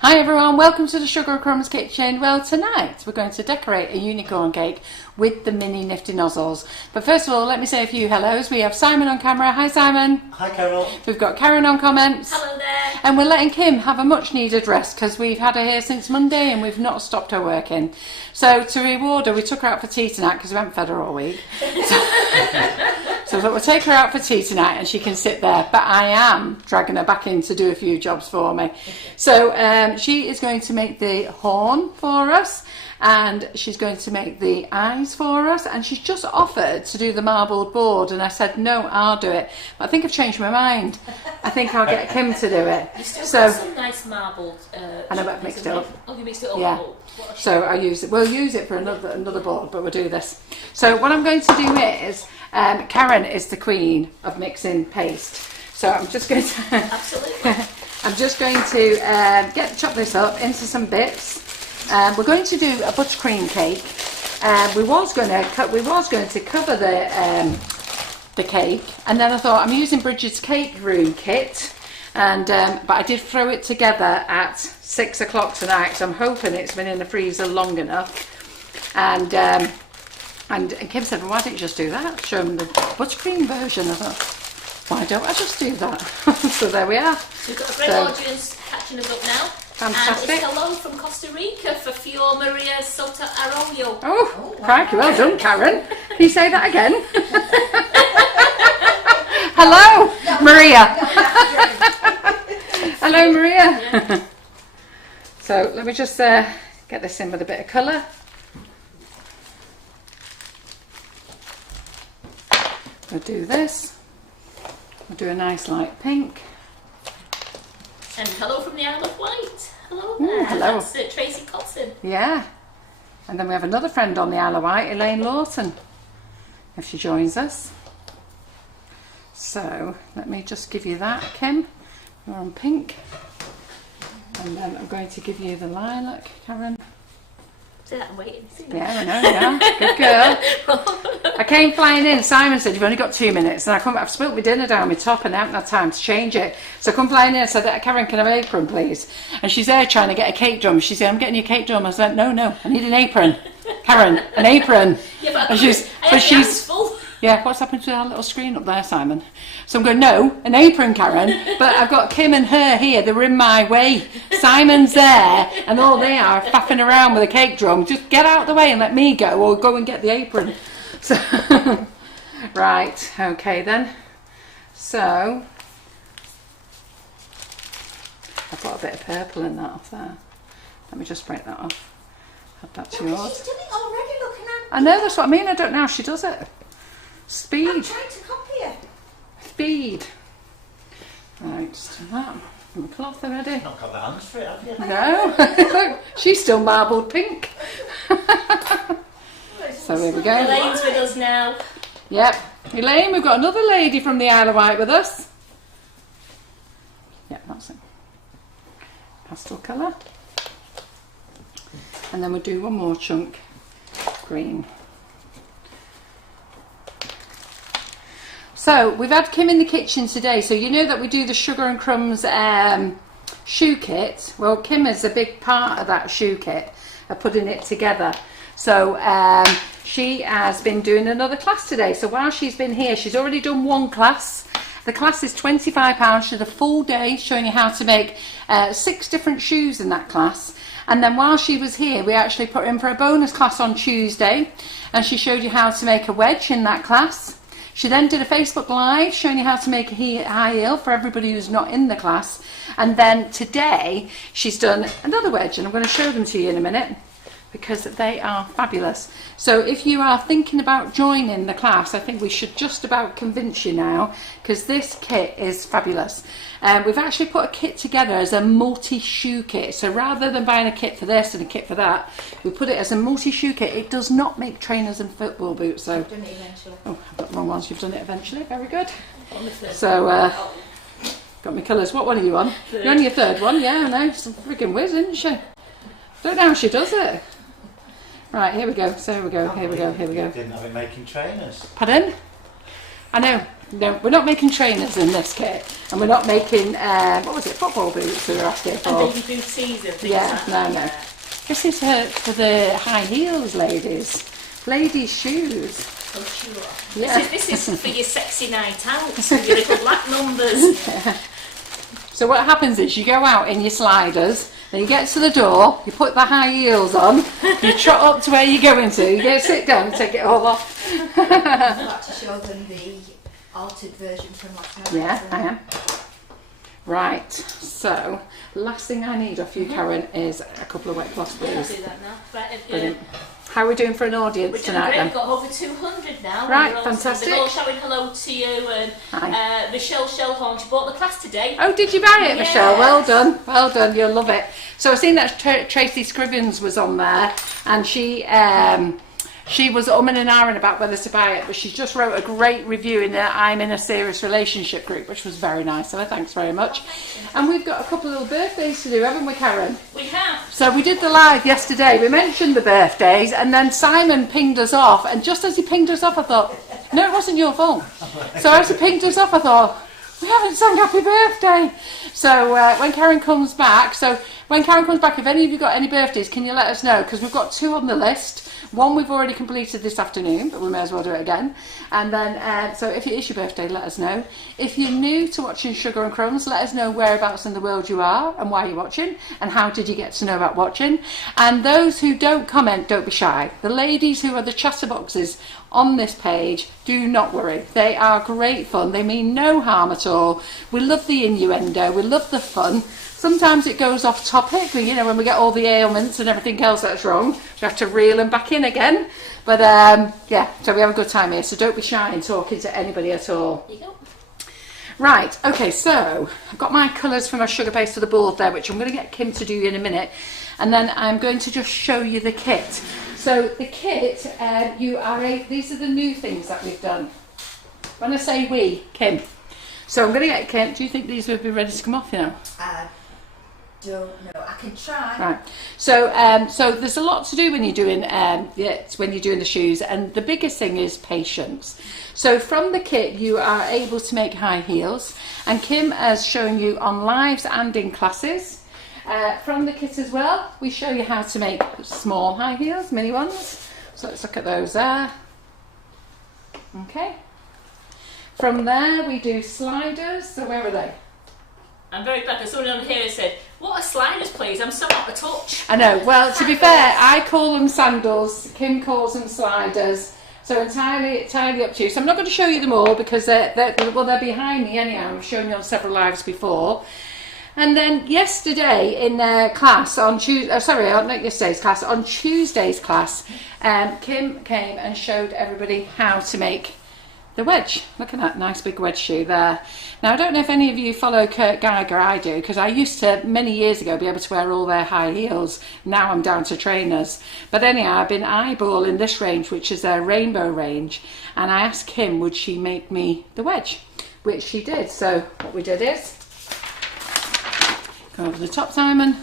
Hi everyone, welcome to the Sugar and Crumbs Kitchen. Well, tonight we're going to decorate a unicorn cake with the mini nifty nozzles. But first of all, let me say a few hellos. We have Simon on camera. Hi Simon. Hi Carol. We've got Karen on comments. Hello there. And we're letting Kim have a much needed rest because we've had her here since Monday and we've not stopped her working. So to reward her, we took her out for tea tonight because we haven't fed her all week. So we'll take her out for tea tonight and she can sit there, but I am dragging her back in to do a few jobs for me. So she is going to make the horn for us, and she's going to make the eyes for us, and she's just offered to do the marbled board, and I said no, I'll do it. But I think I've changed my mind. I think I'll get Kim to do it. You still got some nice marbled. I know, but I've mixed it up. Oh, you mixed it up. Yeah. So I use it. We'll use it for another board, but we'll do this. So what I'm going to do is, Karen is the queen of mixing paste. So I'm just going to. Absolutely. I'm just going to chop this up into some bits. We're going to do a buttercream cake. We was going to cover the cake, and then I thought I'm using Bridget's cake room kit, and but I did throw it together at 6 o'clock tonight, so I'm hoping it's been in the freezer long enough. And Kim said, well, why don't you just do that? Show them the buttercream version. I thought, why don't I just do that? So there we are. So we've got a great audience catching us up now. Fantastic. And it's hello from Costa Rica for Fior Maria Soto Arroyo. Oh, crikey, well done, Karen. Can you say that again? Hello, Maria. Hello, Maria. Yeah. So let me just get this in with a bit of colour. We'll do this. We'll do a nice light pink. And hello from the Isle of Wight. Hello there. Ooh, hello. That's Tracy Cotton. Yeah. And then we have another friend on the Isle of Wight, Elaine Lawton, if she joins us. So let me just give you that, Kim. You're on pink. And then I'm going to give you the lilac, Karen. See that? I'm waiting. Yeah, I know, yeah. Good girl. I came flying in. Simon said, you've only got 2 minutes. And I've spilt my dinner down my top and I haven't had time to change it. So I come flying in and said, Karen, can I have an apron, please? And she's there trying to get a cake drum. She said, I'm getting you a cake drum. I said, no, I need an apron. Karen, an apron. Yeah, but and she's full. Yeah, what's happened to our little screen up there, Simon? So I'm going, no, an apron, Karen. But I've got Kim and her here, they were in my way. Simon's there, and all they are faffing around with a cake drum. Just get out of the way and let me go, or go and get the apron. So, right, okay then. So, I've got a bit of purple in that off there. Let me just break that off. Add that to yours. She's doing it already, looking at I know, that's what I mean. I don't know how she does it. Speed. I'm trying to copy her. Speed. Right, just do that. My cloth already. Not got the hands for it, have you? No. Look, she's still marbled pink. So here we go. Elaine's with us now. Yep. Elaine, we've got another lady from the Isle of Wight with us. Yep, that's it. Pastel colour. And then we'll do one more chunk. Green. So we've had Kim in the kitchen today, so you know that we do the Sugar and Crumbs shoe kit. Well, Kim is a big part of that shoe kit, of putting it together. So she has been doing another class today. So while she's been here, she's already done one class. The class is £25. She did a full day showing you how to make 6 different shoes in that class. And then while she was here, we actually put her in for a bonus class on Tuesday, and she showed you how to make a wedge in that class. She then did a Facebook Live showing you how to make a high heel for everybody who's not in the class. And then today she's done another wedge, and I'm going to show them to you in a minute because they are fabulous. So if you are thinking about joining the class, I think we should just about convince you now, because this kit is fabulous. We've actually put a kit together as a multi-shoe kit. So rather than buying a kit for this and a kit for that, we put it as a multi-shoe kit. It does not make trainers and football boots. So I've done it eventually. oh, I've got the wrong ones. You've done it eventually. Very good. So got my colours. What one are you on? Third. You're on your third one. Yeah, I know. She's a frigging whiz, isn't she? Don't know how she does it. Right, here we go. So here we go. Here we go. Here we go. Didn't have it making trainers. Pardon? I know. No, we're not making trainers in this kit, and we're not making what was it? Football boots we were asking for. And baby booties and things Yeah, like no. that. This is for the high heels, ladies. Ladies' shoes. Oh, sure. Yeah. This is for your sexy night out, with your little black numbers. So what happens is you go out in your sliders, then you get to the door, you put the high heels on, you trot up to where you're going to, you get sit down and take it all off. I'd like to show them the altered version from last night. Yeah, I am. Right, so last thing I need off you, Karen, is a couple of wet cloths, I'll please. do that now. Right, Brilliant. How are we doing for an audience we're doing tonight great. then? We've got over 200 now. Right, They're all- fantastic. They're all shouting hello to you. And Hi. Michelle Shellhorn, she bought the class today. Oh, did you buy it, Michelle? Yes. Well done, well done. You'll love it. So I've seen that Tracy Scribbins was on there, and she was umming and ahhing about whether to buy it, but she just wrote a great review in the I'm in a serious relationship group, which was very nice. So thanks very much. And we've got a couple of little birthdays to do, haven't we, Karen? We have. So we did the live yesterday. We mentioned the birthdays, and then Simon pinged us off. And just as he pinged us off, I thought, no, it wasn't your fault. So as he pinged us off, I thought, we haven't sung happy birthday. So when Karen comes back, if any of you got any birthdays, can you let us know? Because we've got 2 on the list. One we've already completed this afternoon, but we may as well do it again. And then, so if it is your birthday, let us know. If you're new to watching Sugar and Crumbs, let us know whereabouts in the world you are and why you're watching, and how did you get to know about watching. And those who don't comment, don't be shy. The ladies who are the chatterboxes on this page, do not worry. They are great fun. They mean no harm at all. We love the innuendo. We love the fun. Sometimes it goes off topic, you know, when we get all the ailments and everything else that's wrong, we have to reel them back in again. But yeah, so we have a good time here, so don't be shy in talking to anybody at all. There you go. Right, okay, so I've got my colours for my sugar base for the board there, which I'm going to get Kim to do in a minute, and then I'm going to just show you the kit. So the kit, these are the new things that we've done. When I say we, Kim. So I'm going to get Kim, do you think these would be ready to come off, you know? Don't know. I can try. Right. So so there's a lot to do when you're doing the shoes, and the biggest thing is patience. So from the kit you are able to make high heels, and Kim has shown you on lives and in classes. From the kit as well, we show you how to make small high heels, mini ones. So let's look at those there. Okay. From there we do sliders. So where are they? I'm very glad that someone on here said, what are sliders, please? I'm so out of touch. I know. Well, to be fair, I call them sandals. Kim calls them sliders. So entirely up to you. So I'm not going to show you them all because they're behind me anyhow. I've shown you on several lives before. And then yesterday in class on on Tuesday's class, Kim came and showed everybody how to make the wedge. Look at that nice big wedge shoe there. Now, I don't know if any of you follow Kurt Geiger. I do, because I used to, many years ago, be able to wear all their high heels. Now I'm down to trainers. But anyhow, I've been eyeballing this range, which is their rainbow range, and I asked Kim, would she make me the wedge, which she did. So what we did is, go over the top, Simon.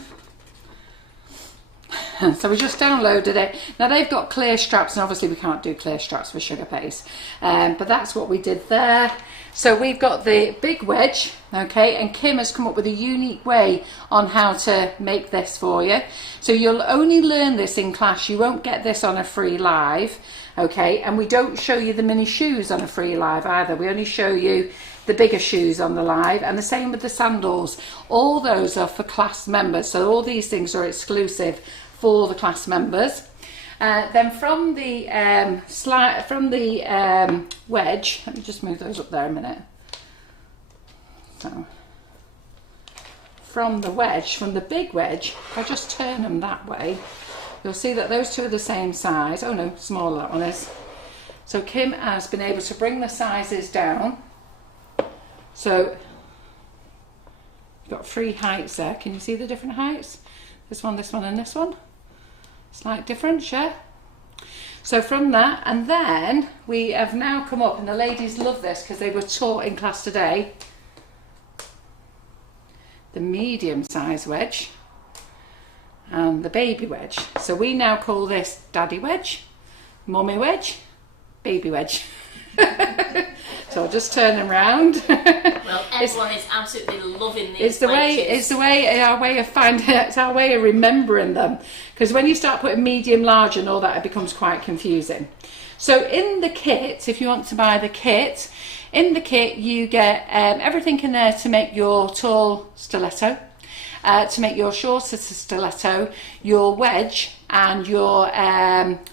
So we just downloaded it. Now they've got clear straps, and obviously we can't do clear straps for Sugar Paste, but that's what we did there. So we've got the big wedge, okay, and Kim has come up with a unique way on how to make this for you. So you'll only learn this in class. You won't get this on a free live, okay, and we don't show you the mini shoes on a free live either. We only show you the bigger shoes on the live, and the same with the sandals. All those are for class members, so all these things are exclusive for the class members. Then from the wedge, let me just move those up there a minute. So from the wedge, from the big wedge, if I just turn them that way, you'll see that those two are the same size. Oh no, smaller that one is. So Kim has been able to bring the sizes down. So you've got 3 heights there. Can you see the different heights? This one, and this one. Slight difference, yeah? So from that, and then we have now come up, and the ladies love this because they were taught in class today, the medium size wedge and the baby wedge. So we now call this daddy wedge, mummy wedge, baby wedge. So I'll just turn them round. Well, everyone is absolutely loving these. It's the way our way of finding it. It's our way of remembering them. Because when you start putting medium, large, and all that, it becomes quite confusing. So in the kit, if you want to buy the kit, in the kit you get everything in there to make your tall stiletto, to make your shorter stiletto, your wedge, and your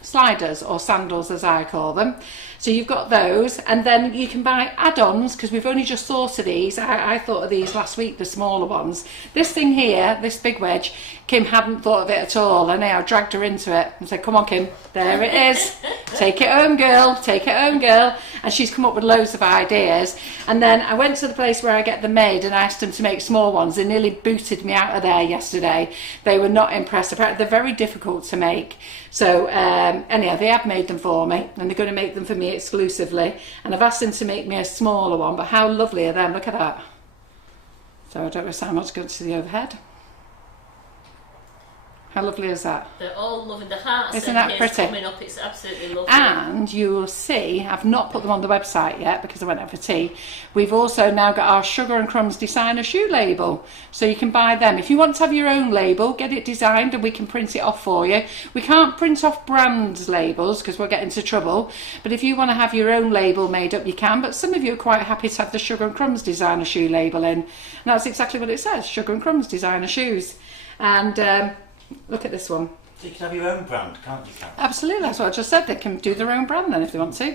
sliders, or sandals as I call them. So you've got those, and then you can buy add-ons, because we've only just thought of these. I thought of these last week, the smaller ones. This thing here, this big wedge, Kim hadn't thought of it at all, and I dragged her into it and said, come on Kim, there it is. Take it home girl, take it home girl. And she's come up with loads of ideas. And then I went to the place where I get them made and I asked them to make small ones. They nearly booted me out of there yesterday. They were not impressed. Apparently they're very difficult to make. So anyhow, they have made them for me, and they're going to make them for me exclusively. And I've asked them to make me a smaller one, but how lovely are them? Look at that. So I don't know how much good to the overhead. How lovely is that? They're all loving the hearts. Isn't that pretty? Coming up, it's absolutely lovely. And you will see, I've not put them on the website yet because I went out for tea. We've also now got our Sugar and Crumbs designer shoe label, so you can buy them. If you want to have your own label, get it designed and we can print it off for you. We can't print off brands labels because we'll get into trouble, but if you want to have your own label made up, you can. But some of you are quite happy to have the Sugar and Crumbs designer shoe label in, and that's exactly what it says, Sugar and Crumbs designer shoes. And look at this one. So you can have your own brand, can't you, Karen? Absolutely, that's what I just said. They can do their own brand then if they want to.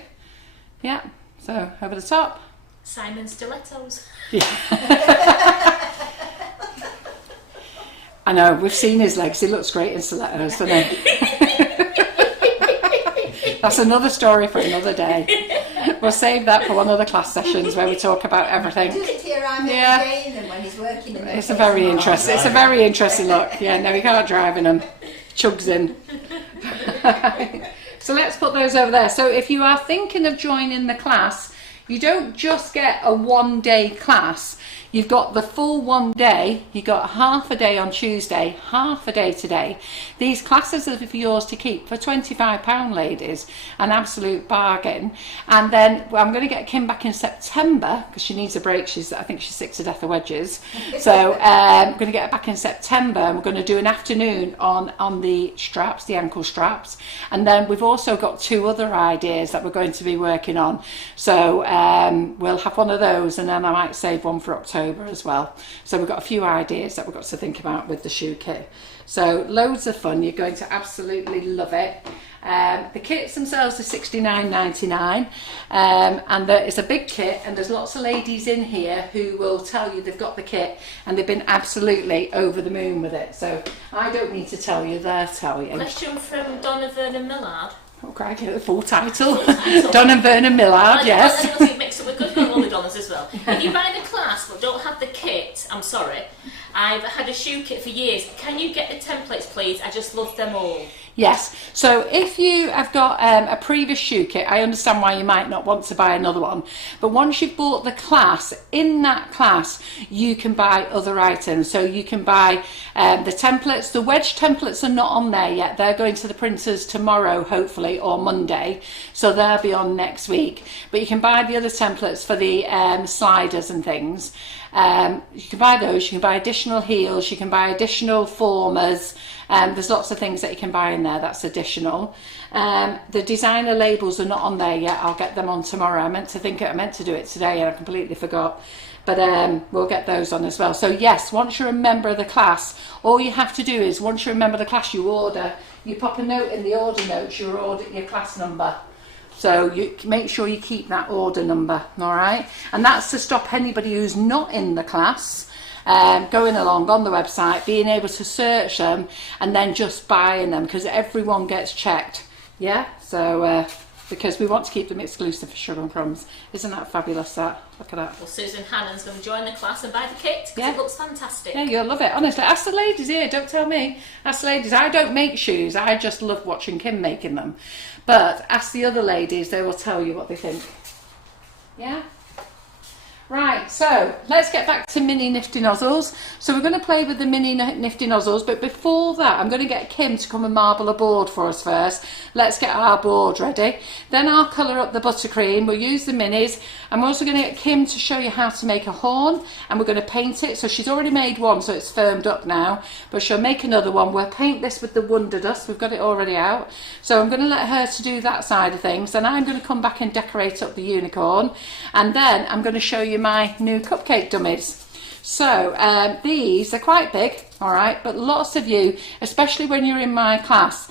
Yeah, so over the top. Simon Stilettos. Yeah. I know, we've seen his legs. He looks great in stilettos, doesn't he? That's another story for another day. We'll save that for one of the class sessions where we talk about everything. Does it here I'm day and when he's working in It's a very interesting. It's a very interesting look. Yeah, no, we can't drive in them. Chugs in. So let's put those over there. So if you are thinking of joining the class, you don't just get a one-day class. You've got the full one day, you've got half a day on Tuesday, half a day today. These classes are for yours to keep for £25, ladies, an absolute bargain. And then I'm going to get Kim back in September because she needs a break. I think she's sick to death of wedges. So I'm going to get her back in September, and we're going to do an afternoon on the straps, the ankle straps. And then we've also got 2 other ideas that we're going to be working on. So we'll have one of those, and then I might save one for October as well. So we've got a few ideas that we've got to think about with the shoe kit. So loads of fun. You're going to absolutely love it. The kits themselves are £69.99, and it's a big kit, and there's lots of ladies in here who will tell you they've got the kit and they've been absolutely over the moon with it. So I don't need to tell you, they'll tell you. Question from Donovan and Millard. Oh, crikey, the full title. Don and Vernon Millard, yes. I don't think mix up with good all the Donners as well. If you buy the class but don't have the kit, I'm sorry. I've had a shoe kit for years. Can you get the templates, please? I just love them all. Yes, so if you have got a previous shoe kit, I understand why you might not want to buy another one, but once you've bought the class, in that class you can buy other items. So you can buy the templates. The wedge templates are not on there yet. They're going to the printers tomorrow, hopefully, or Monday, so they'll be on next week. But you can buy the other templates for the sliders and things. You can buy those, you can buy additional heels, you can buy additional formers. There's lots of things that you can buy in there that's additional. The designer labels are not on there yet. I'll get them on tomorrow. I meant to do it today and I completely forgot. But we'll get those on as well. So yes, once you're a member of the class, all you have to do is, once you're a member of the class, you pop a note in the order notes, your class number. So you make sure you keep that order number, all right? And that's to stop anybody who's not in the class going along on the website, being able to search them and then just buying them, because everyone gets checked, yeah? So because we want to keep them exclusive for Sugar and Crumbs. Isn't that fabulous, that? Look at that. Well, Susan Hannon's going to join the class and buy the kit, because it looks fantastic. Yeah, you'll love it. Honestly, ask the ladies here, don't tell me. Ask the ladies. I don't make shoes, I just love watching Kim making them. But ask the other ladies, they will tell you what they think. Yeah? Right, so let's get back to mini nifty nozzles. So we're going to play with the mini nifty nozzles, but before that I'm going to get Kim to come and marble a board for us first. Let's get our board ready. Then I'll colour up the buttercream. We'll use the minis. I'm also going to get Kim to show you how to make a horn, and we're going to paint it. So she's already made one, so it's firmed up now, but she'll make another one. We'll paint this with the Wonder Dust. We've got it already out. So I'm going to let her to do that side of things. Then I'm going to come back and decorate up the unicorn, and then I'm going to show you my new cupcake dummies. So these are quite big, all right, but lots of you, especially when you're in my class,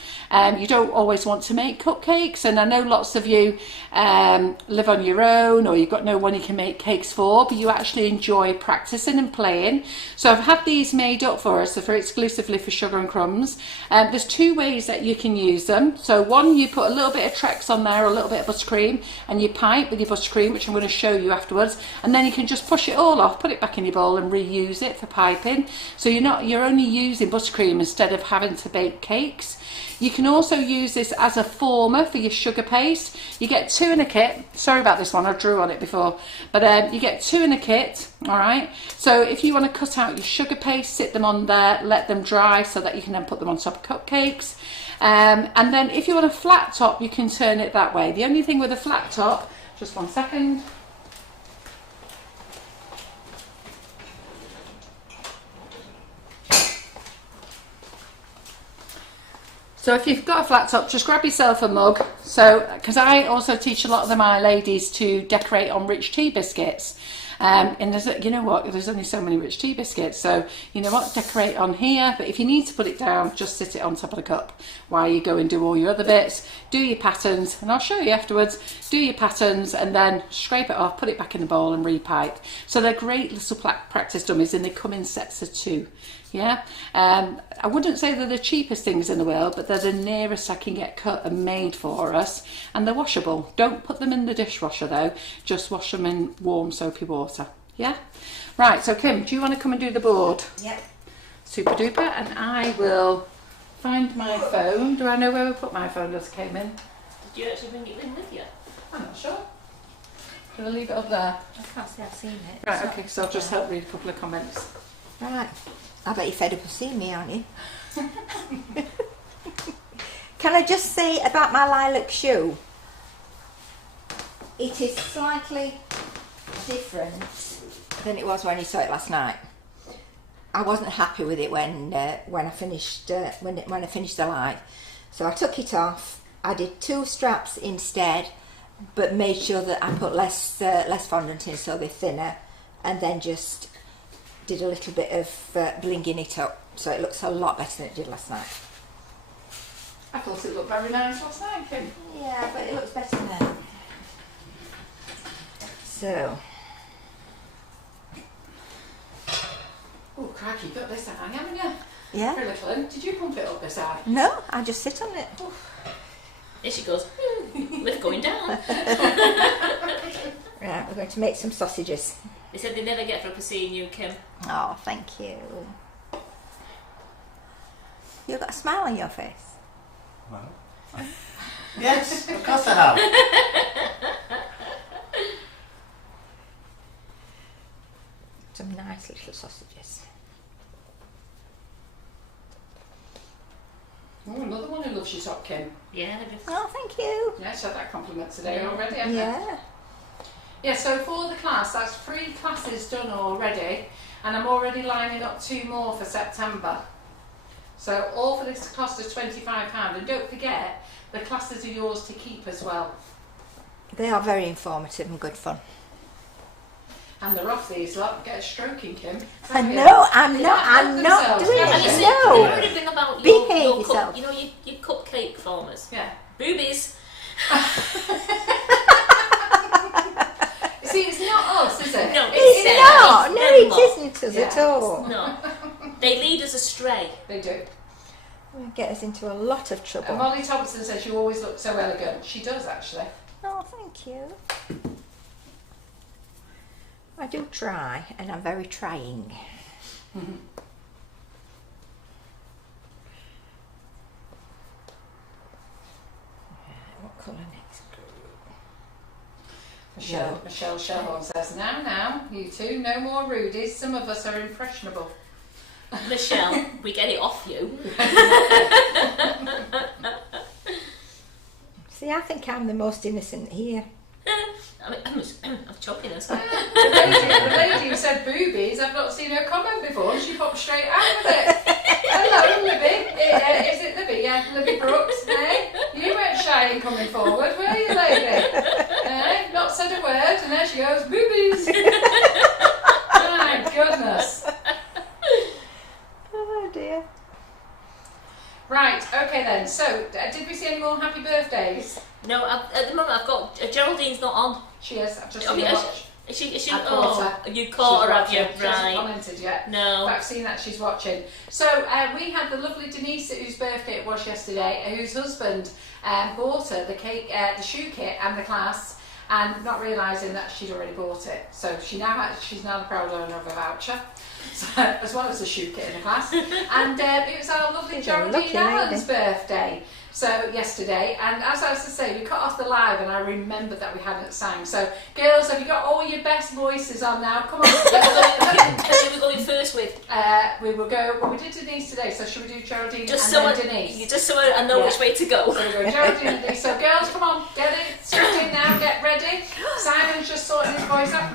you don't always want to make cupcakes, and I know lots of you live on your own, or you've got no one you can make cakes for, but you actually enjoy practicing and playing. So I've had these made up for us, so for exclusively for Sugar and Crumbs. There's two ways that you can use them. So one, you put a little bit of Trex on there, a little bit of buttercream, and you pipe with your buttercream, which I'm going to show you afterwards, and then you can just push it all off, put it back in your bowl and reuse it for piping. So you're only using buttercream instead of having to bake cakes. You can also use this as a former for your sugar paste. You get two in a kit. Sorry about this one, I drew on it before. But you get two in a kit, all right? So if you want to cut out your sugar paste, sit them on there, let them dry so that you can then put them on top of cupcakes. And then if you want a flat top, you can turn it that way. The only thing with a flat top, just one second. So if you've got a flat top, just grab yourself a mug. So, because I also teach a lot of my ladies to decorate on rich tea biscuits. And there's, you know what, there's only so many rich tea biscuits, so you know what, decorate on here, but if you need to put it down, just sit it on top of the cup while you go and do all your other bits. Do your patterns, and I'll show you afterwards. Do your patterns and then scrape it off, put it back in the bowl and repipe. So they're great little practice dummies, and they come in sets of 2. Yeah, I wouldn't say they're the cheapest things in the world, but they're the nearest I can get cut and made for us, and they're washable. Don't put them in the dishwasher though, just wash them in warm soapy water. Yeah, right, so Kim, do you want to come and do the board? Yep. Super duper. And I will find my phone. Do I know where we put my phone as I came in? Did you actually bring it in with you? I'm not sure. Should I leave it up there? I can't say I've seen it. Right, okay, so I'll just help read a couple of comments. Right. I bet you're fed up of seeing me, aren't you? Can I just say about my lilac shoe? It is slightly different than it was when you saw it last night. I wasn't happy with it when I finished the live, so I took it off. I did 2 straps instead, but made sure that I put less fondant in so they're thinner, and then just did a little bit of blinging it up, so it looks a lot better than it did last night. I thought it looked very nice last night, Kim. Yeah, but it looks better now. So. Oh, crikey, you got this eye, haven't you? Yeah. Very little. Did you pump it up this eye? No, I just sit on it. Here she goes. Lift going down. Right, we're going to make some sausages. They said they never get up for seeing you, Kim. Oh, thank you. You've got a smile on your face. Well, yes, of course I have. Some nice little sausages. Oh, another one who loves your top, Kim. Yeah, just... Oh, thank you. Yeah, she had that compliment today already, hasn't it? Yeah. Yeah, so for the class, that's 3 classes done already, and I'm already lining up 2 more for September. So all for this cost is £25, and don't forget, the classes are yours to keep as well. They are very informative and good fun. And they're off these lot. Get a stroking, Kim. I'm not doing Have you it. seen No. everything about Behave your yourself. you know, your cupcake formers? Yeah. Boobies. See, it's not us, is it? No, It's them. not. It's No, them it lot. isn't us at Yeah. all. No. They lead us astray. They do. It'll get us into a lot of And trouble. Molly Thompson says you always look so elegant. She does, actually. Oh, thank you. I do try, and I'm very trying. What colour next? Michelle Sherborne says, now, you two, no more rudies. Some of us are impressionable. Michelle, we get it off you. See, I think I'm the most innocent here. I'm chopping us. The lady who said boobies, I've not seen her comment before. She popped straight out with it. Hello, Libby. Is it Libby? Yeah, Libby Brooks. Hey, you weren't shy in coming forward, were you, lady? Not said a word, and there she goes, boobies. My goodness. Oh dear. Right, okay then. So, did we see any more happy birthdays? No, at the moment I've got Geraldine's not on. She is. I've just Oh, seen her yeah, watch. Is she? I caught her. You caught her, have you? She hasn't Right. commented yet. No. But I've seen that she's watching. So we had the lovely Denise, whose birthday it was yesterday, whose husband bought her the cake, the shoe kit and the class, and not realising that she'd already bought it. So she's now the proud owner of a voucher, so, as well as the shoe kit in the class. And it was our lovely She's a lucky Geraldine Allen's lady. birthday. So yesterday, and as I was to say, we cut off the live, and I remembered that we hadn't sang. So girls, have you got all your best voices on now? Come on. Who are we going first with? We will go. Well, we did Denise today, so should we do Geraldine Just and so then Denise? just so I know which way to go. So we go Geraldine and Denise. So girls, come on, get it straight in now. Get ready. Simon's just sorting his voice out.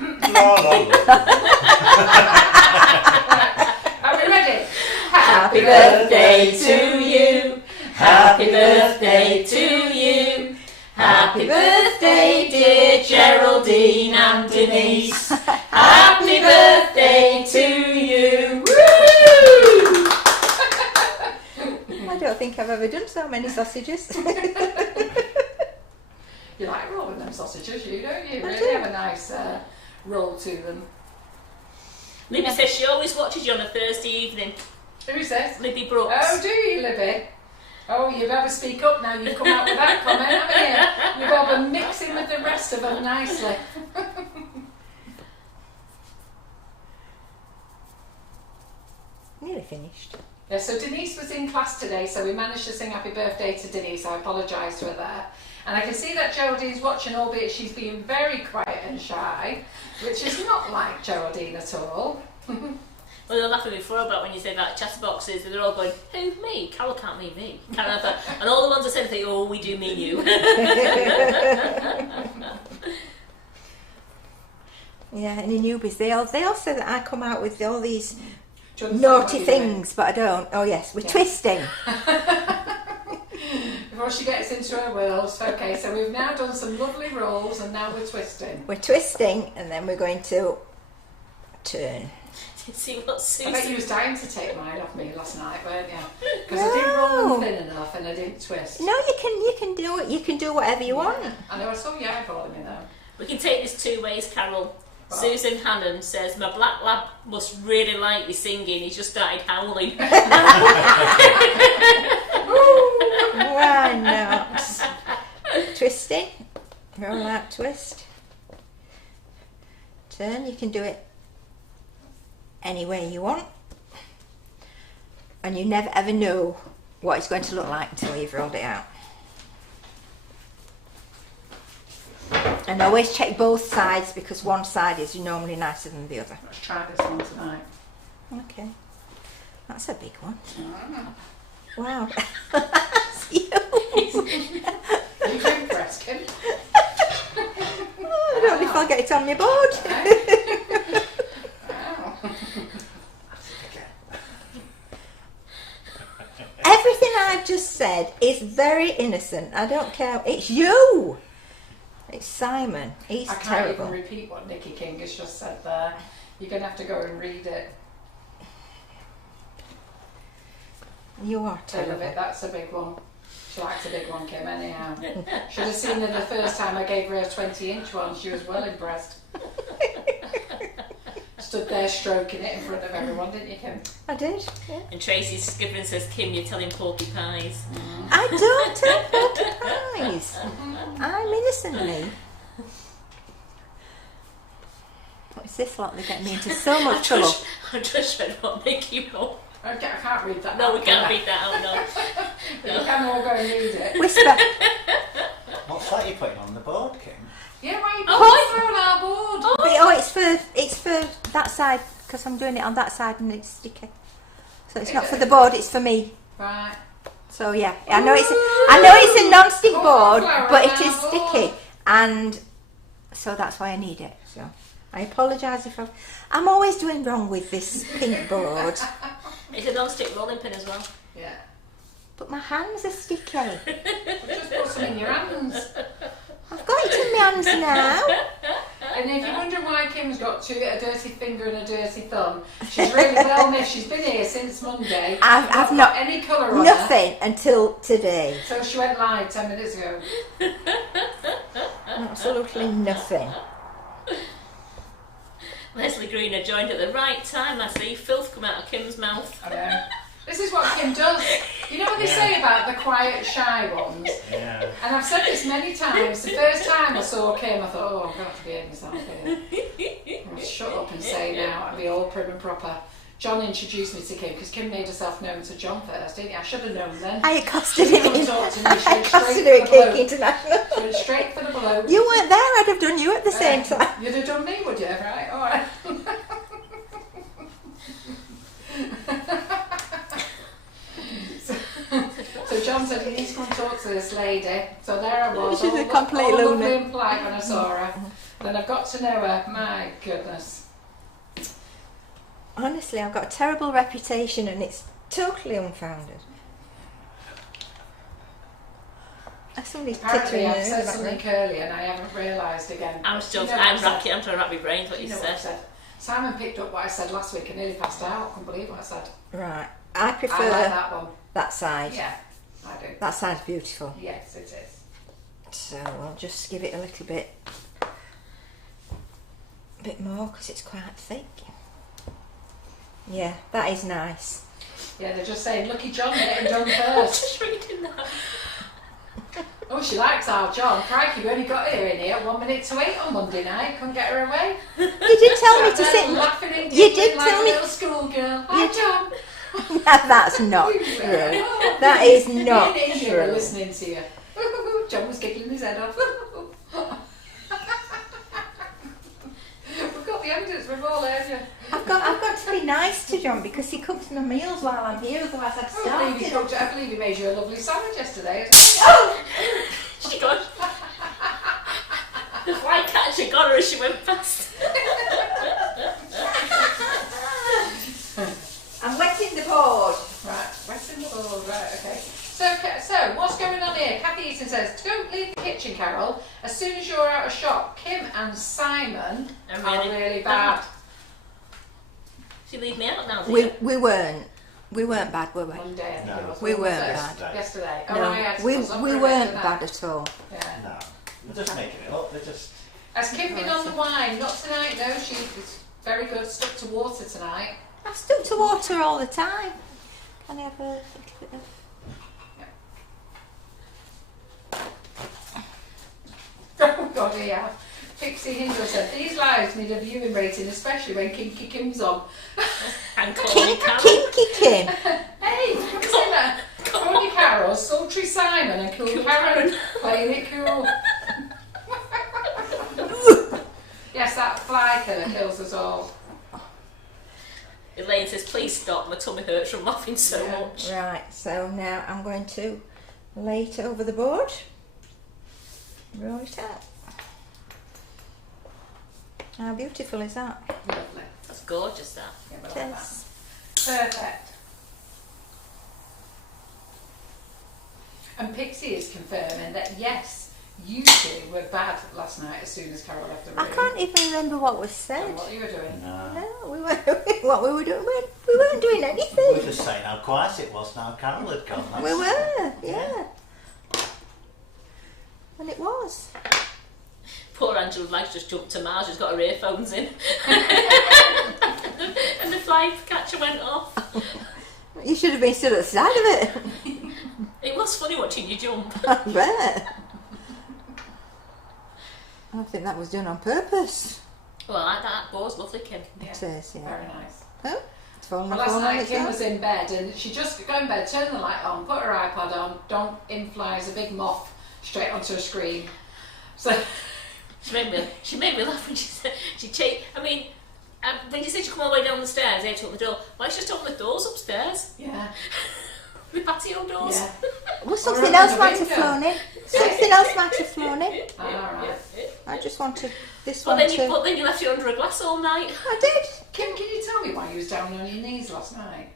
Are we ready? Happy birthday to you. Happy birthday to you. Happy birthday, dear Geraldine and Denise. Happy birthday to you. Woo! I don't think I've ever done so many sausages. You like rolling them sausages, you don't you? I Really do. have a nice roll to them. Libby says she always watches you on a Thursday evening. Who says? Libby Brooks. Oh, do you, Libby? Oh, you'd better speak up now. You've come out with that comment, haven't you? You've all been mixing with the rest of them nicely. Nearly finished. Yeah, so Denise was in class today, so we managed to sing happy birthday to Denise. I apologise to her there. And I can see that Geraldine's watching, albeit she's being very quiet and shy, which is not like Geraldine at all. Well, they were laughing before about when you said about chatterboxes, and they're all going, who, me? Carol can't mean me. Carol, and all the ones that said, think, oh, we do mean you. Yeah, and in newbies, they all say that I come out with all these Do you understand naughty what you mean? things, but I don't. Oh yes, we're Yeah. twisting. Before she gets into her world. Okay, so we've now done some lovely rolls, and now we're twisting. We're twisting, and then we're going to turn. See what I bet you Susan... was dying to take mine off me last night, weren't you? Because I didn't roll them thin enough and I didn't twist. No, you can do it. You can do whatever you want. I know, I saw your eyeballing me though. We can take this 2 ways, Carol. Wow. Susan Hannon says, my black lab must really like you singing. He just started howling. Why not? twisting. Roll out, twist. Turn. You can do it any way you want. And you never ever know what it's going to look like until you've rolled it out. And always check both sides because one side is normally nicer than the other. Let's try this one tonight. Okay. That's a big one. Mm. Wow. That's you. Are you impressed, Kim? I don't know if I'll get it on my board. Wow. Everything I've just said is very innocent. I don't care. It's you. It's Simon. He's I can't terrible. even repeat what Nikki King has just said there. You're going to have to go and read it. You are Tell terrible. it, that's a big one. She likes a big one, Kim, anyhow. Should have seen her the first time I gave her a 20-inch one. She was well impressed. Stood there stroking it in front of everyone, didn't you, Kim? I did. Yeah. And Tracy Skippering says, Kim, you're telling porky pies. I don't tell porky pies. I'm innocently. What's this lot? They get me into so much trouble. I just read what Nikki wrote. I can't read that. No, we out, can't can I? read that out, no. But you can all go and read it. Whisper. What's that you're putting on the board, Kim? Yeah, why are you Oh, putting it on our board? Oh, it's for that side because I'm doing it on that side and it's sticky. So it's not for the board. It's for me. Right. So yeah, I know it's a non-stick Oh, board, flower but on it is our sticky, board. and so that's why I need it. So I apologise if I'm always doing wrong with this pink board. It's a non-stick rolling pin as well. Yeah. But my hands are sticky. Well, just put some in your hands. I've got it in my hands now. And if you're wondering why Kim's got a dirty finger and a dirty thumb, she's really well missed. She's been here since Monday. I've got not any colour on her. Nothing until today. So she went live 10 minutes ago. Absolutely nothing. Leslie Greener joined at the right time. I see filth come out of Kim's mouth. I know. This is what Kim does. You know what they say about the quiet, shy ones? Yeah. And I've said this many times. The first time I saw Kim, I thought, oh, I'm going to have to behave myself here. I'll shut up and say now and be all prim and proper. John introduced me to Kim because Kim made herself known to John first, didn't you? I should have known then. I accosted him. Come talk to me. She I went accosted straight him for at the Cake bloke. International. She went straight for the bloke. You weren't there. I'd have done you at the same time. You'd have done me, would you? Right, all right. So John said he needs to come and talk to this lady. So there I was, She's all, a complete all lovely lunatic. and polite when I saw her. Then I've got to know her. My goodness. Honestly, I've got a terrible reputation and it's totally unfounded. Somebody's Apparently tittering I've there said about something me. curly and I haven't realised again. I'm still, You know what I I'm said? racking, I'm trying to wrap my brains what You you know what I said. said? Simon picked up what I said last week and nearly passed out. I couldn't believe what I said. Right, I prefer I like that one. that side. Yeah, I do. That side's beautiful. Yes, it is. So I'll just give it a little bit more because it's quite thick. Yeah, that is nice. Yeah, they're just saying, lucky John getting done first. Just reading that. Oh, she likes our John. Crikey, we only got her in here at 1 minute to 8 on Monday night. Couldn't get her away. You did tell me to Sat sit. there laughing and You giggling did like tell a me. little schoolgirl. Hi, You- John. That's not true. That is not Me and Amy were true. listening to you. John was giggling his head off. We've got the evidence. We've all heard you. I've got to be nice to John because he cooks my meals while I'm here. Otherwise, I'd I believe he made you a lovely sandwich yesterday. Oh! She got the fly catcher got her as she went past. I'm wetting the board. Right, wetting the board. Right, okay. So what's going on here? Kathy Eaton says, don't leave the kitchen, Carol. As soon as you're out of shop, Kim and Simon are really bad. She leave me out now, do We you? we weren't bad, were we? Monday, I think No. it was. We What was weren't it? bad. Yesterday. Oh, No, I had we some weren't yesterday. bad at all. Yeah. No. They're just making it up. They're just. Has Kim been on the wine? Not tonight, no. She's very good. Stuck to water tonight. I've stuck to water all the time. Can I have a little bit of... Oh dear. Pixie Hindle said, these lives need a viewing rating, especially when Kinky Kim's on. And Connie Carroll. Kinky Kim. Hey, can we say that? Connie Carroll, Sultry Simon and Cool Karen playing it cool. Yes, that fly killer kills us all. Elaine says, please stop, my tummy hurts from laughing so much. Right, so now I'm going to lay it over the board. Roll it out. How beautiful is that? Lovely. That's gorgeous, that. Yeah, we like Yes. that. Perfect. And Pixie is confirming that yes, you two were bad last night as soon as Carol left the room. I can't even remember what was And said. what you were doing. No. No, we weren't. What we were doing? We weren't doing We were anything. just saying how quiet it was now Carol had gone. We were, yeah. And it was. Poor Angela Black's just jumped to Mars, she's got her earphones in. And the fly catcher went off. You should have been stood at the side of it. It was funny watching you jump. I bet. I think that was done on purpose. Well, I like that. Boar's lovely, Kim. Yeah. It is, yeah. Very nice. Oh, it's fallen Well, off last on night its Kim own. was in bed and she just got in bed, turned the light on, put her iPod on, don't in flies a big moth straight onto her screen. So She made me laugh when she said when you said she come all the way down the stairs, they took the door. Why just open the doors upstairs? yeah, The patio doors. yeah. Well, something open else the might have window. flown in. Something else might have flown in. All right. I just wanted this But one then, to... but then you left it under a glass all night. I did. Kim, can you tell me why you was down on your knees last night?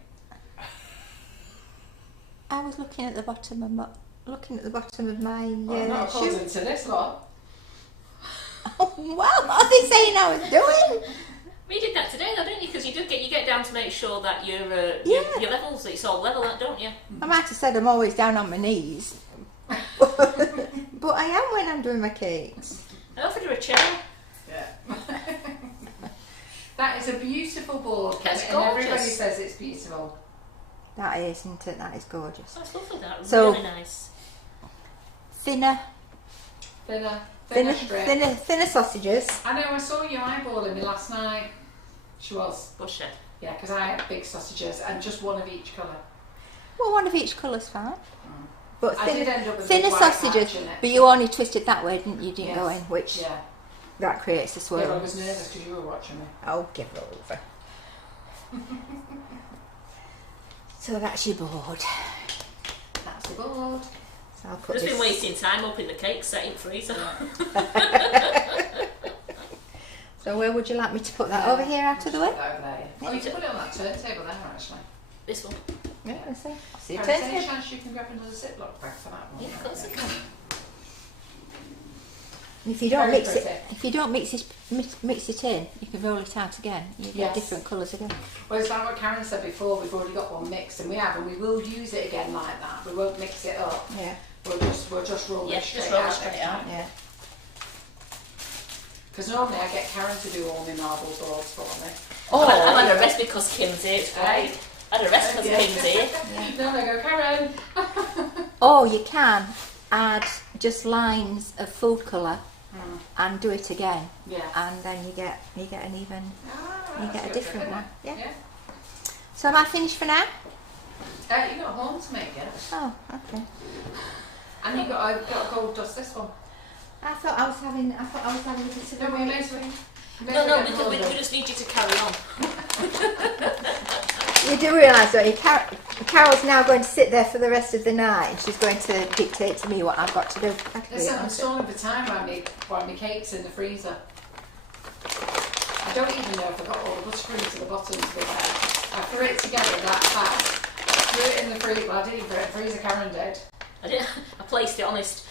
I was looking at the bottom of my Well, not shoe. according to this lot. Oh, well, what are they saying I was doing? We did that today, though, didn't you? Because you get down to make sure that your levels, it's all level, don't you? I might have said I'm always down on my knees. But I am when I'm doing my cakes. I offered her a chair. Yeah. That is a beautiful board, Kim, That's and everybody gorgeous. says it's beautiful. That is, isn't it? That is gorgeous. That's lovely. That So- really nice. Thinner Thinner strip. sausages. I know, I saw you eyeballing me last night. She was. Busher. Yeah, because I had big sausages and just one of each colour. Well, one of each colour's fine. But I did end up with thinner a white patch sausages. in it. But you only twisted that way, didn't you? You didn't Yes. go in, which Yeah. that creates the Yeah, swirl. but I was nervous because you were watching me. Oh, give it over. So that's your board. That's the board. So I'll put Just this. been wasting time up in the cake setting freezer. So where would you like me to put that? Over here, out of the way. Put that over there. Yeah. Oh, you can put it on that turntable there, actually. This one. Yeah, let's see. See your Is there any turntable. chance you can grab another Ziploc bag for that one? Yeah, of course I can. If you don't Very mix it, pretty. if you don't mix it in, you can roll it out again. You get Yes. different colours again. Well, it's like what Karen said before, we've already got one mixed and we have, and we will use it again like that. We won't mix it up. Yeah, We'll just roll Yeah, it straight just roll it out. straight out. yeah. Because normally I get Karen to do all my marble boards for me. I've had a rest because Kim's here. It's great. I had a rest because Kim's here. Then I go, Karen. Or you can add just lines of food colour and do it again, Yeah. and then you get an even. Ah, You that's get a good, different isn't one. it? Yeah. So am I finished for now? You got a horn to make yet. Oh, okay. And I've got to go dust this one. I thought I was having a bit of No, a we wait. No, because we just need you to carry on. You do realise, don't you? Carol's now going to sit there for the rest of the night, and she's going to dictate to me what I've got to do. Listen, I'm stalling for time while my cake's in the freezer. I don't even know if I got all the buttercream to the bottom to be fair. I threw it together that fast. Threw it in the freezer. Well, I didn't throw it in the freezer, Karen did. I placed it, honest.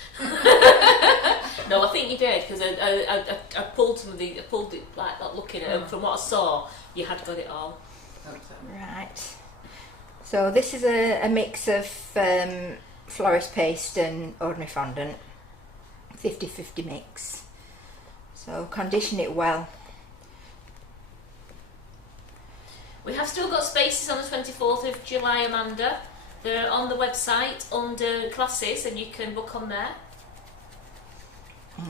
No, I think you did because I pulled some of the. I pulled it like that, looking at it. From what I saw, you had got it all. Right. So this is a mix of florist paste and ordinary fondant. 50-50 mix. So condition it well. We have still got spaces on the 24th of July, Amanda. They're on the website under classes and you can book on there.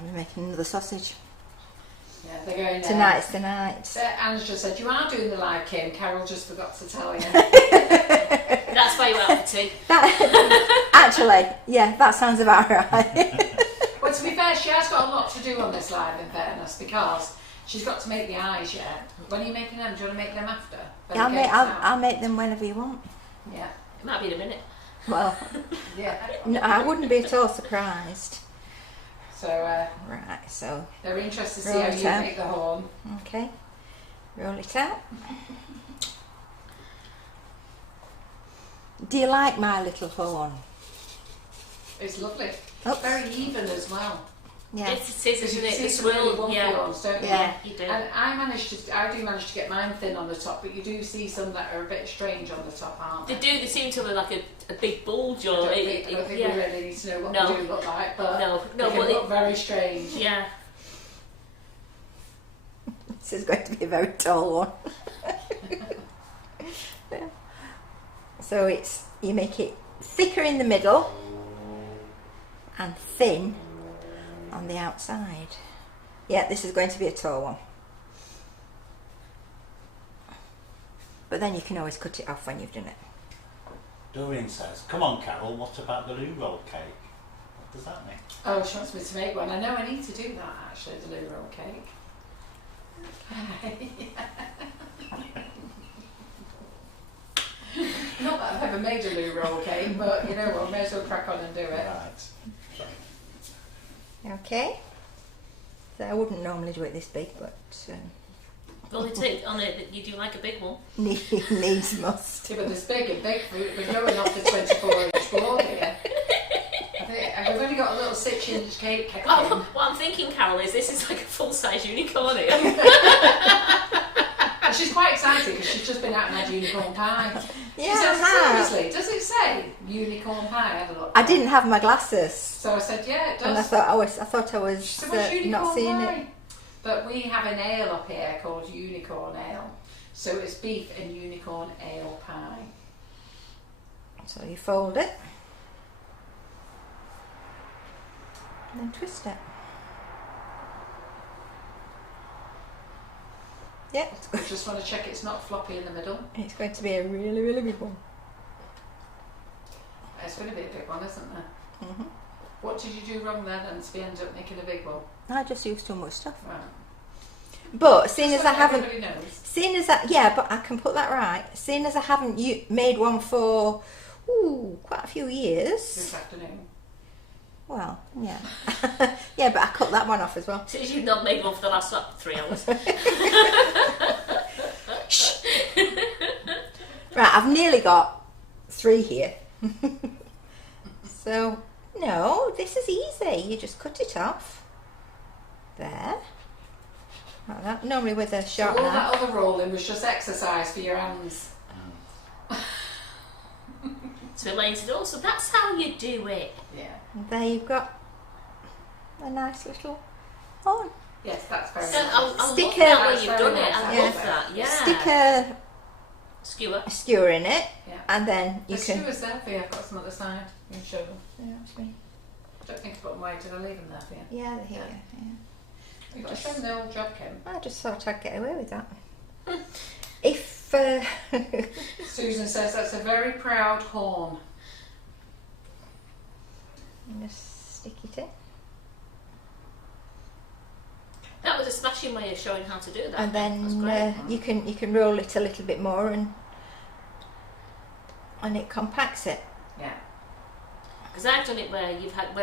we're making another sausage. Yeah, they're going Tonight's the night. Anne's just said, you are doing the live, Kim. Carol just forgot to tell you. That's why you're out for tea. Actually, yeah, that sounds about right. Well, to be fair, she has got a lot to do on this live, in fairness, because she's got to make the eyes yet. When are you making them? Do you want to make them after? I'll make them whenever you want. Yeah. It might be in a minute. Well, Yeah. no, I wouldn't be at all surprised. So, Right, so, they're interested to see Roll how it you out. make the horn. okay. Roll it out. Do you like my little horn? It's lovely. Oops. Very even as well. Yeah. It is, Because isn't you it? see The some really swirl. wonky Yeah. ones, don't you? Yeah. You do. And I do manage to get mine thin on the top, but you do see some that are a bit strange on the top, aren't They they? do. They seem to look like a big bulge I or don't think we yeah. really need to know what No. they do look like, but No, they can but look very strange. yeah. This is going to be a very tall one. So you make it thicker in the middle and thin on the outside. Yeah, this is going to be a tall one. But then you can always cut it off when you've done it. Doreen says, come on Carol, what about the loo roll cake? What does that mean? Oh, she wants me to make one. I know I need to do that actually, the loo roll cake. Not that I've ever made a loo roll cake, but you know what, may as well crack on and do it. Right. Okay. So I wouldn't normally do it this big, but Well, it's it on it that you do like a big one. needs must. Yeah, but there's big and big fruit. We're going off the 24-inch board here. I think I've only got a little 6-inch cake. Oh, what I'm thinking, Carol, is this is like a full-size unicorn here. And she's quite excited because she's just been out and had unicorn pie. Yeah, She said, I have. seriously, does it say unicorn pie? Have a look. I didn't have my glasses, So I said, yeah, it does. and I thought I was So what's unicorn not seeing pie? it. But we have an ale up here called unicorn ale. So it's beef and unicorn ale pie. So you fold it and then twist it. Yeah, I just want to check it's not floppy in the middle. it's going to be a really, really big one. It's going to be a big one, isn't there? Hmm. What did you do wrong then and to end up making a big one? I just used too much stuff. Right. But seeing Just as I like haven't, everybody knows. seeing as I, yeah, but I can put that right. Seeing as I haven't made one for quite a few years. This afternoon. Well, yeah, yeah, but I cut that one off as well. Since you've not made one for the last 3 hours. Right, I've nearly got 3 here. So, no, this is easy. You just cut it off. There. Like that. Normally with a So sharp all knife. that other rolling was just exercise for your hands. So Elaine said, oh, so that's how you do it. Yeah. And there you've got a nice little horn. Yes, that's very So nice. I Stick love that way That's you've very done it. nice, I yeah. love that. Yeah. Stick Skewer. a skewer in it, Yeah. and then you The can. skewers there for you. I've got some at the side. You can show them. Yeah, that's me. Don't think to put them away. Did I leave them there for you? Yeah, they're here. Yeah. You've got to show them the old job, Kim. I just thought I'd get away with that. If Susan says that's a very proud horn. just stick it in, That was a smashing way of showing how to do that. and That's great. then you can roll it a little bit more, and it compacts it. Yeah. Because I've done it where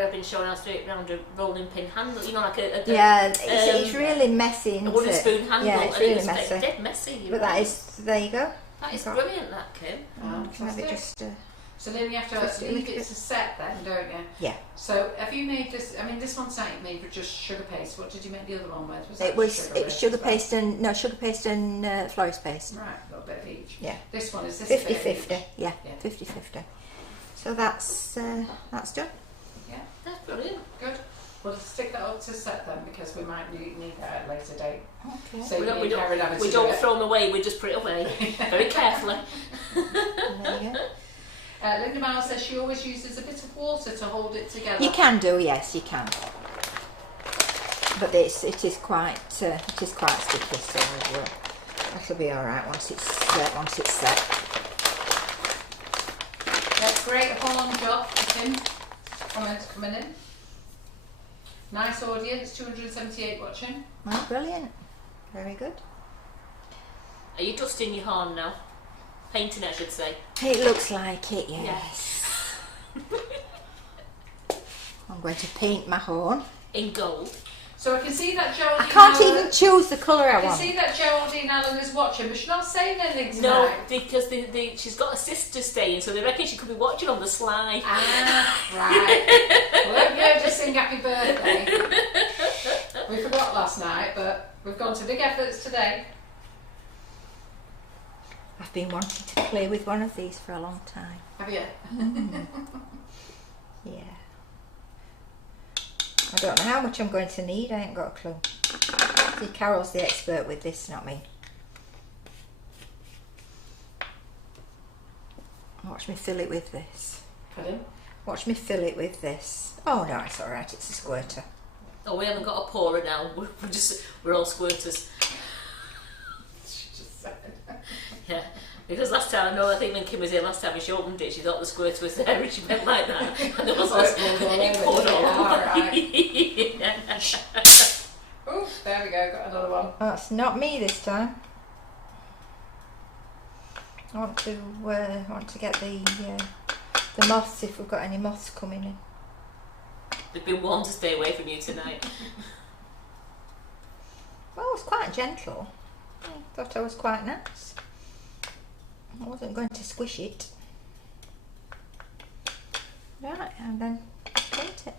I've been showing how to do it around a rolling pin handle, you know, like a Yeah, it's really messy, a isn't wooden it? spoon handle. Yeah, it's and really it's messy. dead messy. You're But that right. is, there you go. That is got- brilliant, that Kim. You can have it just. So then you have Twist to it a leave little it to set then, don't you? Yeah. So have you made this? I mean, this one tonight you made with just sugar paste. What did you make the other one with? It was sugar as well? paste and florist paste. Right, a little bit of each. Yeah. This one is this 50-50. a bit of each? Yeah, Yeah. 50-50. So that's done. Yeah, That's brilliant. good. We'll stick that up to set then because we might need that at a later date. Okay. So We you don't, need Karen having to we do don't it. throw them away, we just put it away very carefully. There you go. Linda Miles says she always uses a bit of water to hold it together. You can do, yes, you can. but it is quite sticky, so that'll be all right once it's set. That's great horn job, Tim. Comments coming in. Nice audience, 278 watching. Oh, brilliant. Very good. Are you dusting your horn now? Painting, I should say. It looks like it, yes. I'm going to paint my horn. In gold. So I can see that Geraldine... I can't even choose the colour I I want. can see that Geraldine Allen is watching, but she's not saying anything No, tonight. because she's got a sister staying, so they reckon she could be watching on the sly. Ah, right. Well, hope you heard us sing happy birthday. We forgot last night, but we've gone to big efforts today. I've been wanting to play with one of these for a long time. Have you? Yeah. I don't know how much I'm going to need, I ain't got a clue. See, Carol's the expert with this, not me. Watch me fill it with this. Pardon? Watch me fill it with this. Oh no, it's alright, it's a squirter. Oh, we haven't got a pourer now. We're all squirters. She just said. Yeah. Because last time, I think when Kim was here last time, she opened it, she thought the squirter was there and she went like that. And there was it poured all over. Yeah. Oh, there we go, got another one. That's not me this time. I want to get the moths, if we've got any moths coming in. They've been warned to stay away from you tonight. Well, it was quite gentle. I thought I was quite nice. I wasn't going to squish it. Right, and then paint it.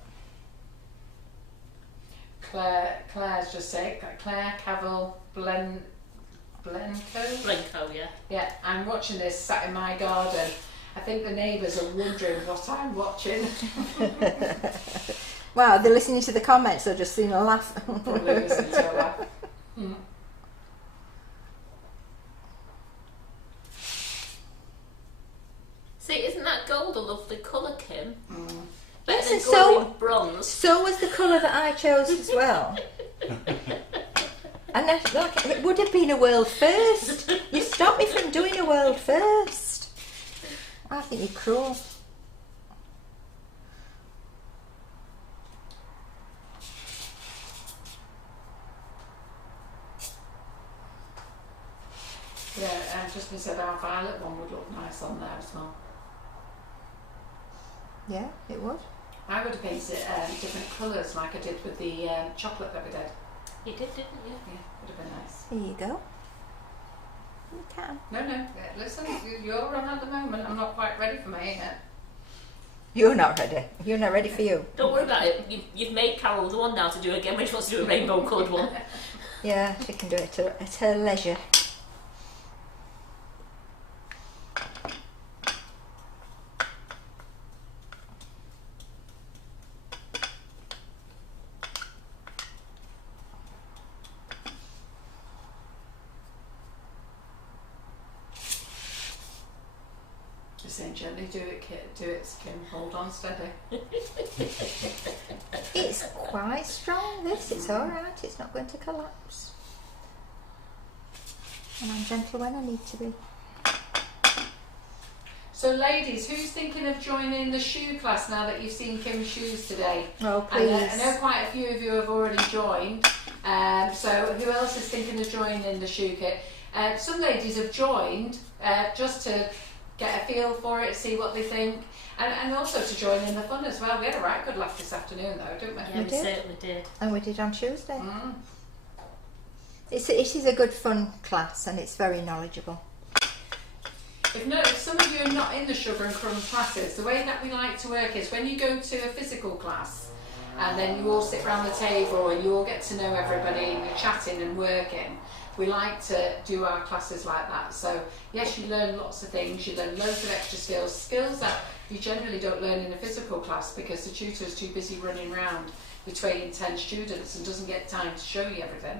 Claire's just saying, Claire Cavill Blencoe? Blencoe, yeah. Yeah, I'm watching this sat in my garden. I think the neighbours are wondering what I'm watching. Wow, they're listening to the comments or just seeing a laugh. Probably listening to a laugh. Mm. See, isn't that gold a lovely colour, Kim? Mm. Better Yes, than and so- glowing bronze. So was the colour that I chose as well. And it would have been a world first. You stopped me from doing a world first. I think you're cruel. Yeah, just been said our violet one would look nice on there as well. Yeah, it would. I would have painted it different colours like I did with the chocolate that we did. You did, didn't you? Yeah, would have been nice. There you go. You can. No, listen, you're on at the moment. I'm not quite ready for mine yet. You're not ready. You're not ready for you. Don't worry about it. You've made Carol the one now to do it again when she wants to do a rainbow coloured one. Yeah, she can do it at her leisure. Just saying gently, do it, Kim. Hold on steady. It's quite strong, this. It's alright. It's not going to collapse. And I'm gentle when I need to be. So, ladies, who's thinking of joining the shoe class now that you've seen Kim's shoes today? Oh, And, please. I know quite a few of you have already joined. So, who else is thinking of joining the shoe kit? Some ladies have joined just to get a feel for it, see what they think, and also to join in the fun as well. We had a right good laugh this afternoon, though, didn't we? Yeah, we did. certainly did. And we did on Tuesday. Mm. It is a good fun class and it's very knowledgeable. If some of you are not in the Sugar and Crumbs classes, the way that we like to work is when you go to a physical class and then you all sit around the table and you all get to know everybody and you're chatting and working, we like to do our classes like that. So yes, you learn lots of things, you learn loads of extra skills that you generally don't learn in a physical class because the tutor is too busy running around between 10 students and doesn't get time to show you everything.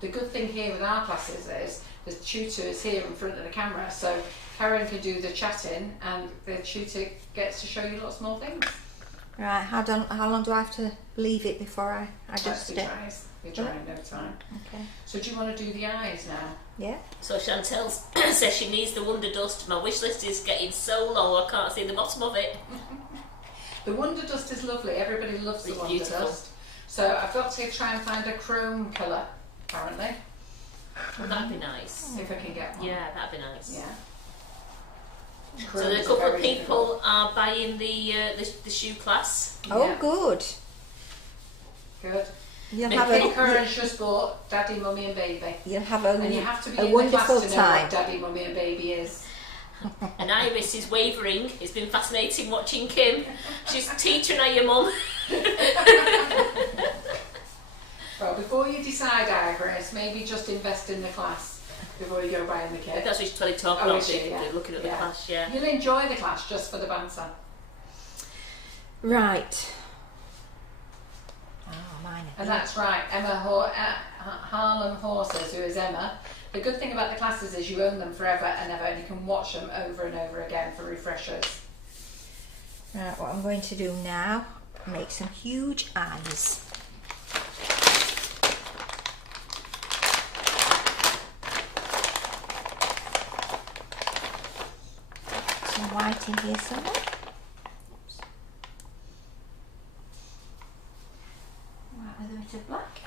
The good thing here with our classes is the tutor is here in front of the camera, so Karen can do the chatting and the tutor gets to show you lots more things. Right, how long do I have to leave it before I adjust it? Be dry in no time. Okay. So do you want to do the eyes now? Yeah. So Chantel says she needs the Wonder Dust. My wish list is getting so low I can't see the bottom of it. The Wonder Dust is lovely. Everybody loves the It's Wonder beautiful. Dust. So I've got to try and find a chrome colour, apparently, Well, that'd be nice. if I can get one. Yeah, that'd be nice. Yeah. So a Chrome's couple of very people are buying the shoe class. difficult. Oh, Yeah. good. Good. You'll And have Kate a Curran's just bought Daddy, Mummy and Baby. you'll have And you have to be a in the wonderful class to know time. what Daddy, Mummy and Baby is. And Iris is wavering. It's been fascinating watching Kim. She's teaching her your mum. Well, before you decide, Iris, maybe just invest in the class before you go buying the kit. That's what she's trying to talk Oh, about. is she? Yeah. Looking at the Yeah. class, yeah. You'll enjoy the class just for the banter. Right. Oh, mine. And that's right, Harlem Horses, who is Emma. The good thing about the classes is you own them forever and ever, and you can watch them over and over again for refreshers. Right, what I'm going to do now, make some huge eyes. Some white in here somewhere. Right, with a bit of black.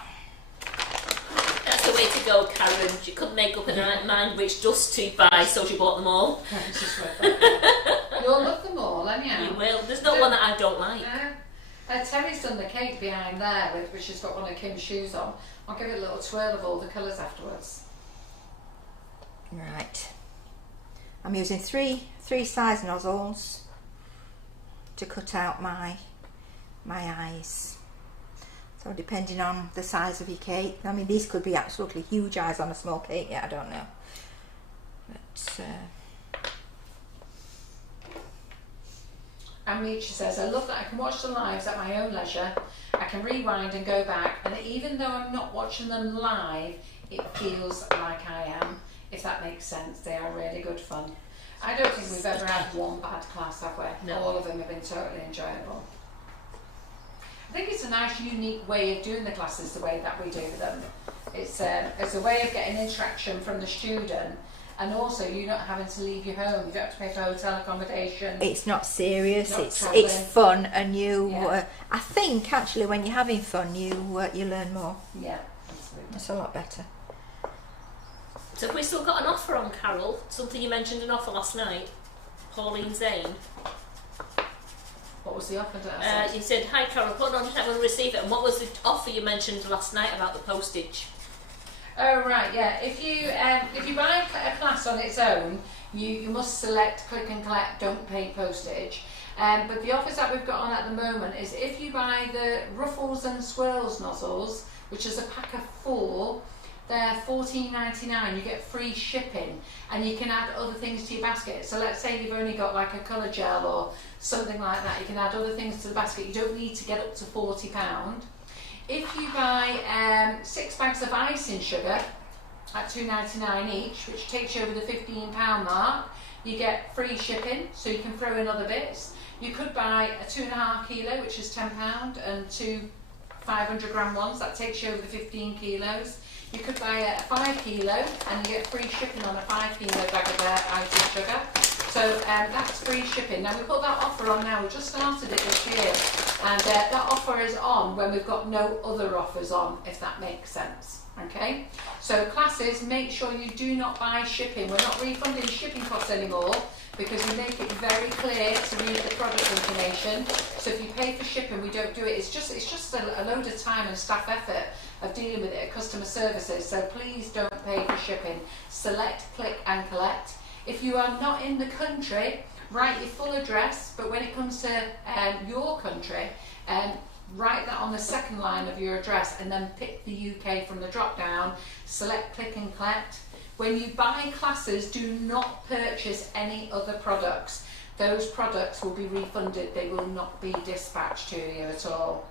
That's the way to go, Karen. She couldn't make up her mind which dust to buy, so she bought them all. You'll love them all, anyhow. You will. There's not one that I don't like. No. Terry's done the cake behind there, which she's got one of Kim's shoes on. I'll give it a little twirl of all the colours afterwards. Right. I'm using three size nozzles to cut out my eyes. So depending on the size of your cake, I mean these could be absolutely huge eyes on a small cake. Yeah, I don't know. But Amici says, I love that I can watch the lives at my own leisure. I can rewind and go back, and even though I'm not watching them live, it feels like I am, if that makes sense. They are really good fun. I don't think we've ever had one bad class, have we? No. All of them have been totally enjoyable. I think it's a nice, unique way of doing the classes the way that we do them. It's a way of getting interaction from the student, and also you not having to leave your home. You don't have to pay for hotel accommodation. it's not serious. Not it's travelling. fun, and you. Yeah. I think actually when you're having fun, you learn more. Yeah, absolutely. It's a lot better. So have we still got an offer on, Carol? Something you mentioned an offer last night. Pauline Zane. What was the offer that I said? You said, hi Carol, hold on, I'm going to receive it. And what was the offer you mentioned last night about the postage? Oh right, yeah. If you buy a class on its own, you must select click and collect, don't pay postage. But the offers that we've got on at the moment is if you buy the Ruffles and Swirls nozzles, which is a pack of 4, they're $14.99. You get free shipping, and you can add other things to your basket. So let's say you've only got like a colour gel or something like that. You can add other things to the basket. You don't need to get up to £40. If you buy 6 bags of icing sugar at $2.99 each, which takes you over the £15 mark, you get free shipping, so you can throw in other bits. You could buy a 2.5 kilo, which is £10, and 2 500 gram ones, that takes you over the 15 kilos. You could buy a 5 kilo and you get free shipping on a 5 kilo bag of icing sugar. So that's free shipping. Now we put that offer on now, we just started it this year, and that offer is on when we've got no other offers on, if that makes sense. Okay, so classes, make sure you do not buy shipping. We're not refunding shipping costs anymore because we make it very clear to read the product information. So if you pay for shipping, we don't do it. It's just a load of time and staff effort of dealing with it at customer services. So please don't pay for shipping. Select, click and collect. If you are not in the country, write your full address, but when it comes to your country, write that on the second line of your address and then pick the UK from the drop down, select, click and collect. When you buy classes, do not purchase any other products. Those products will be refunded, they will not be dispatched to you at all.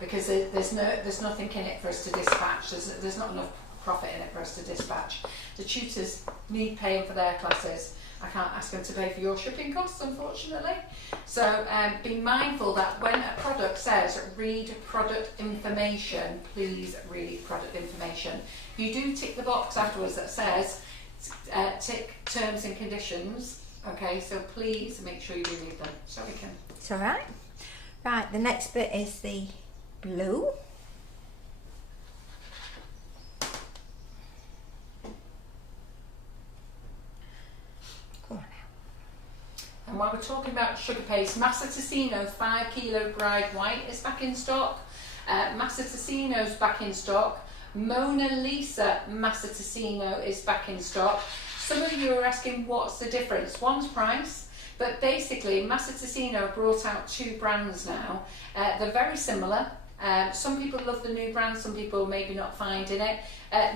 Because there's nothing in it for us to dispatch, there's not enough profit in it for us to dispatch. The tutors need paying for their classes, I can't ask them to pay for your shipping costs, unfortunately. So be mindful that when a product says read product information, please read product information. You do tick the box afterwards that says tick terms and conditions. Okay, so please make sure you do read them. Sorry, Kim. It's all right. Right, the next bit is the blue. Come on now. And while we're talking about sugar paste, Massa Tessino's 5 kilo dried white is back in stock. Massa Tessino's back in stock. Mona Lisa Massa Tessino is back in stock. Some of you are asking what's the difference. One's price, but basically Massa Tessino brought out 2 brands now. They're very similar. Some people love the new brand, some people maybe not finding it,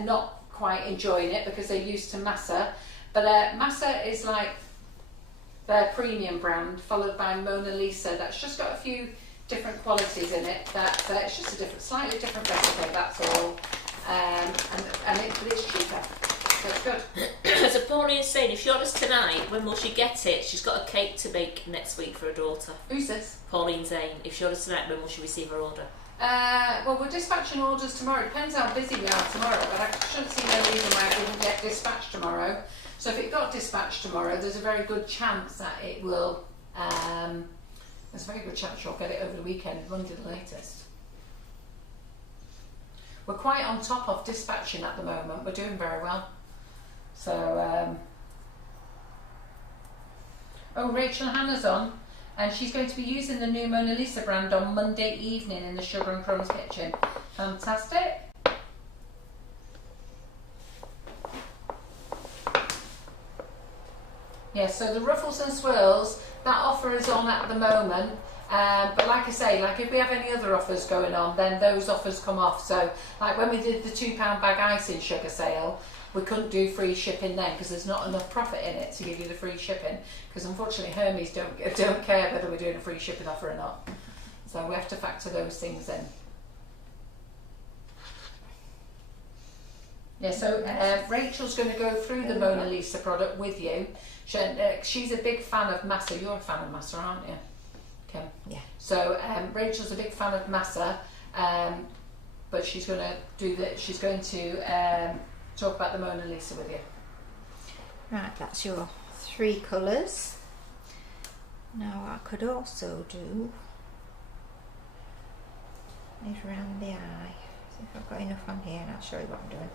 not quite enjoying it because they're used to Massa. But Massa is like their premium brand, followed by Mona Lisa. That's just got a few different qualities in it. That it's just a different, slightly different recipe. That's all. But it's cheaper. So it's good. So Pauline is saying if she orders tonight, when will she get it? She's got a cake to bake next week for her daughter. Who's this? Pauline Zane. If she orders tonight, when will she receive her order? Well, we're dispatching orders tomorrow. Depends how busy we are tomorrow, but I shouldn't see no reason why it wouldn't get dispatched tomorrow. So if it got dispatched tomorrow, there's a very good chance that it will. There's a very good chance you'll get it over the weekend, Monday the latest. We're quite on top of dispatching at the moment. We're doing very well. So, oh, Rachel Hannah's on, and she's going to be using the new Mona Lisa brand on Monday evening in the Sugar and Crumbs Kitchen. Fantastic. Yeah, so the Ruffles and Swirls, that offer is on at the moment. But like I say, like if we have any other offers going on, then those offers come off. So like when we did the £2 bag Icing Sugar sale, we couldn't do free shipping then because there's not enough profit in it to give you the free shipping. Because unfortunately Hermes don't care whether we're doing a free shipping offer or not. So we have to factor those things in. Yeah, so Rachel's going to go through the Mona Lisa product with you. She's a big fan of Massa. You're a fan of Massa, aren't you, Kim? Yeah. So Rachel's a big fan of Massa, but she's going to do that. She's going to talk about the Mona Lisa with you. Right, that's your 3 colours. Now I could also do is around the eye. See if I've got enough on here and I'll show you what I'm doing.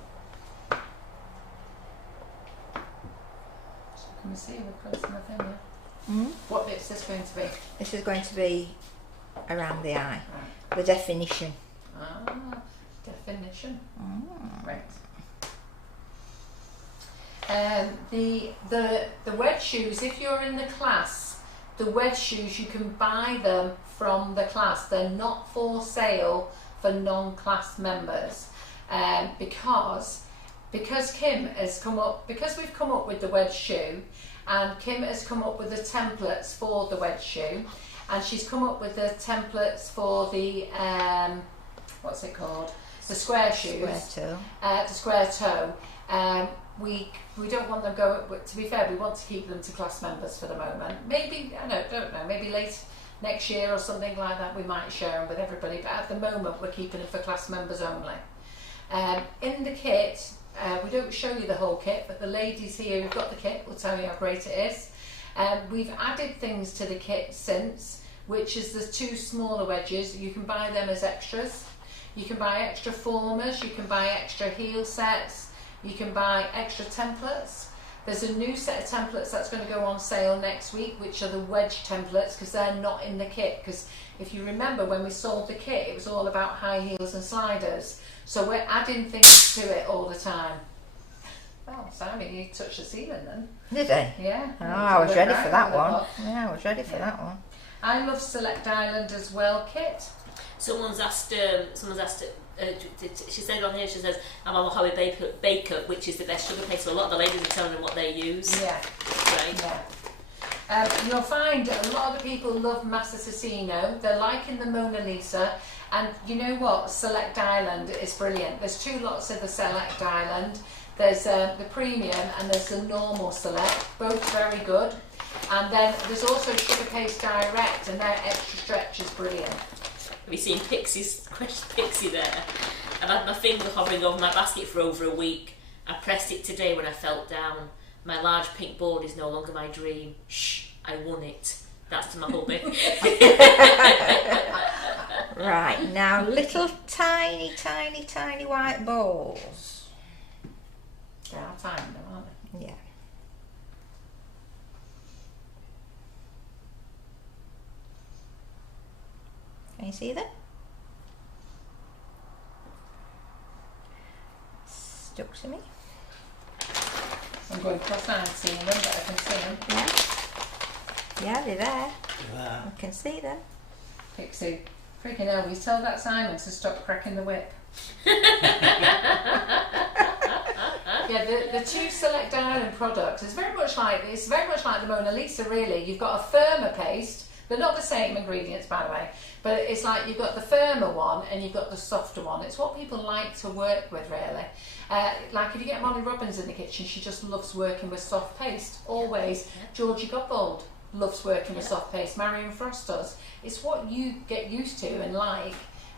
Can we see we're close enough in here? Mm-hmm. What bit's this going to be? This is going to be around the eye. Right. The definition. Ah, definition. Mm. Right. The wedge shoes, if you're in the class, the wedge shoes, you can buy them from the class. They're not for sale for non-class members, because Kim has come up, because we've come up with the wedge shoe, and Kim has come up with the templates for the wedge shoe, and she's come up with the templates for the what's it called? The square shoes. Square toe. The square toe. We don't want them going. To be fair, we want to keep them to class members for the moment. Maybe don't know. Maybe late next year or something like that, we might share them with everybody. But at the moment, we're keeping them for class members only. In the kit, we don't show you the whole kit, but the ladies here who've got the kit will tell you how great it is. We've added things to the kit since, which is the 2 smaller wedges. You can buy them as extras. You can buy extra formers. You can buy extra heel sets. You can buy extra templates. There's a new set of templates that's going to go on sale next week, which are the wedge templates, because they're not in the kit. Because if you remember when we sold the kit, it was all about high heels and sliders. So we're adding things to it all the time. Oh, Simon, you touched the ceiling then. Did I? Yeah. Oh, I was ready for that one. Yeah, I was ready for that one. I love Select Island as well kit. Someone's asked, she said on here, she says, I'm a hobby baker, which is the best sugar paste. So a lot of the ladies are telling them what they use. Yeah. Right. Yeah. You'll find a lot of the people love Massa Tessino. They're liking the Mona Lisa. And you know what? Select Island is brilliant. There's 2 lots of the Select Island. There's the premium and there's the normal select, both very good. And then there's also Sugar Paste Direct, and their extra stretch is brilliant. Have you seen Pixie there? I've had my finger hovering over my basket for over a week. I pressed it today when I felt down. My large pink board is no longer my dream. Shh, I won it. That's to my hubby. Right, now little tiny white balls. They are tiny though, aren't they? Yeah. Can you see them? Stuck to me. I'm going cross-eyed seeing them, but I can see them. Yeah. Yeah, they're there. Yeah. I can see them. Pixie, freaking hell, we tell that Simon to stop cracking the whip. Yeah, the two Select Ireland products is very much like the Mona Lisa. Really, you've got a firmer paste. They're not the same ingredients, by the way, but it's like you've got the firmer one and you've got the softer one. It's what people like to work with, really. Like if you get Molly Robbins in the kitchen, she just loves working with soft paste. Always. Georgie Gobbold loves working with soft paste. Marion Frost does. It's what you get used to and like,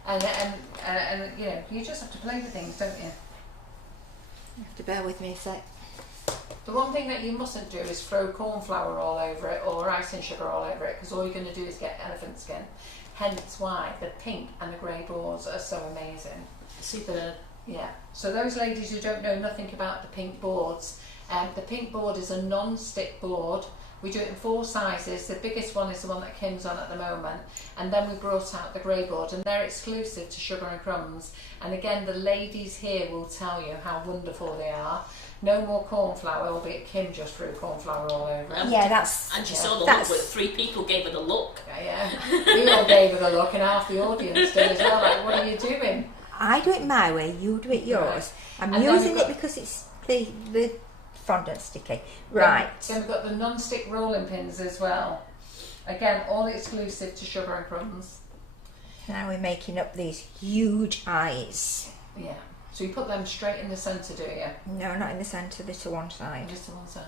and you know, you just have to play with things, don't you? You have to bear with me a sec. The one thing that you mustn't do is throw corn flour all over it or icing sugar all over it, because all you're going to do is get elephant skin. Hence why the pink and the grey boards are so amazing. Superb. Yeah. So those ladies who don't know nothing about the pink boards, the pink board is a non-stick board. We do it in 4 sizes. The biggest one is the one that Kim's on at the moment, and then we brought out the grey board, and they're exclusive to Sugar and Crumbs. And again, the ladies here will tell you how wonderful they are. No more corn flour, albeit Kim just threw corn flour all over it. Yeah, that's. And she yeah, saw the that's, look, but 3 people gave her the look. Yeah. We all gave her the look, and half the audience did as well. Like, what are you doing? I do it my way, you do it yours. Right. I'm And then using we've got- it because it's the fondant sticky. Right. Then we've got the non-stick rolling pins as well. Again, all exclusive to Sugar and Crumbs. Now we're making up these huge eyes. Yeah. So you put them straight in the centre, do you? No, not in the centre, they're to one side. Just to one side.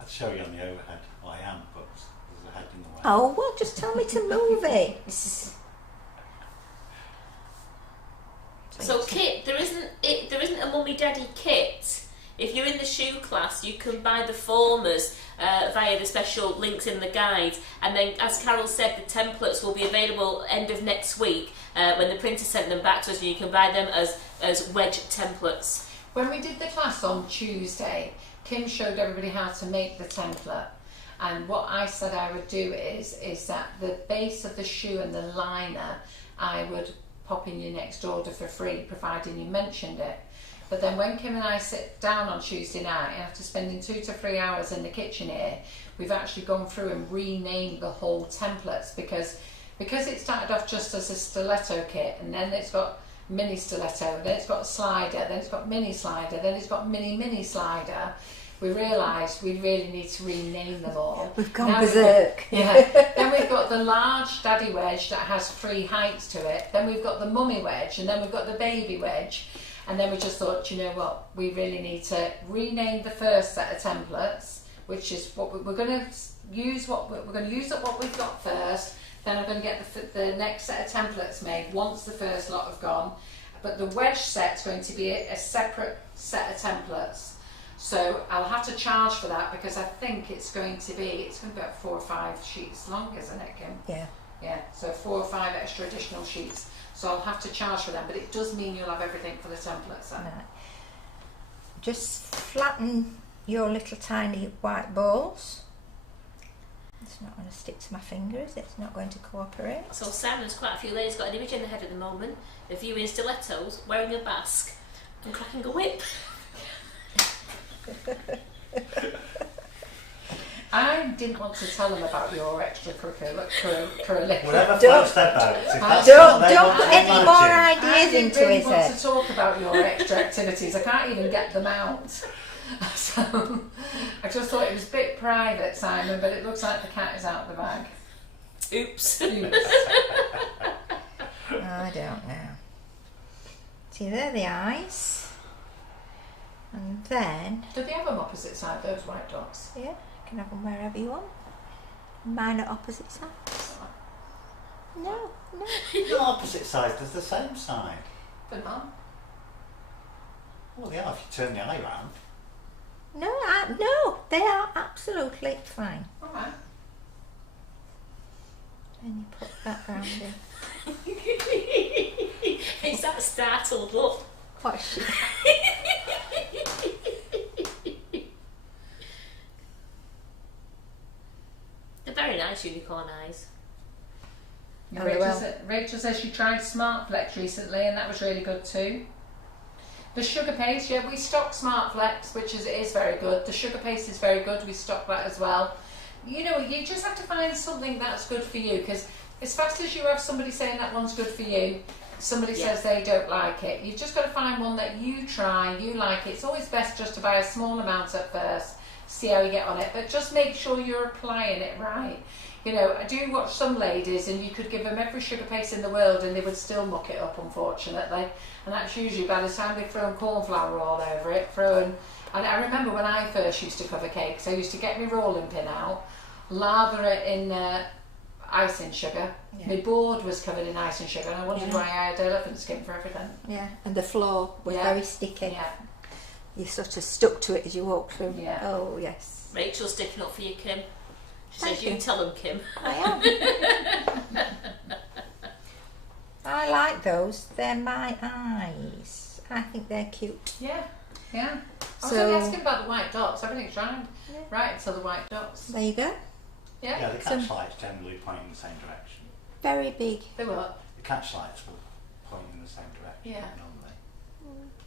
I'd show you on the overhead. Well, I am, but there's a head in the way. Oh, well, just tell me to move it. So kit, there isn't a mummy daddy kit. If you're in the shoe class, you can buy the formers via the special links in the guide, and then, as Carol said, the templates will be available end of next week when the printer sent them back to us, and you can buy them as wedge templates. When we did the class on Tuesday, Kim showed everybody how to make the template, and what I said I would do is that the base of the shoe and the liner I would pop in your next order for free, providing you mentioned it. But then when Kim and I sit down on Tuesday night, after spending 2 to 3 hours in the kitchen here, we've actually gone through and renamed the whole templates, because it started off just as a stiletto kit, and then it's got mini stiletto, then it's got slider, then it's got mini slider, then it's got mini slider. We realised we really need to rename them all. We've gone Now berserk. Then we've got the large daddy wedge that has 3 heights to it. Then we've got the mummy wedge, and then we've got the baby wedge. And then we just thought, you know what, we really need to rename the first set of templates, which is what we're going to use. We're going to use up what we've got first. Then I'm going to get the next set of templates made once the first lot have gone. But the wedge set's going to be a separate set of templates. So I'll have to charge for that, because I think it's going to be about 4 or 5 sheets long, isn't it, Kim? Yeah. Yeah, so 4 or 5 extra additional sheets. So I'll have to charge for them, but it does mean you'll have everything for the templates then. Right. Just flatten your little tiny white balls. It's not going to stick to my fingers, it's not going to cooperate. So Simon's quite a few ladies got an image in their head at the moment of you in stilettos, wearing a basque and cracking a whip. I didn't want to tell them about your extracurricular. Whatever floats their boat. If that's Don't what they want put to any imagine. more I ideas didn't into really his want head. to talk about your extra activities. I can't even get them out. So I just thought it was a bit private, Simon, but it looks like the cat is out of the bag. Oops. Oops. I don't know. See, they're the eyes. And then, Do they have them opposite side, those white dots? yeah, you can have them wherever you want. Mine are opposite sides. No, no. Not opposite sides, there's the same side. They're not. Well, they are if you turn the eye round. No, no, they are absolutely fine. Alright. And you put that round in. It's that startled look. What's she? They're very nice unicorn eyes. Oh, well. Rachel says she tried Smart Flex recently and that was really good too. The sugar paste, yeah, we stock Smart Flex, which is very good. The sugar paste is very good, we stock that as well. You know, you just have to find something that's good for you, because as fast as you have somebody saying that one's good for you, somebody says they don't like it. You've just got to find one that you try, you like it. It's always best just to buy a small amount at first, see how you get on it, but just make sure you're applying it right. You know, I do watch some ladies and you could give them every sugar paste in the world and they would still muck it up, unfortunately. And that's usually by the time they've thrown corn flour all over it, and I remember when I first used to cover cakes, I used to get my rolling pin out, lather it in icing sugar. Yeah. My board was covered in icing sugar and I wondered Yeah. why I had elephant skin for everything. Yeah, and the floor was Yeah. very sticky. Yeah. You sort of stuck to it as you walked through. Yeah. Oh, yes. Rachel's sticking up for you, Kim. She Thank says you you. tell them, Kim. I am. I like those. They're my eyes. I think they're cute. Yeah, yeah. I was So- only asking about the white dots. Everything's round, Yeah. right until the white dots. There you go. Yeah, Yeah, the Some- catch lights generally point in the same direction. Very big. they were. The catch lights will point in the same direction Yeah. normally.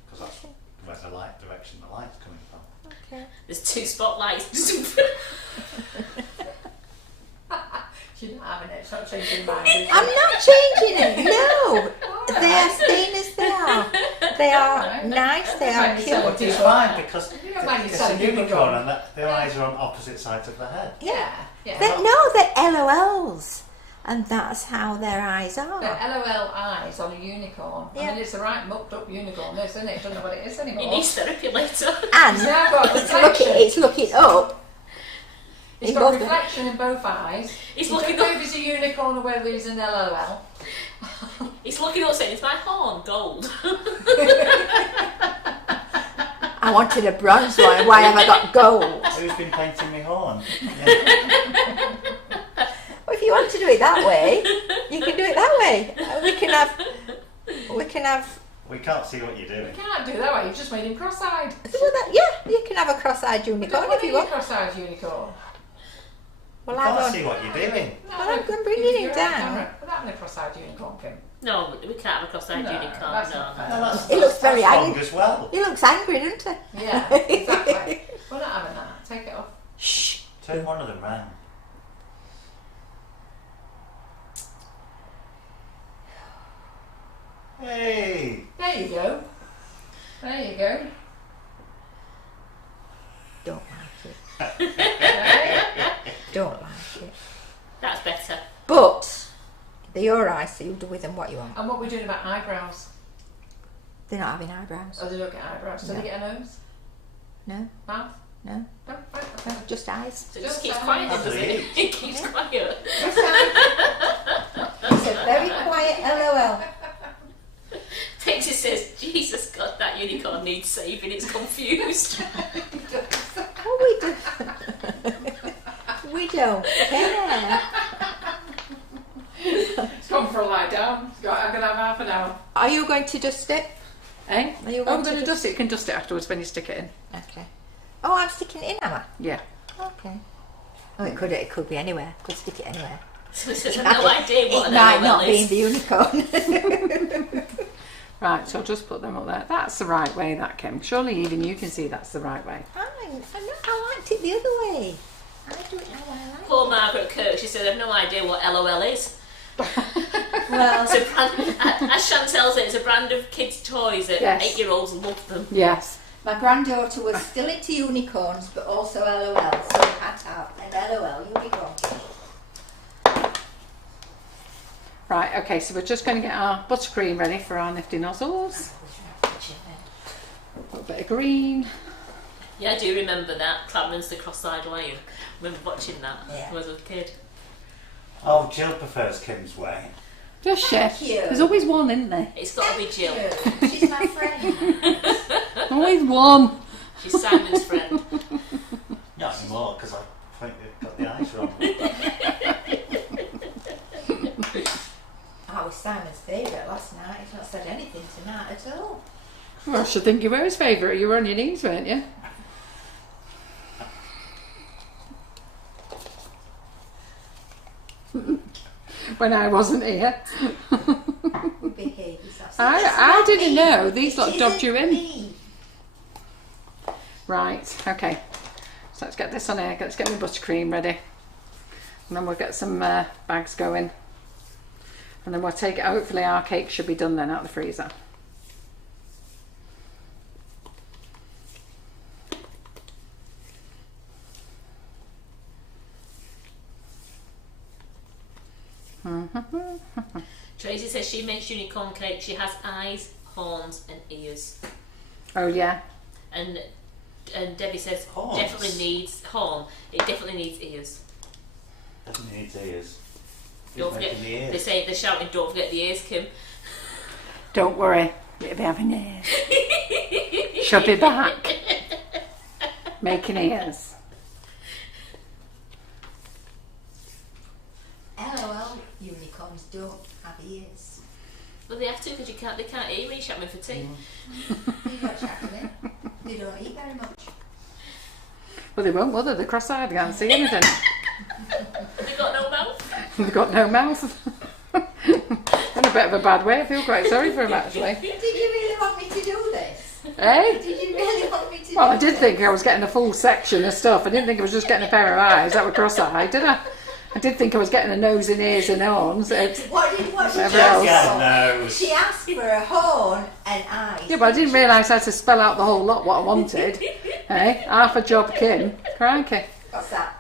Because that's where the light direction the light's coming from. Okay. There's two spotlights. She's not having it. It's not changing your mind. is I'm it? not changing it. No. They are staying as they are. They are Alright. nice. They are Fine, so cute. what do you It's want? fine because You don't mind it's yourself, a you can unicorn go. and their eyes are on opposite sides of the head. Yeah. Yeah. They're LOLs. And that's how their eyes The are. LOL eyes on a unicorn. I Yeah. mean, it's a right mucked up unicorn, this, isn't it? Doesn't know what it is He anymore. needs therapy later. And It's now got a it's reflection. looking up. It's in got both- reflection in both eyes. He's You looking don't know up. if it's a unicorn or whether it's an LOL. He's looking up saying, "Is my horn gold?" I wanted a bronze one. Why have I got gold? Who's been painting me horn? Yeah. Well, if you want to do it that way, you can do it that way. We can have. We can't see what you're doing. You can't do that way, you've just made him cross-eyed. Yeah, you can have a cross-eyed unicorn if you want. Cross-eyed unicorn. Well, You I can't won't. see what you're doing. No, Well, I'm bringing him down. We're not having a cross-eyed unicorn, Kim. No, we can't have a cross-eyed No, unicorn. that's No, not no. fair. No, that's, It looks very that's wrong angry. as well. He looks angry, doesn't he? Yeah, exactly. We're not having that. Take it off. Shh. Turn one of them round. Hey! There you go. There you go. Don't like it. Right. Don't like it. That's better. But they're your eyes, so you do with them what you want. And what we're doing about eyebrows? They're not having eyebrows. Oh, they don't get eyebrows. Do No. they get a nose? No, Mouth? no, No? Right, okay. no, just eyes. So it just Just keeps saying. quiet, That's doesn't what it? it It keeps quiet. It's a very quiet LOL. Pixie says, "Jesus God, that unicorn needs saving. It's confused." Oh, we do. We don't care. It's gone for a lie down. I'm going to have half an hour. Are you going to dust it? Eh? Are you Oh, going we're going to to dust it. You can dust it afterwards when you stick it in. Okay. Oh, I'm sticking it in, am I? Yeah. Okay. Oh, it could be anywhere. Could stick it anywhere. So it says, "I've no idea what It an might LOL not be in is." the unicorn. Right, so I'll just put them up there. That's the right way, that, Kim. Surely even you can see that's the right way. I liked it the other way. I do it how I like Poor Margaret Kirk, she said, "I've no idea what LOL is." it. Well, It's a brand, as Chantel said, it's a brand of kids' toys that Yes. 8-year-olds love them. Yes. my granddaughter was still into unicorns, but also LOL, so we had to have an LOL unicorn. Right, okay, so we're just going to get our buttercream ready for our nifty nozzles. little bit of green. Yeah, I do remember that. Clarence the Cross-Eyed Lion. I remember watching that Yeah. when I was a kid. Oh, Jill prefers Kim's way. Does she? Thank you. There's always one, isn't there? It's got to be Jill. Thank you. She's my friend. Always one. She's Simon's friend. Not anymore, because I think they've got the eyes wrong. I was Simon's favourite last night. He's not said anything tonight at all. Well, I should think you were his favourite. You were on your knees, weren't you? When I wasn't here. We behave yourself. I didn't know. These lot It dobbed you isn't in. me. Right, okay. So let's get this on here. Let's get my buttercream ready. And then we'll get some bags going. And then we'll take it. Hopefully our cake should be done then out of the freezer. Tracy says she makes unicorn cake. She has eyes, horns, and ears. Oh yeah. And Debbie says Horns? definitely needs horn. It definitely needs ears. Doesn't need ears. He's Don't forget. making the ears. They're shouting. Don't forget the ears, Kim. Don't worry. You'll be having ears. She'll be back. Making ears. LOL, unicorns don't have ears. Well, they have to because they can't eat when you shout me for tea. You got chat to them. They don't eat very much. Well, they won't, will they? They're cross-eyed. They can't see anything. They've got no mouth. They've got no mouth. In a bit of a bad way. I feel quite sorry for them, actually. Did you really want me to do this? Eh? Did you really want me to do Well, I this? did think I was getting a full section of stuff. I didn't think I was just getting a pair of eyes that were cross-eyed, did I? I did think I was getting a nose and ears and horns. What did Whatever she else. ask Yeah, for? nose. She asked for a horn and eyes. Yeah, but I didn't realise I had to spell out the whole lot what I wanted. Eh? Half a job, Kim. Crikey. What's that?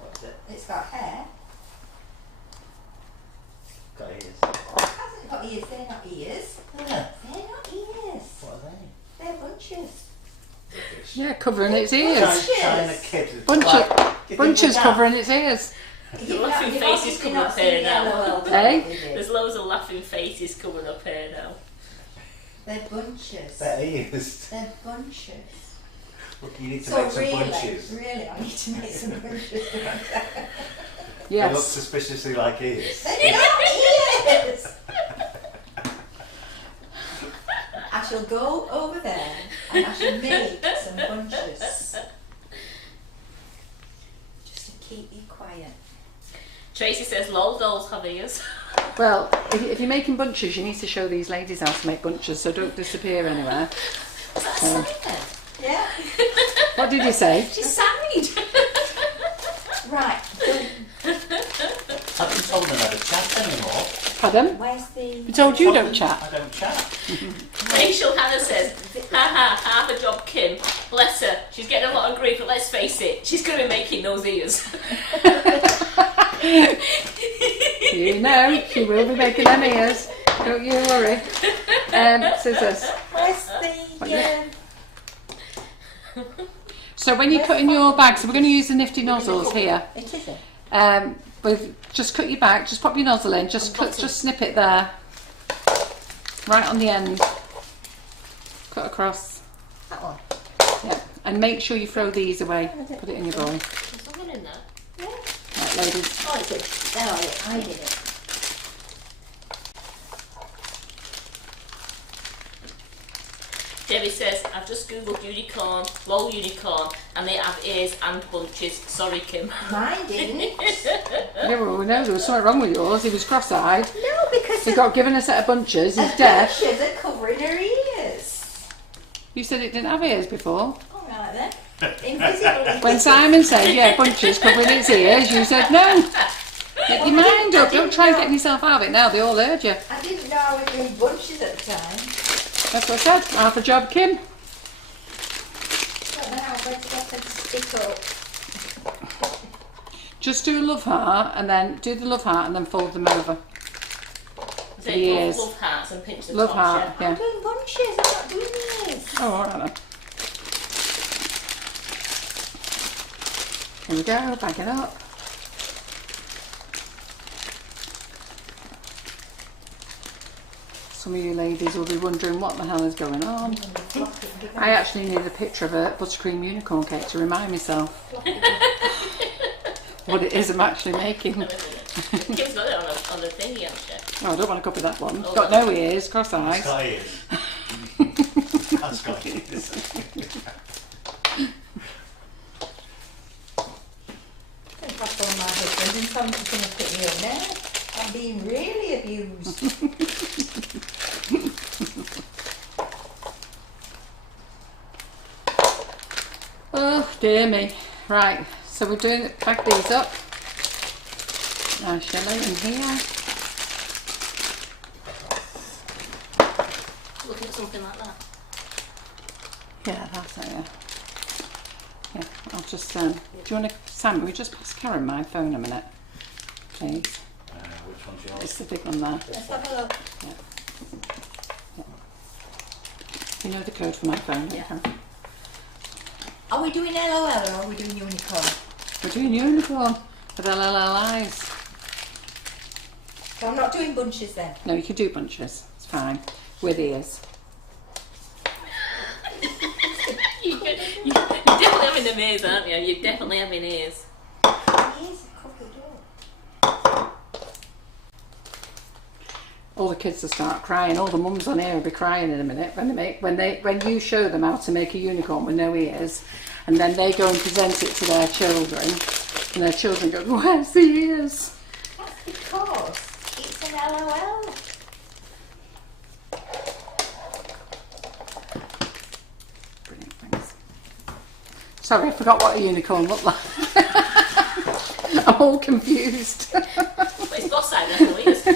What's it? It's got hair. Got ears. It hasn't got ears. They're not ears. Yeah. They're not ears. What are they? They're bunches. Yeah, covering its ears. China kid. with Bunches, black- You think bunches with that? covering its ears. The laughing faces coming up here now. Eh? There's loads of laughing faces coming up here now. They're bunches. They're ears. They're bunches. Look, you need to So make some really, bunches. really, I need to make some bunches. They look Yes. suspiciously like ears. They're not ears. I shall go over there and I shall make some bunches. Just to keep you quiet. Tracy says lol dolls have ears. Well, if you're making bunches, you need to show these ladies how to make bunches, so don't disappear anywhere. Simon. Yeah? What did you say? She sighed. Right. I haven't told them how to chat anymore. Pardon? Where's the... We told you don't chat. I don't chat. Rachel Hannah says, haha, half a job Kim. Bless her. She's getting a lot of grief, but let's face it, she's going to be making those ears. You know, she will be making them ears. Don't you worry. Scissors. Where's the... So when you're cutting your bag, so we're going to use the nifty nozzles here. It isn't. With just cut your bag, just pop your nozzle in, just snip it there, right on the end. Cut across. That one. Yeah, and make sure you throw these away. Put it in your bowl. There's something in there. Yeah. Right, ladies. Oh, it's a... Oh, yeah, I did it. Debbie says, I've just googled unicorn, lol unicorn, and they have ears and bunches. Sorry, Kim. Mine didn't. Yeah, well, we know there was something wrong with yours. He was cross-eyed. No, because He the got given a set of bunches. He's deaf. bunches are covering her ears. You said it didn't have ears before. All right then. Invisible. When Simon said, yeah, bunches covering its ears, you said no. Get your mind up. Don't try and get yourself out of it now. They all heard you. I didn't know I was doing bunches at the time. That's what I said. Half a job, Kim. But now I better get them to stick up. Just do a love heart and then do the love heart and then fold them over. for the ears. Love hearts and pinch the Love top. heart, Yeah. I'm yeah. doing bunches, I'm not doing ears. Oh, alright then. Here we go, bag it up. Some of you ladies will be wondering what the hell is going on. I actually need a picture of a buttercream unicorn cake to remind myself what it is I'm actually making. Kim's got it on the thingy, actually. Oh, I don't want to copy that one. Oh, Got no ears, cross It's eyes. got ears. That's got ears. I'm going to pass on my husband and tell him he's going to put me on there. I'm being really abused. Oh, dear me. Right, so we're doing it, pack these up. Now, Shelley, in here. Looking at something like that. Yeah, that's it, yeah. Yeah, I'll just, do you want to, Sam, will you just pass Karen my phone a minute, please? Which one's yours? It's the big one there. Let's have a look. You know the code for my phone, don't you? Are we doing LOL or are we doing unicorn? We're doing unicorn with LLLIs. So I'm not doing bunches then. No, you can do bunches, it's fine. With ears. You're definitely having them ears, aren't you? You're definitely having ears. Here's a couple door. All the kids will start crying. All the mums on here will be crying in a minute when you show them how to make a unicorn with no ears, and then they go and present it to their children, and their children go, "Where's the ears?" That's because it's an LOL. Brilliant, thanks. Sorry, I forgot what a unicorn looked like. I'm all confused. But it's got side, that's no ears.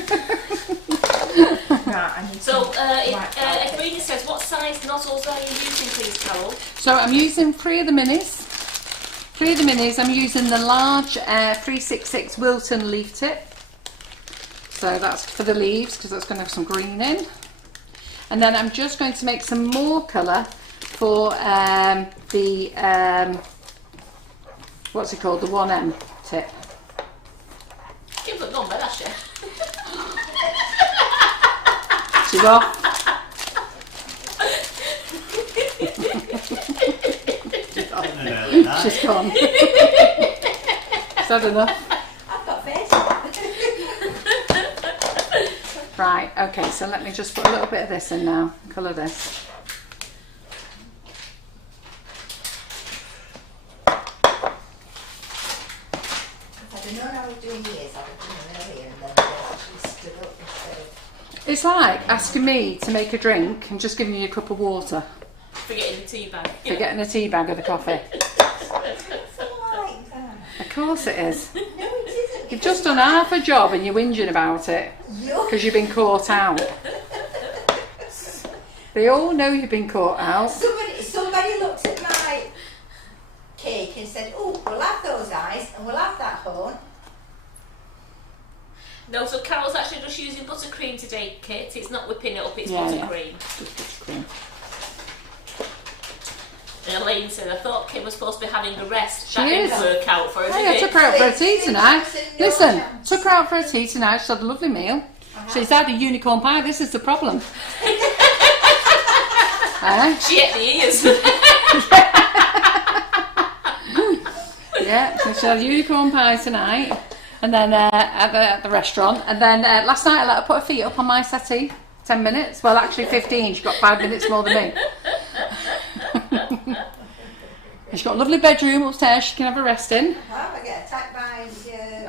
Right, I need So, white carpet. Edwina says, what size nozzles are you using, please, Carol? So I'm using 3 of the minis. 3 of the minis. I'm using the large 366 Wilton leaf tip. So that's for the leaves because that's going to have some green in. And then I'm just going to make some more colour for the what's it called? The 1M tip. You've got gone, but that's you. She's off. On an early night. She's gone. Is that enough? I've got face. Right, okay, so let me just put a little bit of this in now. Colour this. If I'd have known I was doing ears, I'd have done them earlier and then actually stood up instead of... It's like asking me to make a drink and just giving you a cup of water. Forgetting the tea bag. For getting a tea bag of the coffee. It's not like that. Of course it is. No, it isn't. You've just done half a job and you're whinging about it You're... because you've been caught out. They all know you've been caught out. Somebody looked at my cake and said, "Oh, we'll have those eyes and we'll have that horn." No, so Carol's actually just using buttercream today, Kit. It's not whipping it up, it's Yeah, yeah. buttercream. Just buttercream. And Elaine said, I thought Kim was supposed to be having a rest. She That is. didn't work out for her, Hey, did I it? took her out for a tea tonight. No Listen, chance. took her out for a tea tonight. She had a lovely meal. She's had a unicorn pie. This is the problem. She ate the ears. Yeah, so she had a unicorn pie tonight, and then at the restaurant, and then last night I let her put her feet up on my settee. 10 minutes. Well, actually 15. She got 5 minutes more than me. And she's got a lovely bedroom upstairs. She can have a rest in. Well, I get attacked by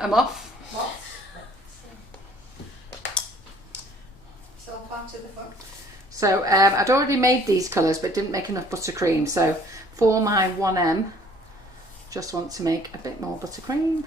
I'm off. moths. So part of the fun. So I'd already made these colours, but didn't make enough buttercream. So for my 1M, just want to make a bit more buttercream.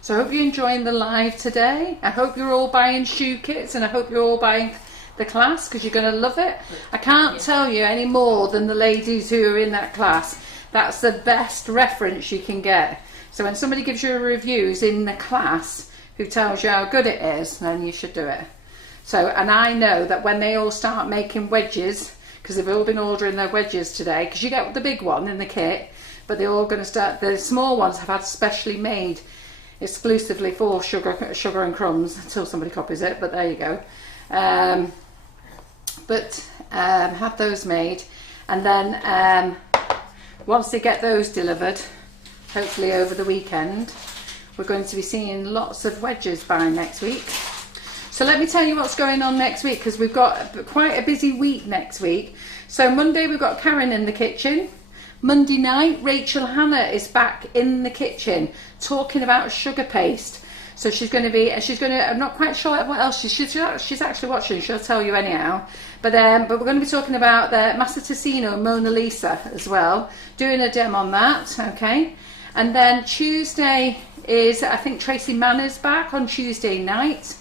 So I hope you're enjoying the live today. I hope you're all buying shoe kits, and I hope you're all buying the class because you're going to love it. I can't tell you any more than the ladies who are in that class. That's the best reference you can get. So when somebody gives you a review who's in the class who tells you how good it is, then you should do it. So, and I know that when they all start making wedges, because they've all been ordering their wedges today, because you get the big one in the kit, but they're all going to start, the small ones have had specially made exclusively for Sugar and Crumbs, until somebody copies it, but there you go. Have those made, and then once they get those delivered, hopefully over the weekend, we're going to be seeing lots of wedges by next week. So let me tell you what's going on next week, because we've got quite a busy week next week. So Monday we've got Karen in the kitchen. Monday night, Rachel Hannah is back in the kitchen talking about sugar paste. So she's going to, I'm not quite sure what else she's actually watching, she'll tell you anyhow. But we're going to be talking about the Massaticino Mona Lisa as well, doing a demo on that, okay? And then Tuesday is, I think Tracy Manner's back on Tuesday night.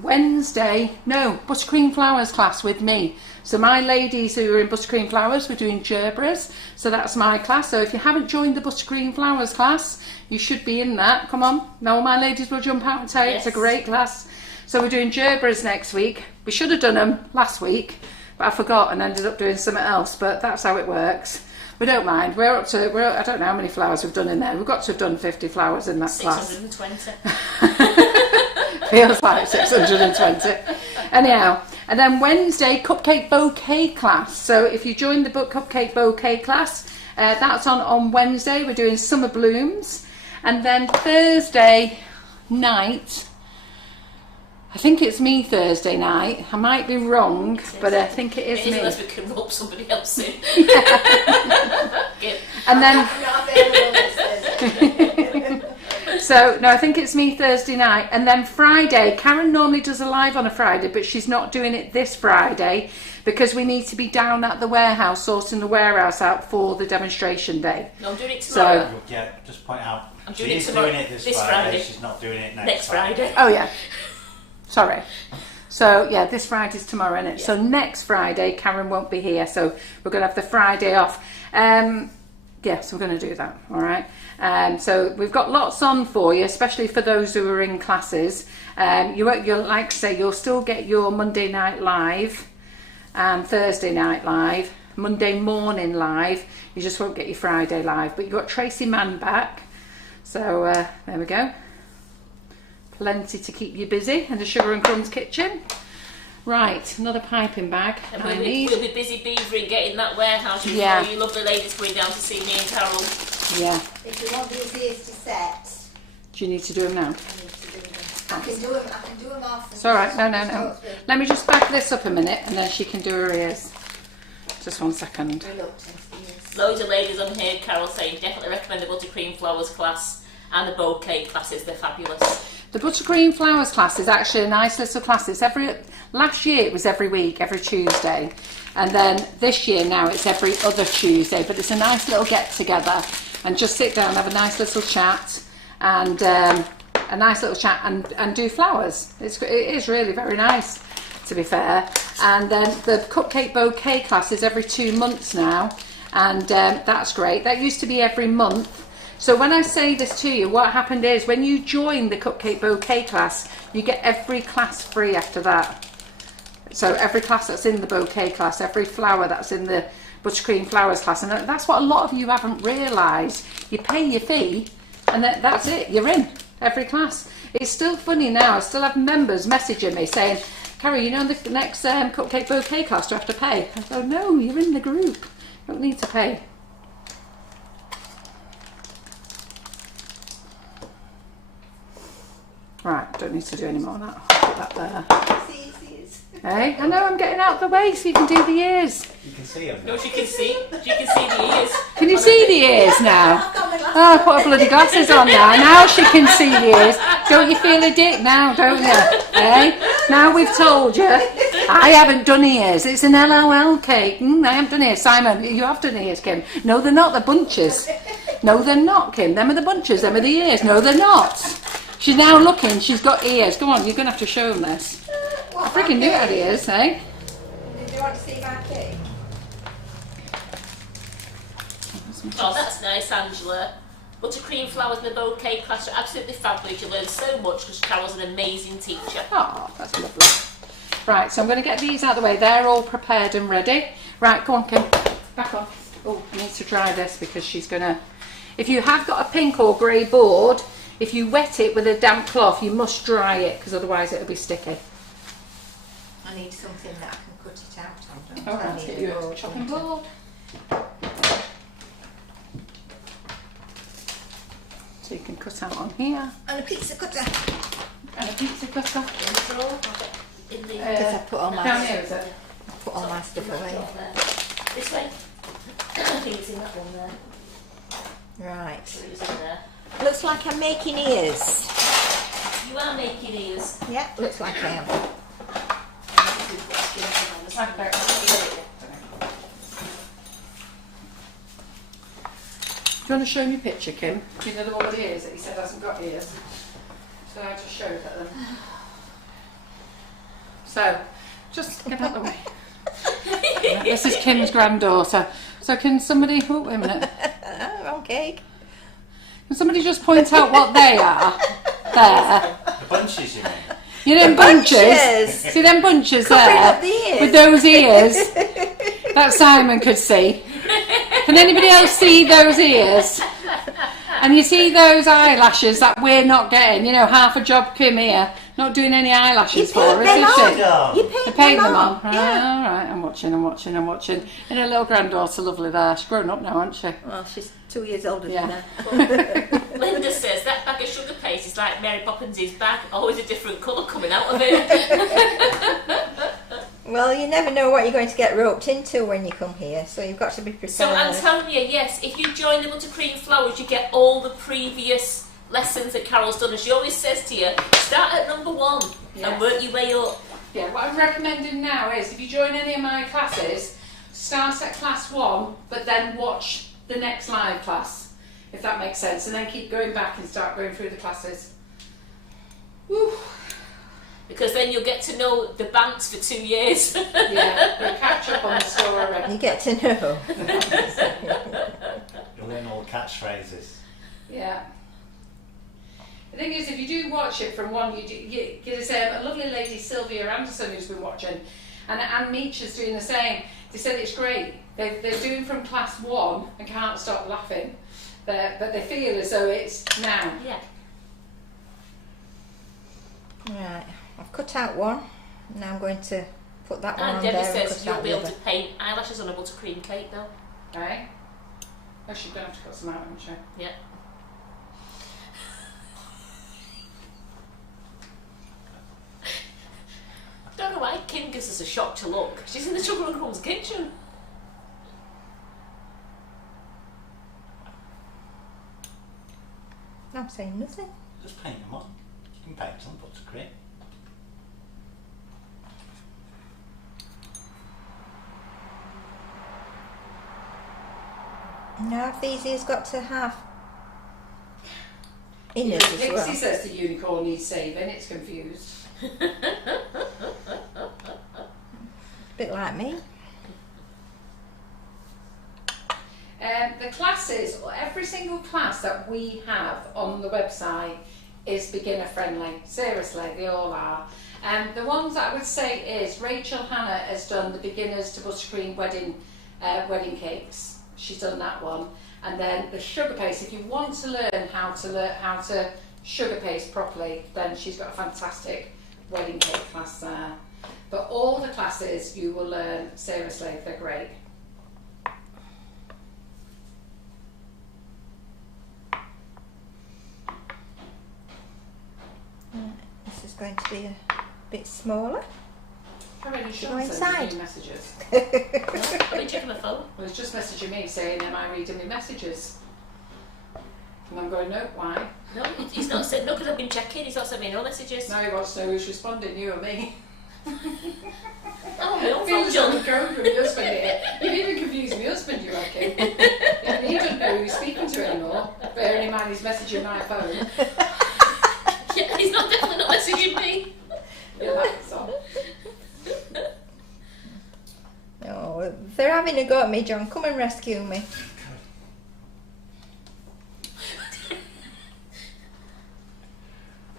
Wednesday, no, Buttercream Flowers class with me. So my ladies who are in Buttercream Flowers, we're doing gerbras. So that's my class. So if you haven't joined the Buttercream Flowers class, you should be in that. Come on. Now my ladies will jump out and tell you it's a great class. So we're doing gerbras next week. We should have done them last week, but I forgot and ended up doing something else. But that's how it works. We don't mind. We're up to, I don't know how many flowers we've done in there. We've got to have done 50 flowers in that 620. class. Feels like 620. Anyhow, and then Wednesday, Cupcake Bouquet class. So if you join the Cupcake Bouquet class, that's on Wednesday. We're doing summer blooms. And then Thursday night, I think it's me Thursday night. I might be wrong, but I think it is me. Unless we can rope somebody else in. And then... So, no, I think it's me Thursday night. And then Friday, Karen normally does a live on a Friday, but she's not doing it this Friday because we need to be down at the warehouse, sorting the warehouse out for the demonstration day. No, I'm doing it tomorrow. So, yeah, just point out, I'm she doing is it tomorrow, doing it this Friday. Friday, she's not doing it next Friday. Oh, yeah. Sorry. So, yeah, this Friday's tomorrow, isn't it? Yeah. So next Friday, Karen won't be here, so we're going to have the Friday off. So we're going to do that, all right? So we've got lots on for you, especially for those who are in classes. You'll like to say, you'll still get your Monday night live and Thursday night live, Monday morning live. You just won't get your Friday live, but you've got Tracy Mann back. So there we go. Plenty to keep you busy in the Sugar and Crumbs kitchen. Right, another piping bag. And we'll be busy beavering getting that warehouse before you lovely ladies coming down to see me and Carol. Yeah. If you want these ears to set, do you need to do them now? I need to do them. I can do them off. It's all right. No. Let me just back this up a minute, and then she can do her ears. Just 1 second. Loads of ladies on here, Carol, saying definitely recommend the Buttercream Flowers class and the Bouquet classes. They're fabulous. The Buttercream Flowers class is actually a nice little class. It's last year it was every week, every Tuesday, and then this year now it's every other Tuesday. But it's a nice little get together and just sit down, have a nice little chat, and do flowers. It is really very nice, to be fair. And then the Cupcake Bouquet class is every 2 months now, and that's great. That used to be every month. So when I say this to you, what happened is when you join the Cupcake Bouquet class, you get every class free after that. So every class that's in the bouquet class, every flower that's in the Buttercream Flowers class, and that's what a lot of you haven't realised. You pay your fee, and that's it. You're in every class. It's still funny now. I still have members messaging me saying, "Carrie, you know the next Cupcake Bouquet class, do I have to pay?" I go, "No, you're in the group. You don't need to pay." Right, don't need to do any more of that. Put that there. Hey, I know, I'm getting out of the way so you can do the ears. You can see them. No, she can see. She can see the ears. Can you see the ears now? Oh, I put her bloody glasses on now. Now she can see the ears. Don't you feel a dick now, don't you? Hey? Now we've told you. I haven't done ears. It's an LOL cake. I haven't done ears. Simon, you have done ears, Kim. No, they're not. They're bunches. No, they're not, Kim. Them are the bunches. Them are the ears. No, they're not. She's now looking. She's got ears. Come on, you're going to have to show them this. I freaking knew it had ears, eh? Oh, that's nice, Angela. Buttercream flowers in the bouquet class are absolutely fabulous. You learn so much because Carol's an amazing teacher. Oh, that's lovely. Right, so I'm going to get these out of the way. They're all prepared and ready. Right, go on, Kim. Back on. Oh, I need to dry this because she's going to... If you have got a pink or grey board, if you wet it with a damp cloth, you must dry it because otherwise it'll be sticky. I need something that I can cut it out on. All right, let's get you a chopping board. So you can cut out on here. And a pizza cutter. And a pizza cutter. In the drawer? In the... Because I put all my, Down here, is it? put all my stuff away. This way. I think it's in that one there. Right. So it's in there. Looks like I'm making ears. You are making ears. Yeah, looks like I am. Okay. Do you want to show me a picture, Kim? Do you know the one with the ears that he said hasn't got ears? So I just showed it them. So, just get out of the way. This is Kim's granddaughter. So can somebody, oh wait a minute. Wrong cake. Can somebody just point out what they are? There. The bunches, you mean? You know, bunches. bunches. See them bunches Covering there up the ears. with those ears that Simon could see. Can anybody else see those ears? And you see those eyelashes that we're not getting. You know, half a job Kim here, not doing any eyelashes for us, them is on. she? You They paint paint them them on. on. Right, Yeah. all right, I'm watching. And her little granddaughter, lovely there. She's grown up now, hasn't she? Well, she's 2 years older Yeah. than Linda says that bag of sugar paste is like Mary Poppins' bag, always a different colour coming out of it. Well, you never know what you're going to get roped into when you come here, so you've got to be prepared. So Antonia, yes, if you join the Buttercream Flowers, you get all the previous lessons that Carol's done, and she always says to you, start at number 1 Yes. and work your way up. Yeah, what I'm recommending now is if you join any of my classes, start at class 1, but then watch the next live class, if that makes sense, and then keep going back and start going through the classes. Woo. Because then you'll get to know the bands for 2 years. Yeah, we'll catch up on the story. You get to know. You'll learn all the catchphrases. Yeah. The thing is, if you do watch it from one, there's a lovely lady, Sylvia Anderson, who's been watching, and Anne Meach is doing the same. They said it's great. They're doing from class 1 and can't stop laughing, but they feel as though it's now. Yeah. Right, I've cut out one. Now I'm going to put that one And on Debbie there and says cut you'll out be the able other. to paint eyelashes on a buttercream cake though. Right? Oh, she's going to have to cut some out, isn't she? Yeah. I don't know why Kim gives us a shock to look. She's in the Sugar and Crumbs Kitchen. I'm saying nothing. Just paint them on. You can paint on buttercream. Now have these ears got to have inners as Pixie well? says the unicorn needs saving, it's confused. A bit like me. The classes, every single class that we have on the website is beginner friendly. Seriously, they all are. The ones that I would say is Rachel Hannah has done the beginners to buttercream wedding cakes. She's done that one. And then the sugar paste. If you want to learn how to sugar paste properly, then she's got a fantastic wedding cake class there. But all the classes you will learn, seriously, they're great. This is going to be a bit smaller. Karen and Go Sean inside. sending me messages. I've been checking my phone. Well, he's just messaging me saying, am I reading my messages? And I'm going, no, why? No, he's not said no because I've been checking. He's not sent me no messages. Now he wants to know who's responding, you or me. Oh, my own Feels phone, like John. I'm going for my husband here. You've even confused my husband, you reckon? Yeah, he doesn't know who he's speaking to anymore. Bearing in mind he's messaging my phone. Yeah, he's not definitely not messaging me. Yeah, that's all. Oh, they're having a go at me, John. Come and rescue me.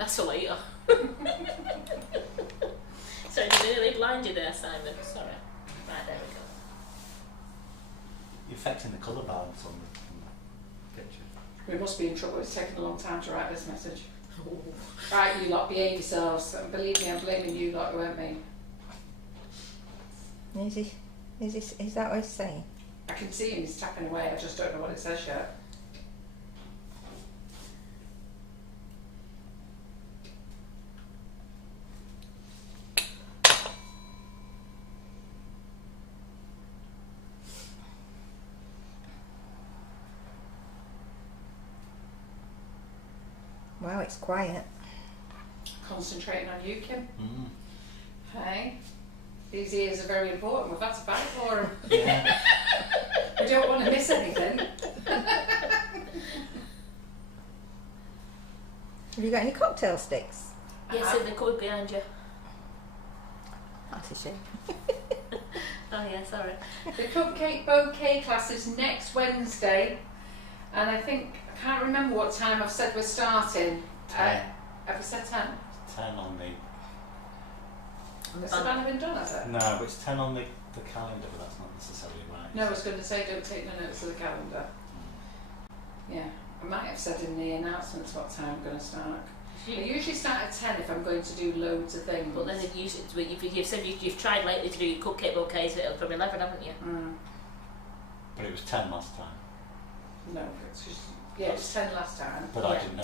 That's for later. Sorry, did I nearly blind you there, Simon? Sorry. Right, there we go. You're affecting the colour balance on the picture. We must be in trouble. It's taken a long time to write this message. Right, you lot, behave yourselves. And believe me, I'm blaming you lot, it weren't me. Is that what he's saying? I can see him, he's tapping away, I just don't know what it says yet. Wow, it's quiet. Concentrating on you, Kim. Mm. Hey, these ears are very important. We've had to fight for them. Yeah. We don't want to miss anything. Have you got any cocktail sticks? Yes, in the cupboard behind you. That's a shame. Oh yeah, sorry. The Cupcake Bouquet class is next Wednesday, and I can't remember what time I've said we're starting. 10. Have we said 10? 10 on the... Has the banner been done, has it? No, but it's 10 on the calendar, but that's not necessarily right. No, I was going to say don't take no notes of the calendar. Yeah, I might have said in the announcements what time I'm going to start. I usually start at 10 if I'm going to do loads of things. But then you've said you've tried lately to do your cupcake bouquets from 11, haven't you? Mm. But it was 10 last time. No, it's just, yeah, it was 10 last time. But yeah. I didn't know.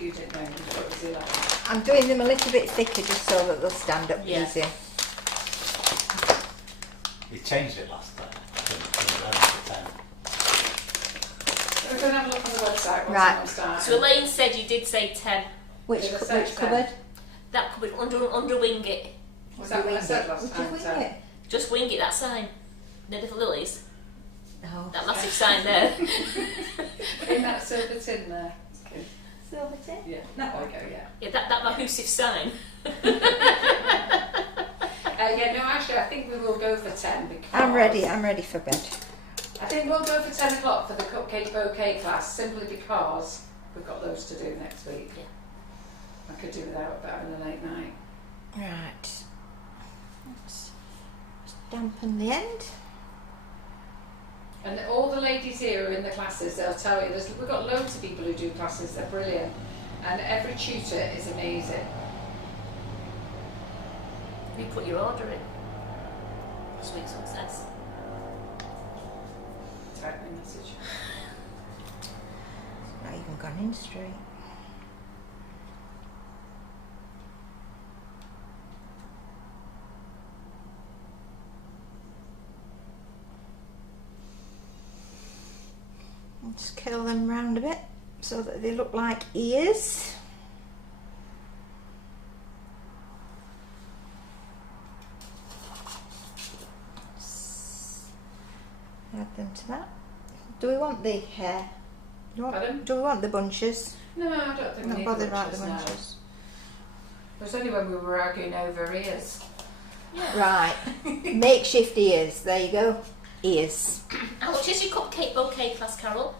You didn't know, you thought it was 11. I'm doing them a little bit thicker just so that they'll stand up easier. He changed it last time from 11 to 10. We're going to have a look on the website once Right. I'm starting. So Elaine said you did say 10. Which Did I say 10? cupboard? That could be under wing it. Was that what I said last Would time? you wing 10? it? Just wing it, that sign. Near the lilies. Oh. That massive sign there. In that silver tin there. Okay. Silver tin? Yeah, that way go, yeah. Yeah, that massive sign. Yeah, no, actually, I think we will go for 10 because... I'm ready for bed. I think we'll go for 10 o'clock for the Cupcake Bouquet class, simply because we've got loads to do next week. Yeah. I could do without having a late night. Right. Let's dampen the end. And all the ladies here are in the classes, they'll tell you, we've got loads of people who do classes, they're brilliant. And every tutor is amazing. You put your order in. Sweet success. Type me a message. Not even gone in straight. Just curl them round a bit so that they look like ears. Add them to that. Do we want the hair? Pardon? Do we want the bunches? No, I don't think we Not need bothered the about the bunches, no. bunches. It was only when we were arguing over ears. Right. Makeshift ears. There you go. Ears. How much is your cupcake bouquet class, Carol?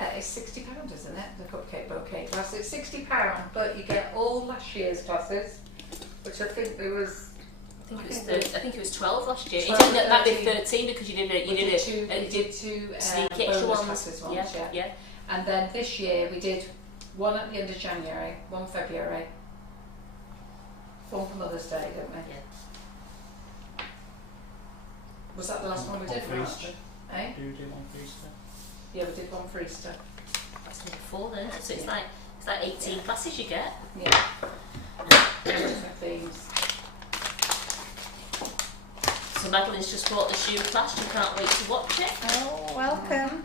It's £60, isn't it? The Cupcake Bouquet class. It's £60, but you get all last year's classes, which I think there was. I think it was 12 last year. 12, It ended up being 13. 13 because you did We did two sneak extra bonus ones. classes once, Yeah, yeah. And then this year we did one at the end of January, one February, one for Mother's Day, didn't we? Yeah. Was that the last one we One did? for March? Easter. Eh? Do you do one for Easter? Yeah, we did one for Easter. That's nearly 4 then. So it's like 18 classes you get. Yeah. Different themes. So Madeline's just bought the shoe class. You can't wait to watch it. Oh, welcome.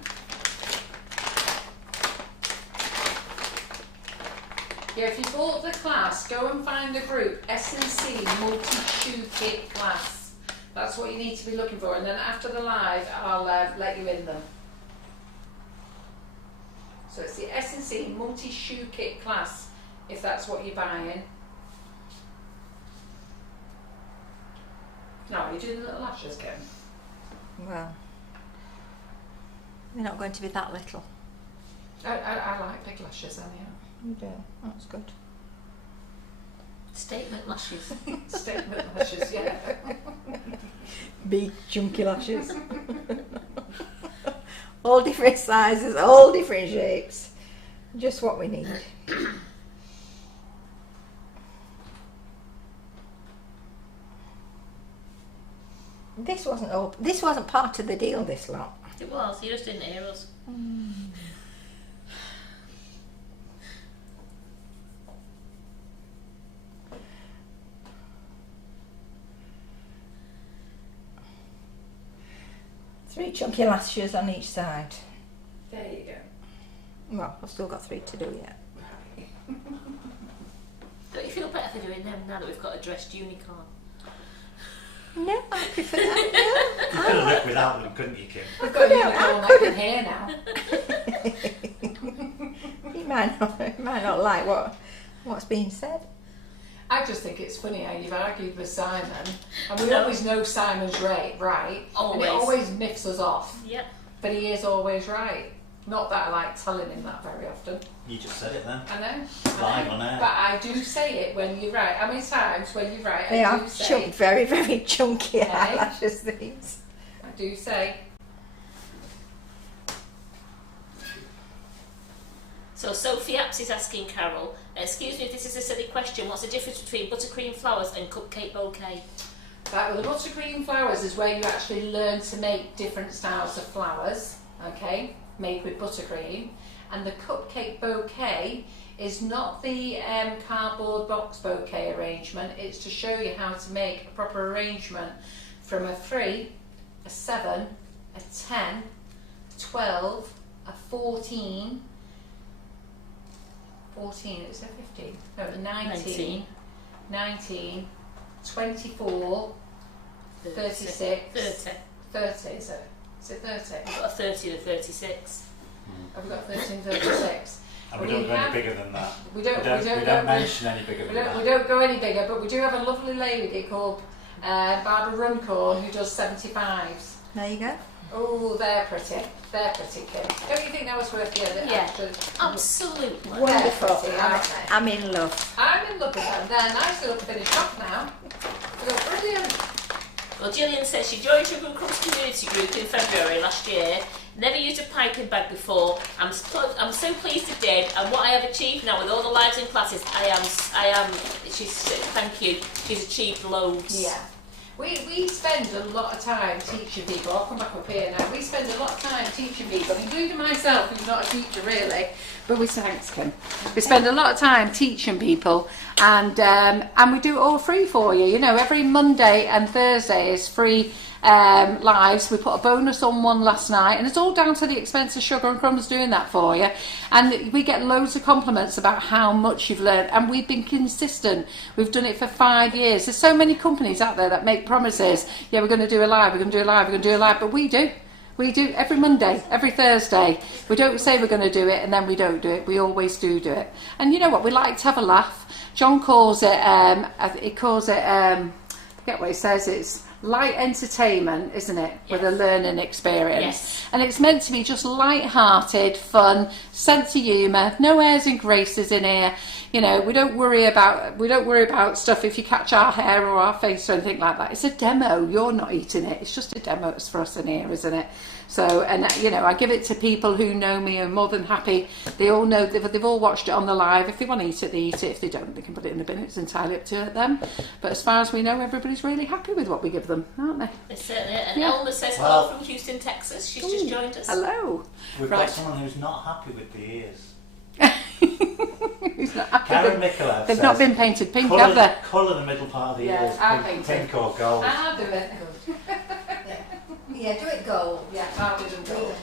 Yeah, if you bought the class, go and find the group S&C Multi-Shoe Kit Class. That's what you need to be looking for, and then after the live, I'll let you in them. So it's the S&C Multi-Shoe Kit Class, if that's what you're buying. No, you're doing the little lashes, Kim. Well, they're not going to be that little. I like big lashes, anyhow. You do. That's good. Statement lashes. Statement lashes, yeah. Big chunky lashes. All different sizes, all different shapes. Just what we need. This wasn't part of the deal, this lot. It was, you just didn't hear us. Three chunky lashes on each side. There you go. Well, I've still got 3 to do yet. Don't you feel better for doing them now that we've got a dressed unicorn? No, I prefer that. You could have lived without them, couldn't you, Kim? We've got a unicorn I can hear now. You might not like what's being said. I just think it's funny how you've argued with Simon, and we always know Simon's right, Always. and it always miffs us off. Yep. But he is always right. Not that I like telling him that very often. You just said it then. I know. Live on air. But I do say it when you're right. How many times when you're right, They I are do say. very, very chunky Hey. eyelashes, these. I do say. So Sophie Apps is asking Carol, excuse me if this is a silly question, what's the difference between buttercream flowers and cupcake bouquet? Right, well, the buttercream flowers is where you actually learn to make different styles of flowers, okay, made with buttercream. And the cupcake bouquet is not the cardboard box bouquet arrangement, it's to show you how to make a proper arrangement from a 3, a 7, a 10, a 12, a 14, it's a 15, no, 19, 24, 36, 30, is it? Is it 30? I've got a 30 and a 36. I've got 13, 36. And we don't go any bigger than that. We don't mention any bigger than that. We don't go any bigger, but we do have a lovely lady called Barbara Runcorn who does 75s. There you go. Oh, they're pretty. They're pretty, Kim. Don't you think that was worth the Yeah, extra? absolutely. Wonderful. Pretty, aren't they? I'm in love. I'm in love with them. They're nice to look finished off now. They look brilliant. Well, Gillian says she joined Sugar and Crumbs community group in February last year. Never used a piping bag before. I'm so pleased I did, and what I have achieved now with all the lives and classes, I am. Thank you. She's achieved loads. Yeah. We spend a lot of time teaching people. I'll come back up here now. We spend a lot of time teaching people, including myself, who's not a teacher really. But we thanks Kim. We spend a lot of time teaching people, and we do it all free for you. You know, every Monday and Thursday is free lives. We put a bonus on one last night, and it's all down to the expense of Sugar and Crumbs doing that for you. And we get loads of compliments about how much you've learned, and we've been consistent. We've done it for 5 years. There's so many companies out there that make promises. Yeah, we're going to do a live, we're going to do a live, we're going to do a live, but we do. We do every Monday, every Thursday. We don't say we're going to do it and then we don't do it. We always do it. And you know what? We like to have a laugh. John calls it, I forget what he says, it's light entertainment, isn't it? Yes. With a learning experience. Yes. And it's meant to be just light-hearted, fun, sense of humour, no airs and graces in here. You know, we don't worry about stuff if you catch our hair or our face or anything like that. It's a demo. You're not eating it. It's just a demo. It's for us in here, isn't it? So, and you know, I give it to people who know me and more than happy. They all know, they've all watched it on the live. If they want to eat it, they eat it. If they don't, they can put it in the bin. It's entirely up to them. But as far as we know, everybody's really happy with what we give them, aren't they? They certainly are. And Yeah. Elma says hello from Houston, Texas. She's just joined us. Hello. We've Right. got someone who's not happy with the ears. Who's not happy Karen with- Mikolev They've says, not been painted pink, have they? Colour the middle part of the Yeah, ears I'll pink, paint it. pink or gold. I'll do it. Yeah, do it gold. Yeah, I'll do them gold.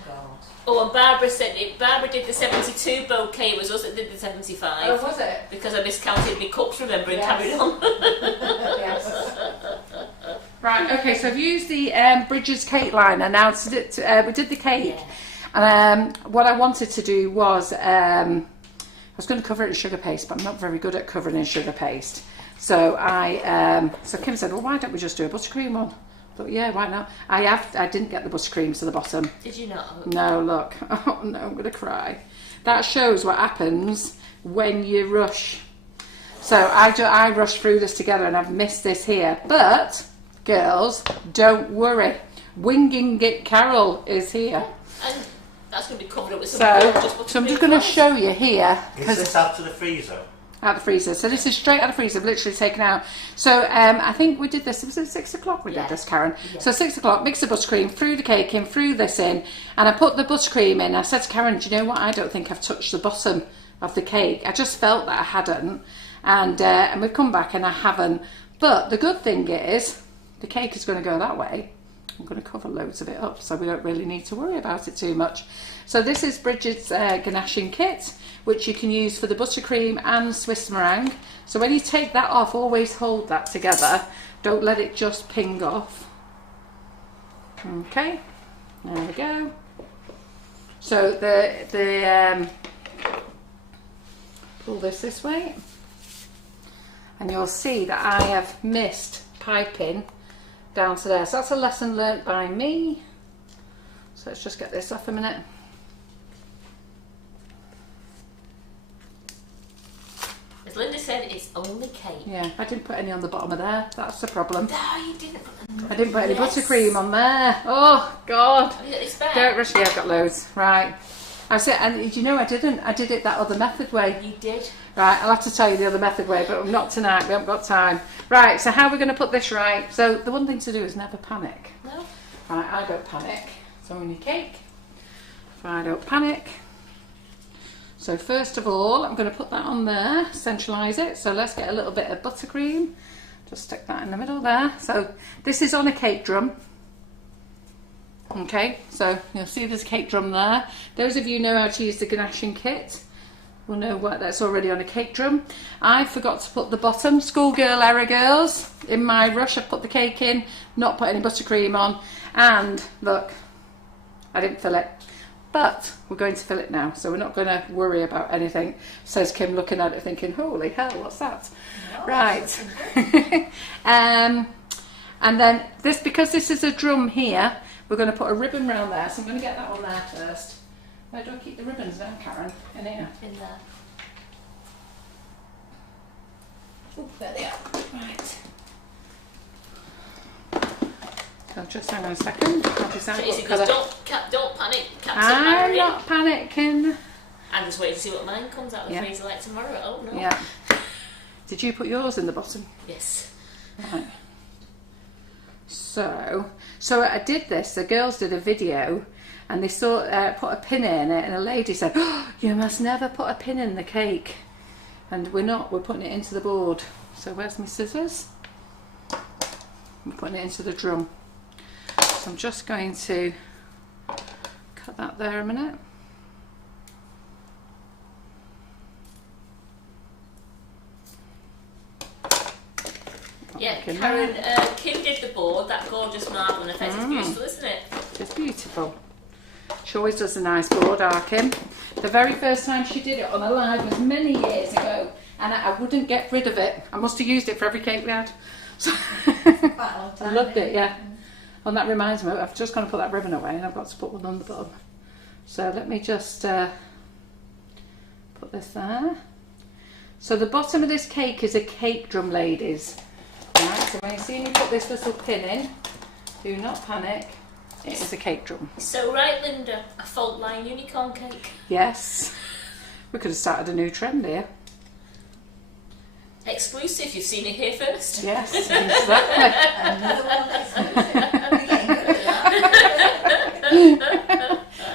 Oh, and Barbara said Barbara did the 72 bouquet. It was us that did the 75. Oh, was it? Because I miscounted my cups, remember, and Yes. carried on. Yes. Right, okay, so I've used the Bridges cake liner now. We did the cake. And what I wanted to do was, I was going to cover it in sugar paste, but I'm not very good at covering in sugar paste. So so Kim said, well, why don't we just do a buttercream one? I thought, yeah, why not? I didn't get the buttercream to the bottom. Did you not? No, look. Oh no, I'm going to cry. That shows what happens when you rush. So I rushed through this together and I've missed this here. But, girls, don't worry. Winging It Carol is here. And that's going to be covered up with some So gorgeous I'm just going to show you here. Is this out of the freezer? Out of the freezer. So this is straight out of the freezer, literally taken out. So I think we did this, was it 6 o'clock we did this, Karen? Yeah. So 6 o'clock, mix the buttercream, threw the cake in, threw this in, and I put the buttercream in. I said to Karen, do you know what, I don't think I've touched the bottom of the cake. I just felt that I hadn't, and we've come back and I haven't. But the good thing is, the cake is going to go that way. I'm going to cover loads of it up, so we don't really need to worry about it too much. So this is Bridget's ganaching kit, which you can use for the buttercream and Swiss meringue. So when you take that off, always hold that together. Don't let it just ping off. Okay, there we go. So pull this way, and you'll see that I have missed piping down to there. So that's a lesson learnt by me. So let's just get this off a minute. As Linda said, it's only cake. Yeah, I didn't put any on the bottom of there. That's the problem. No, you didn't put them. I didn't put any buttercream on there. Oh God! Have you got this back? Don't rush. Yeah, I've got loads. Right. I said, and you know, I didn't. I did it that other method way. You did. Right. I'll have to tell you the other method way, but not tonight. We haven't got time. Right. So how are we going to put this right? So the one thing to do is never panic. No. Right. I don't panic. So on your cake. So I don't panic. So first of all, I'm going to put that on there, centralise it. So let's get a little bit of buttercream. Just stick that in the middle there. So this is on a cake drum. Okay, so you'll see there's a cake drum there. Those of you who know how to use the ganaching kit will know what that's already on a cake drum. I forgot to put the bottom, schoolgirl error girls. In my rush, I put the cake in, not put any buttercream on. And look, I didn't fill it. But we're going to fill it now, so we're not going to worry about anything, says Kim, looking at it thinking, holy hell, what's that? No, right. And then this, because this is a drum here, we're going to put a ribbon around there, so I'm going to get that on there first. Where do I keep the ribbons now, Karen? In here? In there. Oh, there they are. Right. So just hang on a second. I'll decide Tracy what goes, colour. don't panic, Captain I'm Margaret. not panicking. I'm just waiting to see what mine comes out of the Yeah. freezer like tomorrow. Oh no. Yeah. Did you put yours in the bottom? Yes. Right. So I did this. The girls did a video, and they put a pin in it, and a lady said, oh, "You must never put a pin in the cake." And we're not. We're putting it into the board. So where's my scissors? I'm putting it into the drum. So I'm just going to cut that there a minute. Yeah, Looking Karen, there. Kim did the board, that gorgeous marble effect. It's beautiful, isn't it? It's beautiful. She always does a nice board, our Kim. The very first time she did it on a live was many years ago, and I wouldn't get rid of it. I must have used it for every cake we had. So I loved it, yeah. And that reminds me, I've just got to put that ribbon away, and I've got to put one on the bottom. So let me just put this there. So the bottom of this cake is a cake drum, ladies. Right, so when you see me put this little pin in, do not panic. It is a cake drum. So right, Linda, a fault line unicorn cake. Yes. We could have started a new trend here. Exclusive, you've seen it here first. Yes, exactly. Another one. We're getting good at that.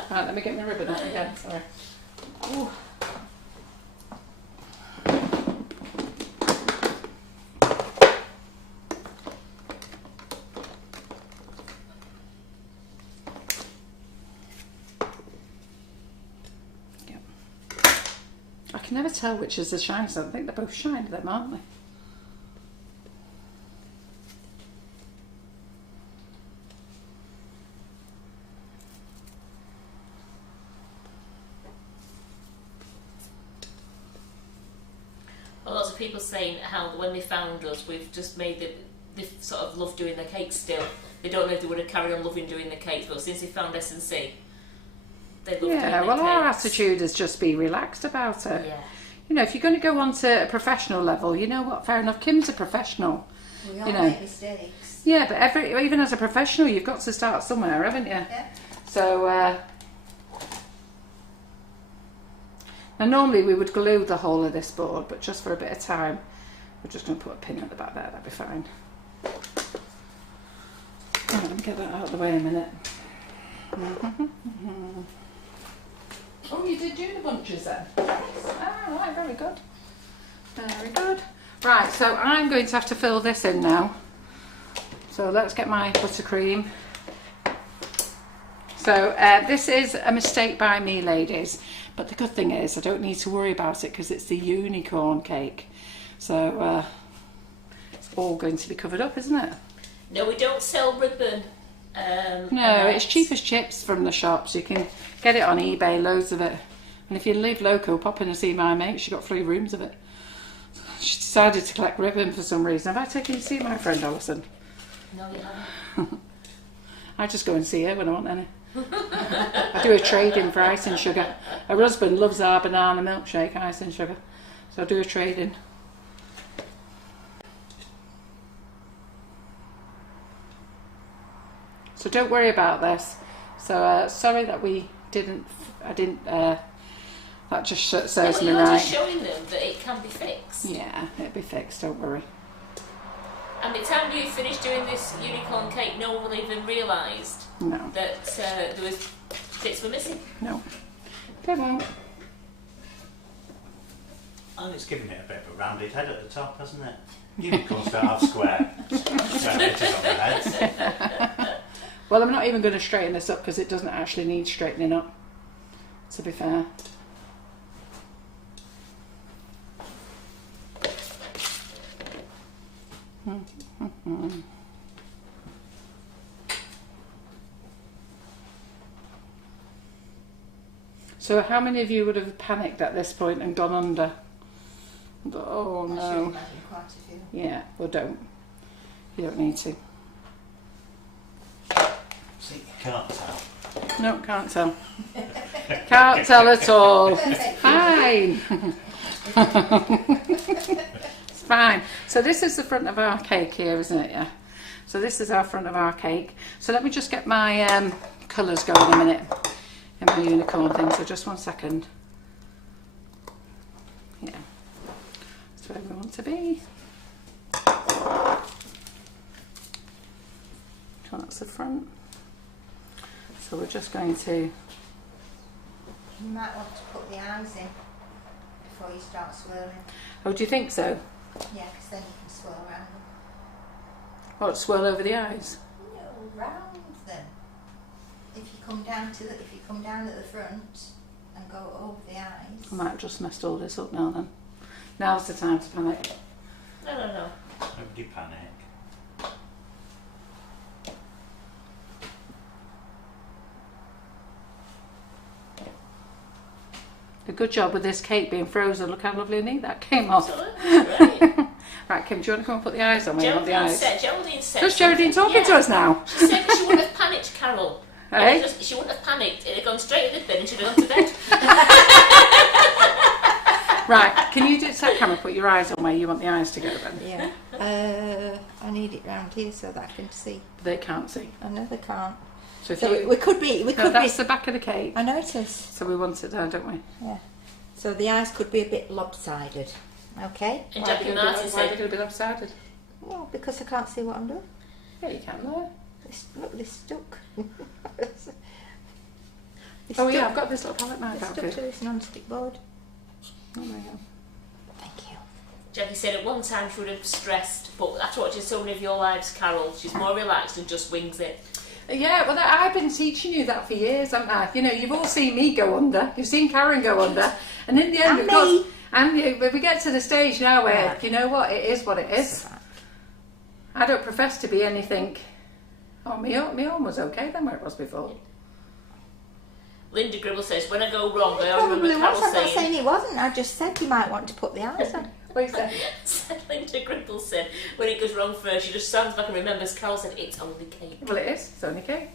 Right, let me get my ribbon out again, sorry. Ooh. Yep. I can never tell which is the shiny side. I think they're both shiny, them, aren't they? Well, lots of people saying how when they found us, we've just made they sort of love doing their cakes still. They don't know if they would have carried on loving doing the cakes, but since they found S&C, they love doing Yeah, the well, cakes. our attitude is just be relaxed about it. Yeah. you know, if you're going to go on to a professional level, you know what, fair enough, Kim's a professional. We all You know. make mistakes. Yeah, but even as a professional, you've got to start somewhere, haven't you? Yeah. So, now normally we would glue the whole of this board, but just for a bit of time, we're just going to put a pin at the back there, that'd be fine. Oh, let me get that out of the way a minute. Oh, you did do the bunches then? Ah, right, very good. Very good. Right, so I'm going to have to fill this in now. So let's get my buttercream. So this is a mistake by me, ladies. But the good thing is I don't need to worry about it because it's the unicorn cake. So it's all going to be covered up, isn't it? No, we don't sell ribbon. No, it's cheap as chips from the shops. You can get it on eBay, loads of it. And if you live local, pop in and see my mate. She got 3 rooms of it. She decided to collect ribbon for some reason. Have I taken you to see my friend Alison? No, you haven't. I just go and see her when I want any. I do a trade-in for Icing Sugar. Her husband loves our banana milkshake, Icing Sugar. So I do a trade-in. So don't worry about this. So sorry that that just serves me You're right. just showing them that it can be fixed. Yeah, it'll be fixed, don't worry. And by the time you finish doing this unicorn cake, no one will even realised No, that there was bits were missing. no. They won't. And it's giving it a bit of a rounded head at the top, hasn't it? Unicorns don't have square edges on their heads. Well, I'm not even going to straighten this up because it doesn't actually need straightening up, to be fair. So how many of you would have panicked at this point and gone under? Oh I should no. imagine quite a few. Yeah, well don't. You don't need to. See, you can't tell. No, can't tell. Can't tell at all. Fine. It's fine. So this is the front of our cake here, isn't it? Yeah. So this is our front of our cake. So let me just get my colours going a minute in my unicorn thing. So just 1 second. Yeah. That's where we want to be. So that's the front. So we're just going to... You might want to put the eyes in before you start swirling. Oh, do you think so? Yeah, because then you can swirl around them. What, swirl over the eyes? No, round them. If you come down at the front and go over the eyes. I might have just messed all this up now then. Now's the time to panic. No. Nobody panic. A good job with this cake being frozen. Look how lovely and neat that came off. Absolutely, right. Right, Kim, do you want to come and put the eyes on? Where you want the eyes? Geraldine said. Who's Geraldine talking to us now? She said she wouldn't have panicked, Carol. Hey? She wouldn't have panicked. It had gone straight in the bin and she'd have gone to bed. Right, can you do set camera, put your eyes on where you want the eyes to go then? Yeah. I need it round here so that I can see. They can't see. I know they can't. So if So you... we could be. No, that's the back of the cake. I notice. So we want it there, don't we? Yeah. So the eyes could be a bit lopsided. Okay. And Why are Jackie they Martin going said, to be lopsided? Well, because I can't see what I'm doing. Yeah, you can there. Look, they're stuck. Oh yeah, I've got this little palette They're knife out stuck to here. this non-stick board. Oh my god. Thank you. Jackie said at one time she would have stressed, but after watching so many of your lives, Carol, she's more relaxed and just wings it. Yeah, well, I've been teaching you that for years, haven't I? You know, you've all seen me go under. You've seen Karen go under. And in the end, And of course... me. And you, but we get to the stage now where, Yeah. you know what, it is what it is. I don't profess to be anything... Oh, my arm was okay then where it was before. Linda Gribble says, when I go wrong, I Probably remember Carol was. I'm not saying... saying it wasn't. I just said you might want to put the eyes on. What you say? Linda Gribble said, when it goes wrong first, she just stands back and remembers Carol said, it's only cake. Well, it is. It's only cake.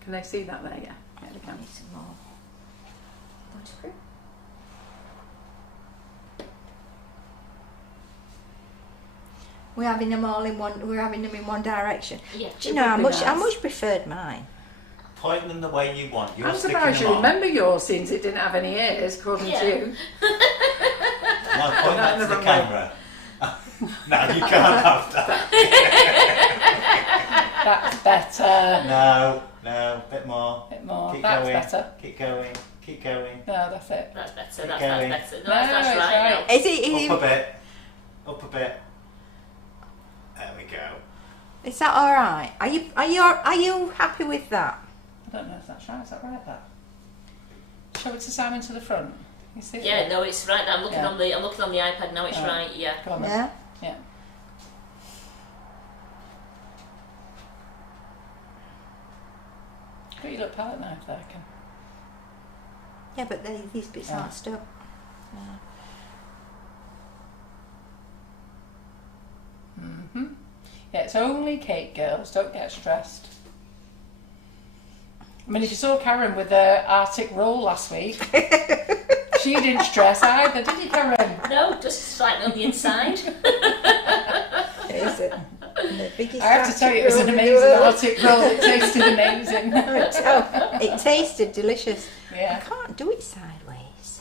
Can they see that there? Yeah. Yeah, they I can. need some more buttercream. We're having them all in one. We're having them in one direction. Yeah. Do you know how much? I much preferred mine. Point them the way you want. You're I'm sticking surprised them you on. remember yours since it didn't have any ears, according to you. No, point that to the camera. No, you can't have that. That's better. No, bit more. Bit more. Keep That's going. better. Keep going. Keep going. No, that's it. That's better. Keep That's going. better. No, No, that's it's right. right. No. Is it? Up a bit. Up a bit. There we go. Is that all right? Are you happy with that? I don't know if that's right. Is that right? That. Show it to Simon to the front. You see it? Yeah, no, it's right. I'm looking Yeah. on the iPad now. It's Oh. right. Yeah. Go on then. Yeah. Yeah. Got your little palette knife there, Kim. Yeah, but these bits Yeah. aren't stuck. Yeah, it's only cake, girls. Don't get stressed. I mean, if you saw Karen with the Arctic roll last week, she didn't stress either, did you, Karen? No, just slightly on the inside. Is it? The biggest I have to tell you, it was an Arctic roll in the amazing world. Arctic roll. It tasted amazing. It tasted delicious. I Yeah. can't do it sideways.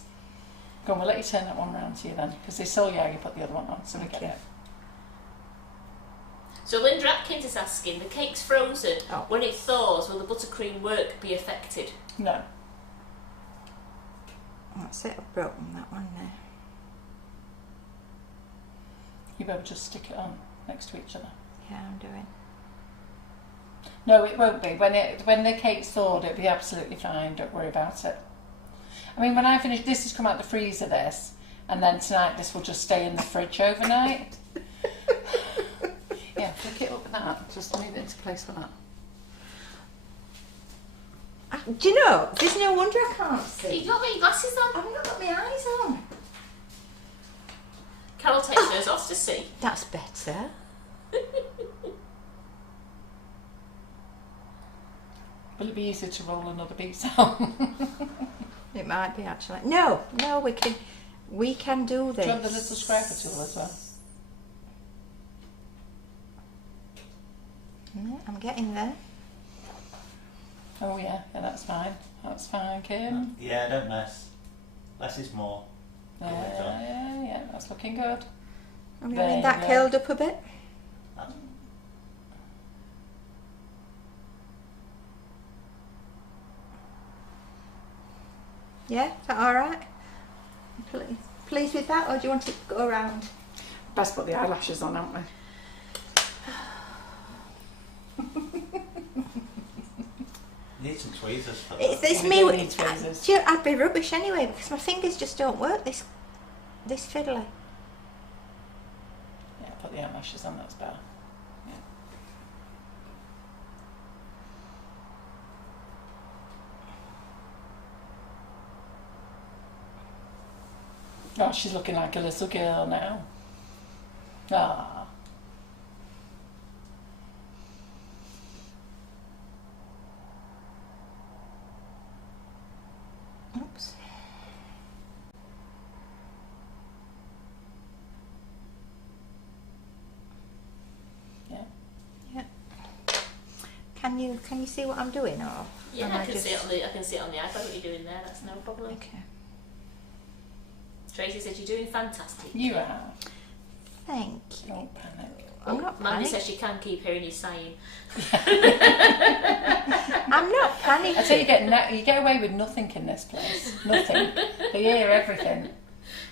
Go on, we'll let you turn that one round to you then, because they sell you how you put the other one on, so we get Okay. it. So Linda Atkins is asking, the cake's frozen. Oh. When it thaws, will the buttercream work be affected? No. That's it. I've broken that one there. You better just stick it on next to each other. Yeah, I'm doing. No, it won't be. When the cake's thawed, it'll be absolutely fine. Don't worry about it. I mean, when I finish, this has come out the freezer, this, and then tonight this will just stay in the fridge overnight. Yeah, flick it up with that. Just move it into place for that. Do you know? There's no wonder I can't see. You've not got your glasses on? I've not got my eyes on. Carol takes hers off to see. That's better. Will it be easier to roll another piece out? It might be actually. No, we can do this. Do you want the little scraper tool as well? Yeah, I'm getting there. Oh yeah, that's fine. That's fine, Kim. Yeah, don't mess. Less is more. Yeah, that's looking good. I'm There getting you that go. curled up a bit. Yeah, is that all right? Pleased with that, or do you want it to go around? Best put the eyelashes on, haven't we? Need some tweezers for that. It's We me. do need tweezers. I'd be rubbish anyway because my fingers just don't work. This fiddly. Yeah, put the eyelashes on, that's better. Yeah. Oh, she's looking like a little girl now. Ah. Oops. Yeah. Yeah. Can you see what I'm doing, or? Yeah, am I can see it on the iPad what you're doing there. That's no problem. Okay. Tracy says you're doing fantastic. You are. Thank you. Don't panic. I'm not Mandy panicking. says she can keep hearing you sighing. I'm not panicking. I tell you, you get away with nothing in this place. Nothing. They hear everything.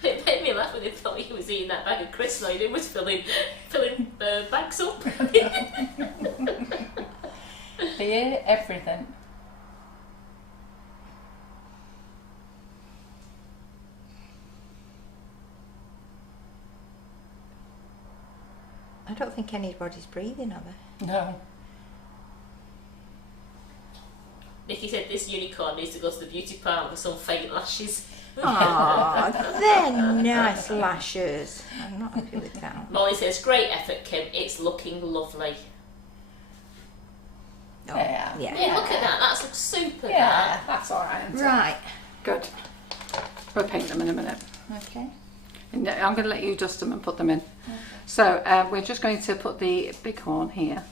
It made me laugh when they thought he was eating that bag of crisps. All he did was filling bags up. They hear everything. I don't think anybody's breathing, are they? No. Nikki said this unicorn needs to go to the beauty parlour for some fake lashes. Aw, they're nice lashes. I'm not happy with that. Molly says, great effort, Kim. It's looking lovely. Oh, Yeah. Yeah, look at that. That's super. Yeah, that's all right. Right. Good. We'll paint them in a minute. Okay. And I'm going to let you dust them and put them in. Okay. So we're just going to put the bighorn here.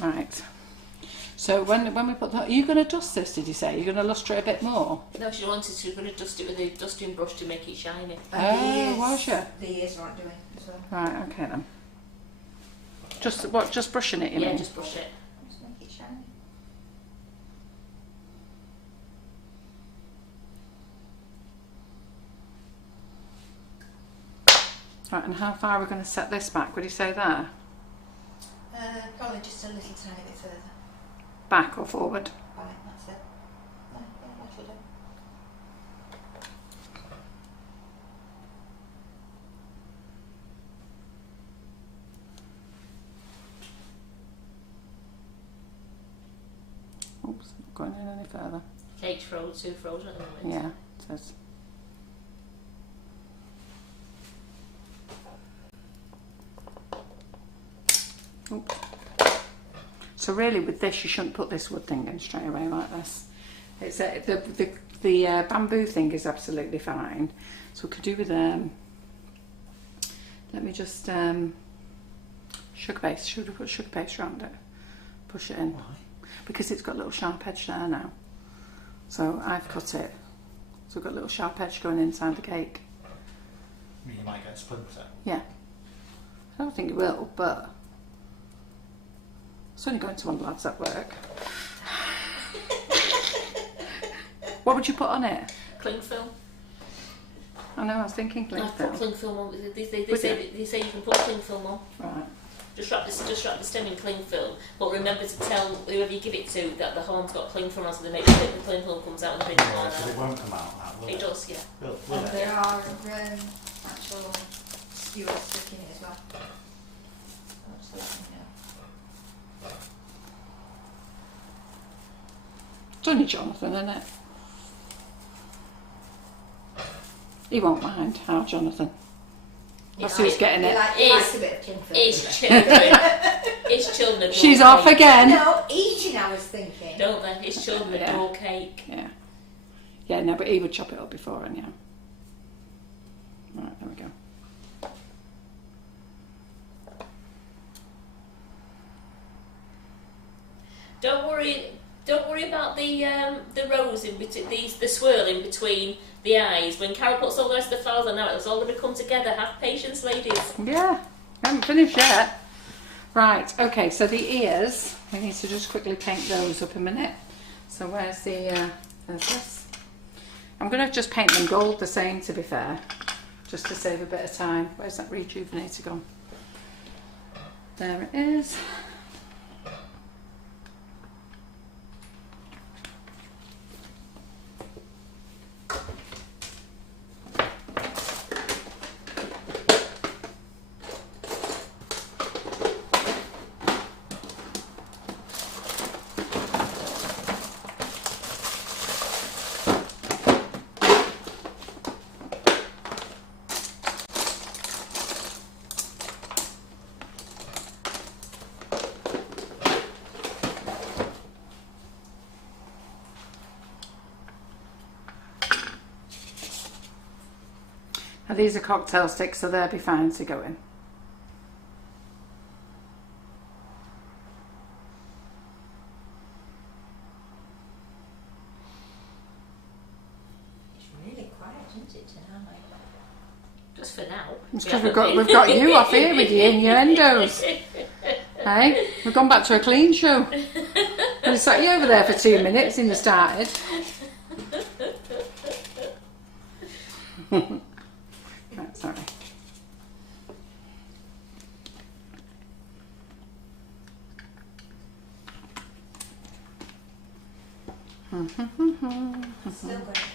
Right. So when we put that, are you going to dust this? Did you say you're going to lustre it a bit more? No, she wanted to. We're going to dust it with a dusting brush to make it shiny. Oh, was you? The ears aren't doing as well. Right. Okay then. Just what? Just brushing it, you Yeah, mean? just brush it. Just make it shiny. Right. And how far are we going to set this back? Would you say there? Probably just a little tiny bit further. Back or forward? Right, that's it. Yeah, that'll do. Oops, not going in any further. Cake's too frozen at the moment. Yeah, it is. Oops. So really, with this, you shouldn't put this wood thing in straight away like this. It's the bamboo thing is absolutely fine. So we could do with let me just sugar paste. Should we put sugar paste around it? Push it in. Why? Because it's got a little sharp edge there now. So I've cut it. So we've got a little sharp edge going inside the cake. I mean, you might get a splinter. Yeah. I don't think it will, but it's only going to one of the lads at work. What would you put on it? Cling film. I know, I was thinking cling I've put film. cling film on. They Would say you can put cling film on. Right. Just wrap the stem in cling film, but remember to tell whoever you give it to that the horn's got cling film on, so they make sure that the cling film comes out and the big Yeah, one so it out. won't come out that, will it? It does, yeah. Will And it? there are actual skewers sticking in it as well. Just let me know. It's only Jonathan, isn't it? He won't mind, how Jonathan? That's who's getting it. He likes a bit of cling film. It's children. It's children. She's adore off cake. again. No, eating I was thinking. Don't they? It's children Yeah. adore cake. Yeah. Yeah, no, but he would chop it up before, and yeah. Right, there we go. Don't worry about the rows in between the swirl in between the eyes. When Carol puts all the rest of the flowers on now, it's all going to come together. Have patience, ladies. Yeah, I haven't finished yet. Right, okay, so the ears, we need to just quickly paint those up a minute. So where's there's this? I'm going to just paint them gold the same, to be fair, just to save a bit of time. Where's that rejuvenator gone? There it is. Now these are cocktail sticks, so they'll be fine to go in. It's really quiet, isn't it, tonight? Just for now. It's because we've got you off here with your innuendos. Hey, we've gone back to a clean show. We sat you over there for 2 minutes and you started. Right, sorry. I'm still going to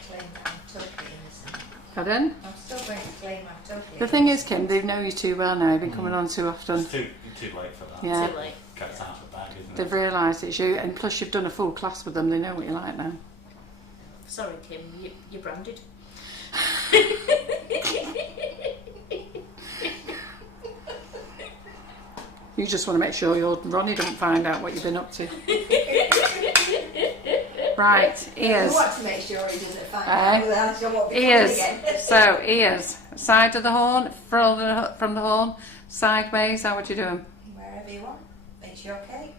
claim that I'm totally innocent. Pardon? I'm still going to claim I'm totally The thing is, Kim, they know you too well now. You've been coming on too often. It's too late for that. Yeah. Too late. Cat's out of the bag, isn't it? They've realised it's you, and plus you've done a full class with them. They know what you like now. Sorry, Kim. You're branded. You just want to make sure your Ronnie doesn't find out what you've been up to. Right, ears. You want to make sure he doesn't find out, otherwise you won't be Ears. coming again. So, ears. Side of the horn, from the horn, sideways. How would you do them? Wherever you want. It's your cake.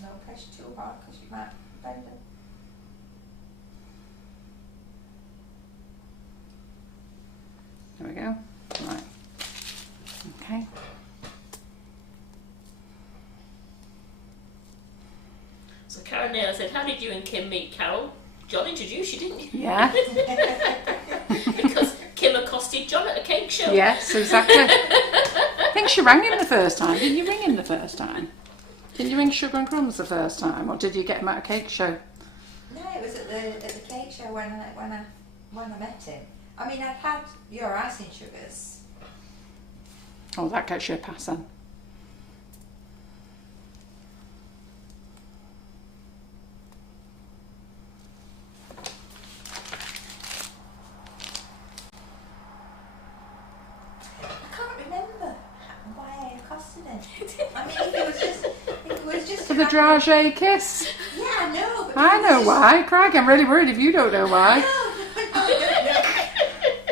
No pressure too hard because you might bend them. There we go. Right. Okay. So Karen Naylor said, how did you and Kim meet, Carol? John introduced you, didn't you? Yeah. Because Kim accosted John at a cake show. Yes, exactly. I think she rang him the first time. Didn't you ring him the first time? Didn't you ring Sugar and Crumbs the first time, or did you get him at a cake show? No, it was at the cake show when I met him. I mean, I'd had your icing sugars. Oh, that gets you a pass then. I can't remember why I accosted him. I mean, if it was just For the dragé kiss. Yeah, I know. But I know why. Craig, I'm really worried if you don't know why. No.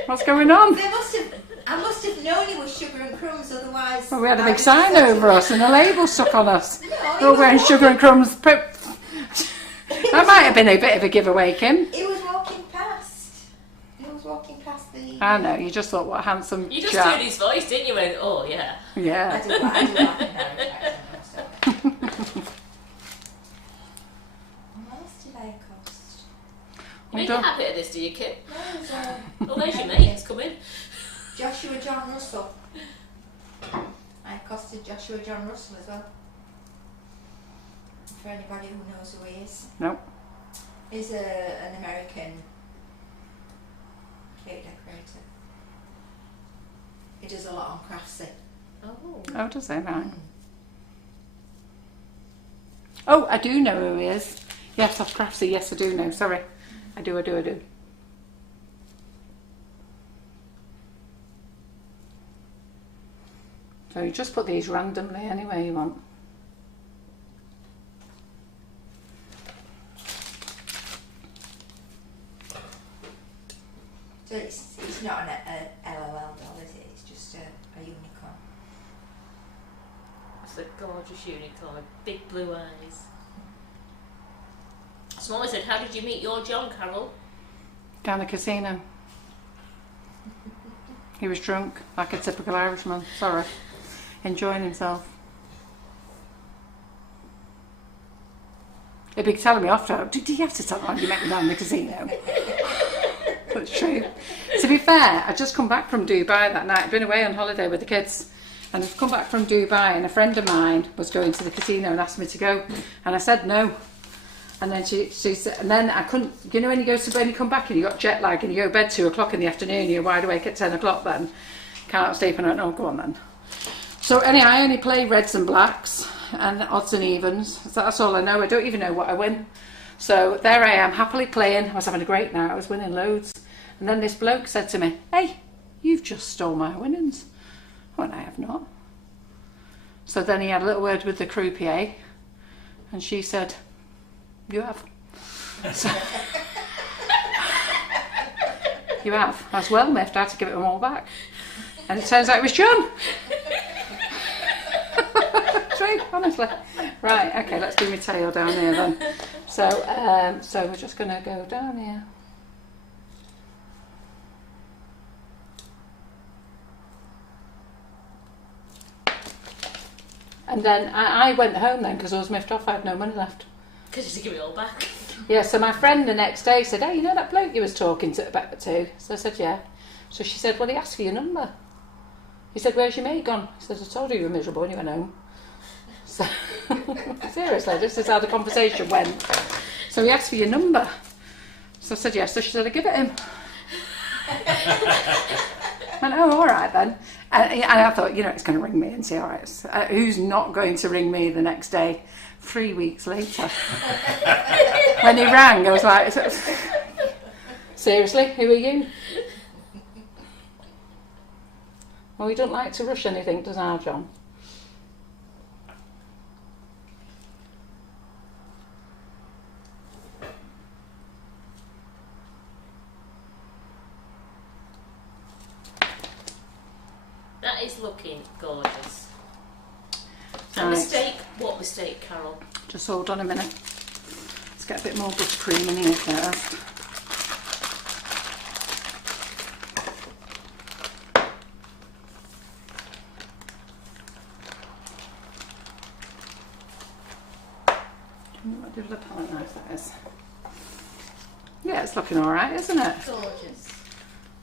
What's going on? I must have known it was Sugar and Crumbs, otherwise. Well, we had a big sign over us and a label stuck on us. No, We were wearing Sugar and Crumbs. That might have been a bit of a giveaway, Kim. He was walking past. The. I know, you just thought, what a handsome You just chap. heard his voice, didn't you? And oh yeah. Yeah. I do like an What else did I accost? You make a habit of this, do you, Kim? No, it was, Oh, there's your mate. He's coming. Joshua John Russell. I accosted Joshua John Russell as well. For anybody who knows who he is. Nope. He's an American cake decorator. He does a lot on Craftsy. Oh. Oh, does he? Right. Oh, I do know who he is. Yes, off Craftsy. Yes, I do know. Sorry. I do. So you just put these randomly anywhere you want. So it's not an LOL doll, is it? It's just a unicorn. It's a gorgeous unicorn, big blue eyes. Smalley said, how did you meet your John, Carol? Down the casino. He was drunk, like a typical Irishman. Sorry. Enjoying himself. He'd be telling me after, did you have to tell me you met me down the casino? That's true. To be fair, I'd just come back from Dubai that night. I'd been away on holiday with the kids. And I'd come back from Dubai and a friend of mine was going to the casino and asked me to go. And I said no. And then she said, and then I couldn't, you know when you come back and you got jet lag and you go to bed 2 o'clock in the afternoon, you're wide awake at 10 o'clock then. Can't sleep, and I went, oh, go on then. So anyway, I only play reds and blacks and odds and evens. So that's all I know. I don't even know what I win. So there I am, happily playing. I was having a great night. I was winning loads. And then this bloke said to me, hey, you've just stole my winnings. I went, I have not. So then he had a little word with the croupier and she said, you have. So, you have. I was well miffed. I had to give it them all back. And it turns out it was John. True, honestly. Right, okay, let's do my tail down here then. So we're just going to go down here. And then I went home then because I was miffed off. I had no money left. Because you had to give it all back. Yeah, so my friend the next day said, hey, you know that bloke you was talking to about too? So I said, yeah. So she said, well, he asked for your number. He said, where's your mate gone? He said, I told you you were miserable when you went home. So, seriously, this is how the conversation went. So he asked for your number. So I said, yes. So she said, I'll give it him. I went, oh, all right then. And I thought, you know, it's going to ring me and say, all right, who's not going to ring me the next day? 3 weeks later. When he rang, I was like, seriously, who are you? Well, we don't like to rush anything, does our John? looking gorgeous. A Right. mistake? What mistake, Carol? Just hold on a minute. Let's get a bit more buttercream in here first. What did the palette knife that is? Yeah, it's looking alright, isn't it? Gorgeous.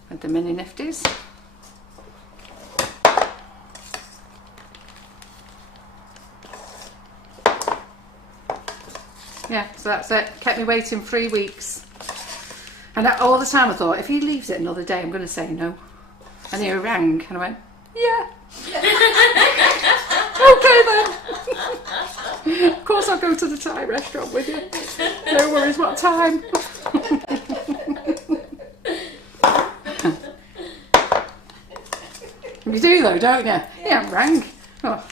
With the mini nifties. Yeah, so that's it. Kept me waiting 3 weeks. And all the time I thought, if he leaves it another day, I'm going to say no. And he rang and I went, yeah. Okay then. Of course I'll go to the Thai restaurant with you. No worries, what time? You do though, don't you? Yeah, rang. Oh.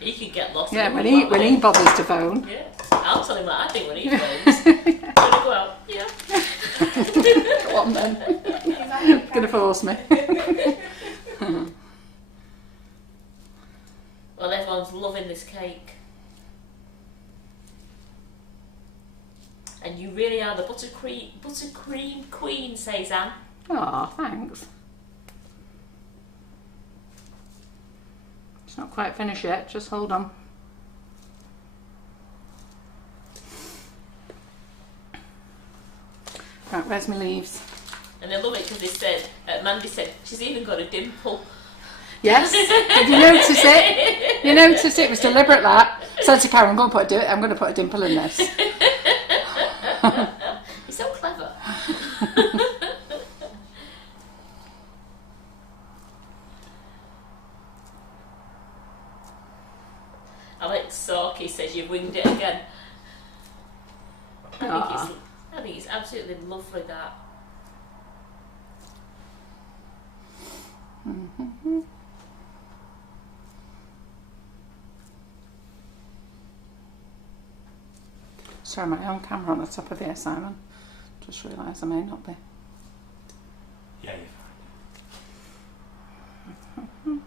He can get lost. Yeah, when he bothers to phone. Yeah. I'll tell him what I think when he phones. Gonna go out. Yeah. Go on then. Gonna force me. Well, everyone's loving this cake. And you really are the buttercream queen, says Anne. Oh, thanks. It's not quite finished yet, just hold on. Right, where's my leaves? And I love it because they said, Mandy said, she's even got a dimple. Yes, did you notice it? You noticed it was deliberate, that. So to Karen, I'm going to put a dimple in this. You're so clever. Alex Sorky says you've winged it again. I think it's absolutely lovely, that. Mm-hmm. Sorry, am I on camera on the top of here, Simon? Just realised I may not be. Yeah, you're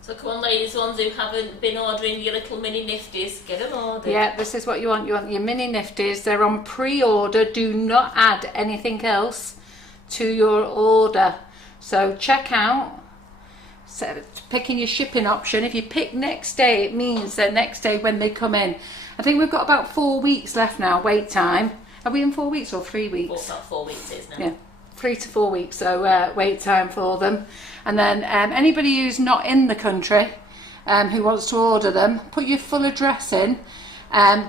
So come on, ladies, ones who haven't been ordering your little mini nifties, get them ordered. Yeah, this is what you want. You want your mini nifties. They're on pre-order. Do not add anything else to your order. So check out. So picking your shipping option. If you pick next day, it means that next day when they come in. I think we've got about 4 weeks left now, wait time. Are we in 4 weeks or 3 weeks? About 4 weeks it is now. Yeah, 3 to 4 weeks, so wait time for them. And then anybody who's not in the country who wants to order them, put your full address in.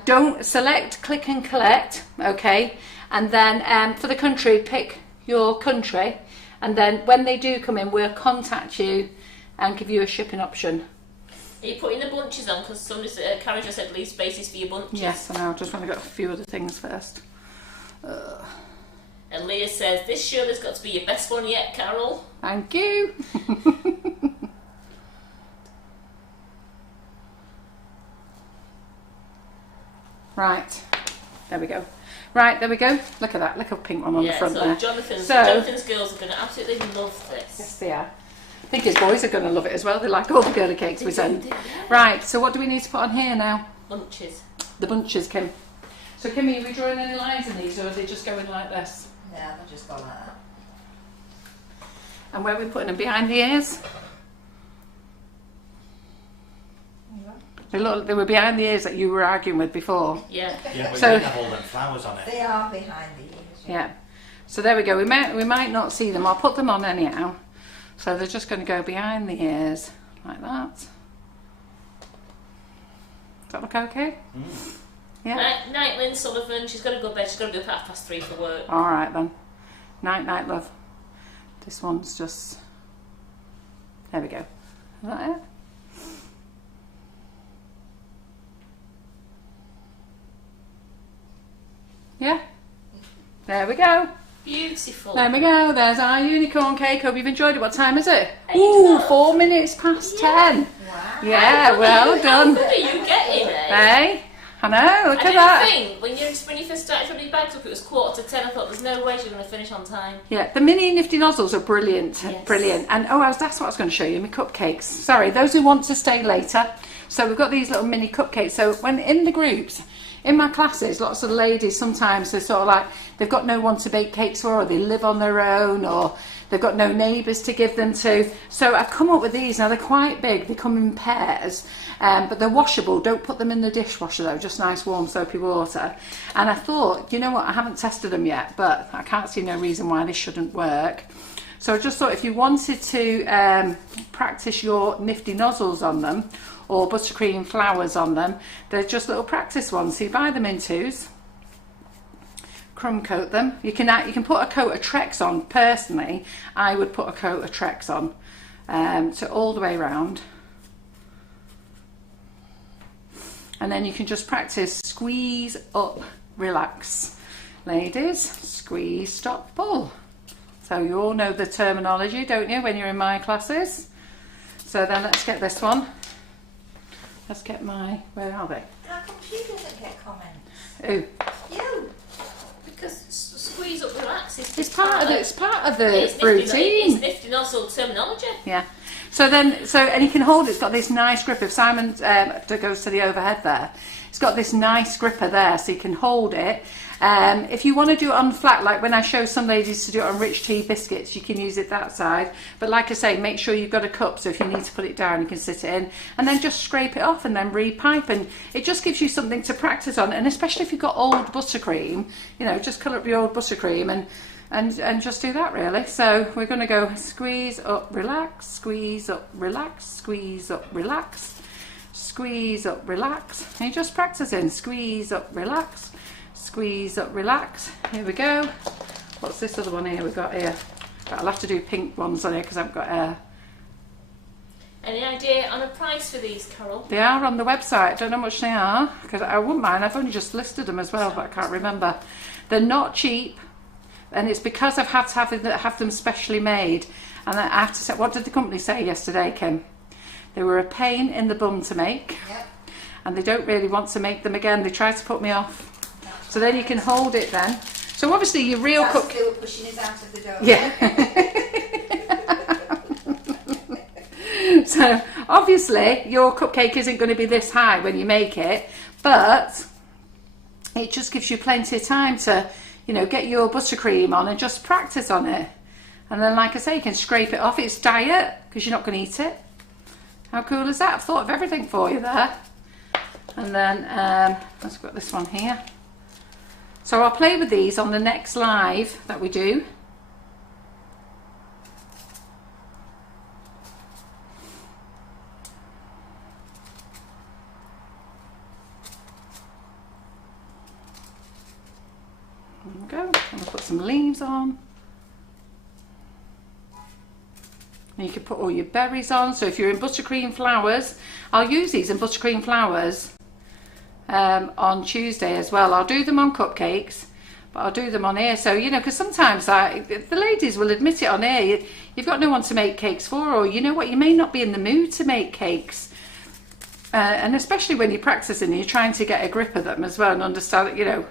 Don't select click and collect, okay? And then for the country, pick your country. And then when they do come in, we'll contact you and give you a shipping option. Are you putting the bunches on? Because Karen just said leave spaces for your bunches. Yes, I know. I just want to get a few other things first. And Leah says, this surely's got to be your best one yet, Carol. Thank you. Right, there we go. Right, there we go. Look at that. Look at a pink one on the front so there. Jonathan's girls are going to absolutely love this. Yes, they are. I think his boys are going to love it as well. They like all the girly cakes we send. Right, so what do we need to put on here now? Bunches. The bunches, Kim. So, Kimmy, are we drawing any lines in these, or are they just going like this? Yeah, they just go like that. And where are we putting them? Behind the ears? They were behind the ears that you were arguing with before. Yeah. Yeah, but So- you have all them flowers on it. They are behind the ears. Yeah. So there we go. We might not see them. I'll put them on anyhow. So they're just going to go behind the ears like that. Does that look okay? Mm. Yeah. Night, Lynn Sullivan. She's got to go to bed. She's got to be up at 3:30 for work. All right then. Night, love. This one's just. There we go. Is that it? Yeah. There we go. Beautiful. There we go. There's our unicorn cake. Hope you've enjoyed it. What time is it? 8 Ooh, o'clock. 4 minutes past 10. Wow. Yeah, well done. What are you getting, eh? Hey, I know, look I at that. didn't think, when you first started filling your bags up, it was 9:45. I thought, there's no way you're going to finish on time. Yeah, the mini nifty nozzles are brilliant, Yes. brilliant. And that's what I was going to show you, my cupcakes. Sorry, those who want to stay later. So we've got these little mini cupcakes. So when in the groups, in my classes, lots of the ladies, sometimes they're sort of like, they've got no one to bake cakes for, or they live on their own, or they've got no neighbours to give them to. So I've come up with these. Now they're quite big, they come in pairs, but they're washable. Don't put them in the dishwasher though, just nice warm soapy water. And I thought, you know what, I haven't tested them yet, but I can't see no reason why this shouldn't work. So I just thought if you wanted to practice your nifty nozzles on them, or buttercream flowers on them, they're just little practice ones. So you buy them in twos, crumb coat them. You can put a coat of Trex on. Personally, I would put a coat of Trex on, so all the way around. And then you can just practice squeeze up, relax. Ladies, squeeze, stop, pull. So you all know the terminology, don't you, when you're in my classes? So then let's get this one. Let's get where are they? How come she doesn't get comments? Who? You. Because squeeze up, relax. It's part of the It's routine. nifty nozzle terminology. Yeah. So and you can hold it. It's got this nice grip. If Simon that goes to the overhead there, it's got this nice gripper there, so you can hold it. If you want to do it on flat, like when I show some ladies to do it on rich tea biscuits, you can use it that side. But like I say, make sure you've got a cup, so if you need to put it down, you can sit it in, and then just scrape it off and then repipe, and it just gives you something to practice on. And especially if you've got old buttercream, you know, just colour up your old buttercream and just do that really. So we're going to go squeeze up, relax, squeeze up, relax, squeeze up, relax, squeeze up, relax, and you're just practicing squeeze up, relax, squeeze up, relax. Here we go. What's this other one here we've got here? I'll have to do pink ones on here because I've got air. Any idea on a price for these, Carol? They are on the website. I don't know how much they are because I wouldn't mind. I've only just listed them as well, but I can't remember. They're not cheap, and it's because I've had to have them specially made. And I have to say, what did the company say yesterday, Kim? They were a pain in the bum to make. Yep. And And they don't really want to make them again. They try to put me off. So then you can hold it then. So obviously your real That's cook. still pushing us out of the door. Yeah. So obviously your cupcake isn't going to be this high when you make it, but it just gives you plenty of time to, you know, get your buttercream on and just practice on it. And then, like I say, you can scrape it off. It's diet because you're not going to eat it. How cool is that? I've thought of everything for you there. And then let's got this one here. So I'll play with these on the next live that we do. There we go. I'm going to put some leaves on. And you can put all your berries on. So if you're in buttercream flowers, I'll use these in buttercream flowers on Tuesday as well. I'll do them on cupcakes, but I'll do them on here. So, you know, because sometimes the ladies will admit it on here. You've got no one to make cakes for, or you know what, you may not be in the mood to make cakes. And especially when you're practicing, you're trying to get a grip of them as well and understand, you know,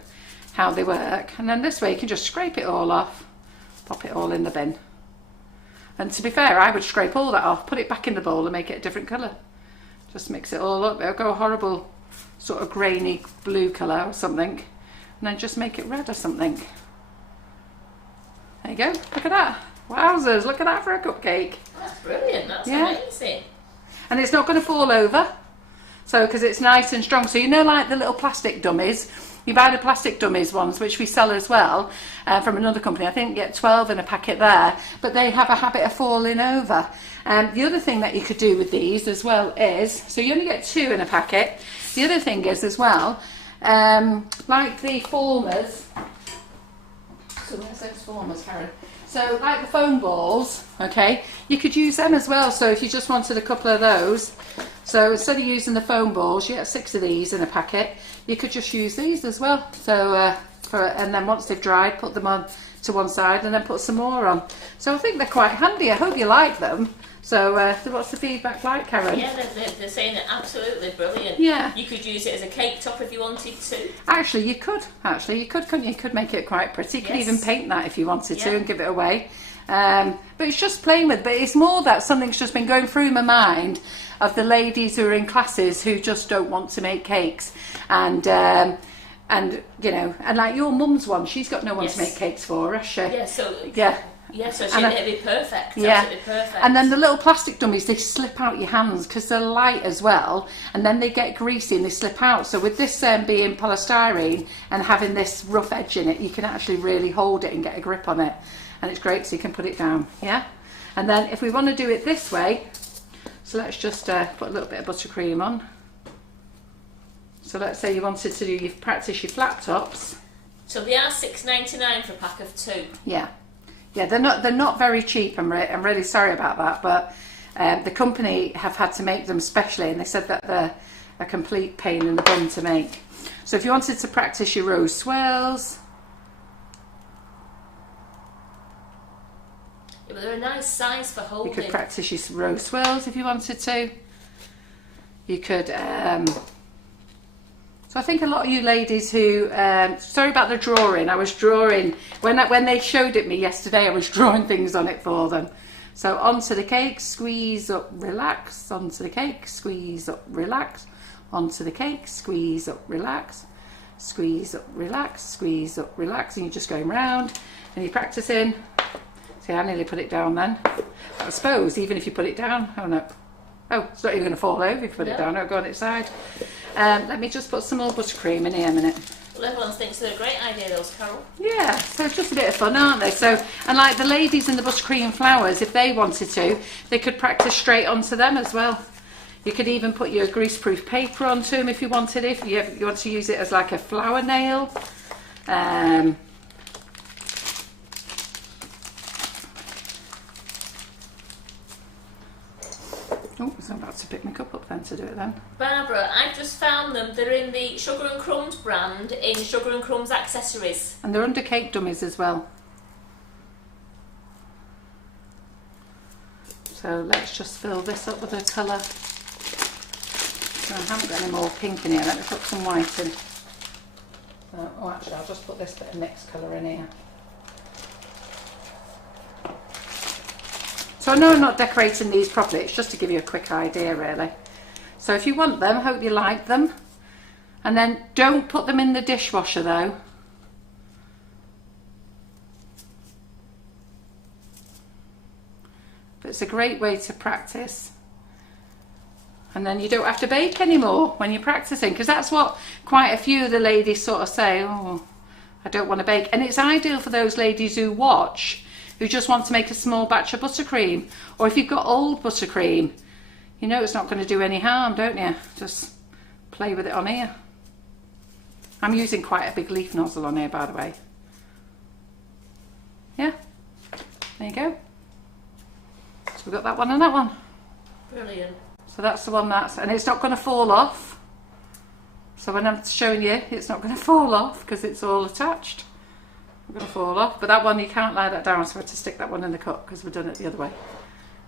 how they work. And then this way you can just scrape it all off, pop it all in the bin. And to be fair, I would scrape all that off, put it back in the bowl and make it a different colour. Just mix it all up. It'll go a horrible sort of grainy blue colour or something. And then just make it red or something. There you go. Look at that. Wowzers, look at that for a cupcake. That's brilliant. That's Yeah. amazing. And it's not going to fall over. So, because it's nice and strong. So, you know, like the little plastic dummies. You buy the plastic dummies ones, which we sell as well, from another company. I think you get 12 in a packet there, but they have a habit of falling over. The other thing that you could do with these as well is, so you only get 2 in a packet. The other thing is as well, like the formers. So where's those formers, Karen? So like the foam balls, okay, you could use them as well. So if you just wanted a couple of those, so instead of using the foam balls, you get 6 of these in a packet. You could just use these as well. So and then once they've dried, put them on to one side and then put some more on. So I think they're quite handy. I hope you like them. So what's the feedback like, Karen? Yeah, they're saying they're absolutely brilliant. Yeah. You could use it as a cake top if you wanted to. Actually, you could, couldn't you? You could make it quite pretty. You could even paint that if you wanted to and give it away. But it's just playing with. But it's more that something's just been going through my mind of the ladies who are in classes who just don't want to make cakes, and you know, and like your mum's one, she's got no one to make cakes for, has she? Yeah. So so it'd be perfect. Yeah, absolutely perfect. And then the little plastic dummies, they slip out your hands because they're light as well, and then they get greasy and they slip out. So with this being polystyrene and having this rough edge in it, you can actually really hold it and get a grip on it, and it's great. So you can put it down, yeah. And then if we want to do it this way, so let's just put a little bit of buttercream on. So let's say you wanted to do practice your flat tops. So they are $6.99 for a pack of 2. Yeah. Yeah, they're not very cheap. I'm really sorry about that, but the company have had to make them specially, and they said that they're a complete pain in the bum to make. So if you wanted to practice your rose swirls, yeah, but they're a nice size for holding. you could practice your rose swirls if you wanted to. You could. So I think a lot of you ladies who, sorry about the drawing, I was drawing, when they showed it me yesterday, I was drawing things on it for them. So onto the cake, squeeze up, relax, onto the cake, squeeze up, relax, onto the cake, squeeze up, relax, squeeze up, relax, squeeze up, relax, and you're just going round and you're practicing. See, I nearly put it down then. I suppose even if you put it down, oh no. Oh, it's not even going to fall over if you put it down. It'll go on its side. Let me just put some more buttercream in here a minute. Well, everyone thinks they're a great idea, those, Carol. Yeah, so it's just a bit of fun, aren't they? So, and like the ladies in the buttercream flowers, if they wanted to, they could practice straight onto them as well. You could even put your greaseproof paper onto them if you wanted. If you want to use it as like a flower nail. Oh, so I'm about to pick my cup up then to do it then. Barbara, I've just found them. They're in the Sugar and Crumbs brand in Sugar and Crumbs accessories. And they're under cake dummies as well. So let's just fill this up with a colour. So I haven't got any more pink in here. Let me put some white in. Oh, actually, I'll just put this bit of mixed colour in here. So I know I'm not decorating these properly, it's just to give you a quick idea really. So if you want them, hope you like them. And then don't put them in the dishwasher though. But it's a great way to practice. And then you don't have to bake anymore when you're practicing, because that's what quite a few of the ladies sort of say, oh, I don't want to bake. And it's ideal for those ladies who watch, who just want to make a small batch of buttercream, or if you've got old buttercream, you know it's not going to do any harm, don't you? Just play with it on here. I'm using quite a big leaf nozzle on here, by the way. Yeah, there you go. So we've got that one and that one. Brilliant. So that's the one and it's not going to fall off. So when I'm showing you, it's not going to fall off because it's all attached. We're going to fall off, but that one you can't lie that down, so I had to stick that one in the cup because we've done it the other way.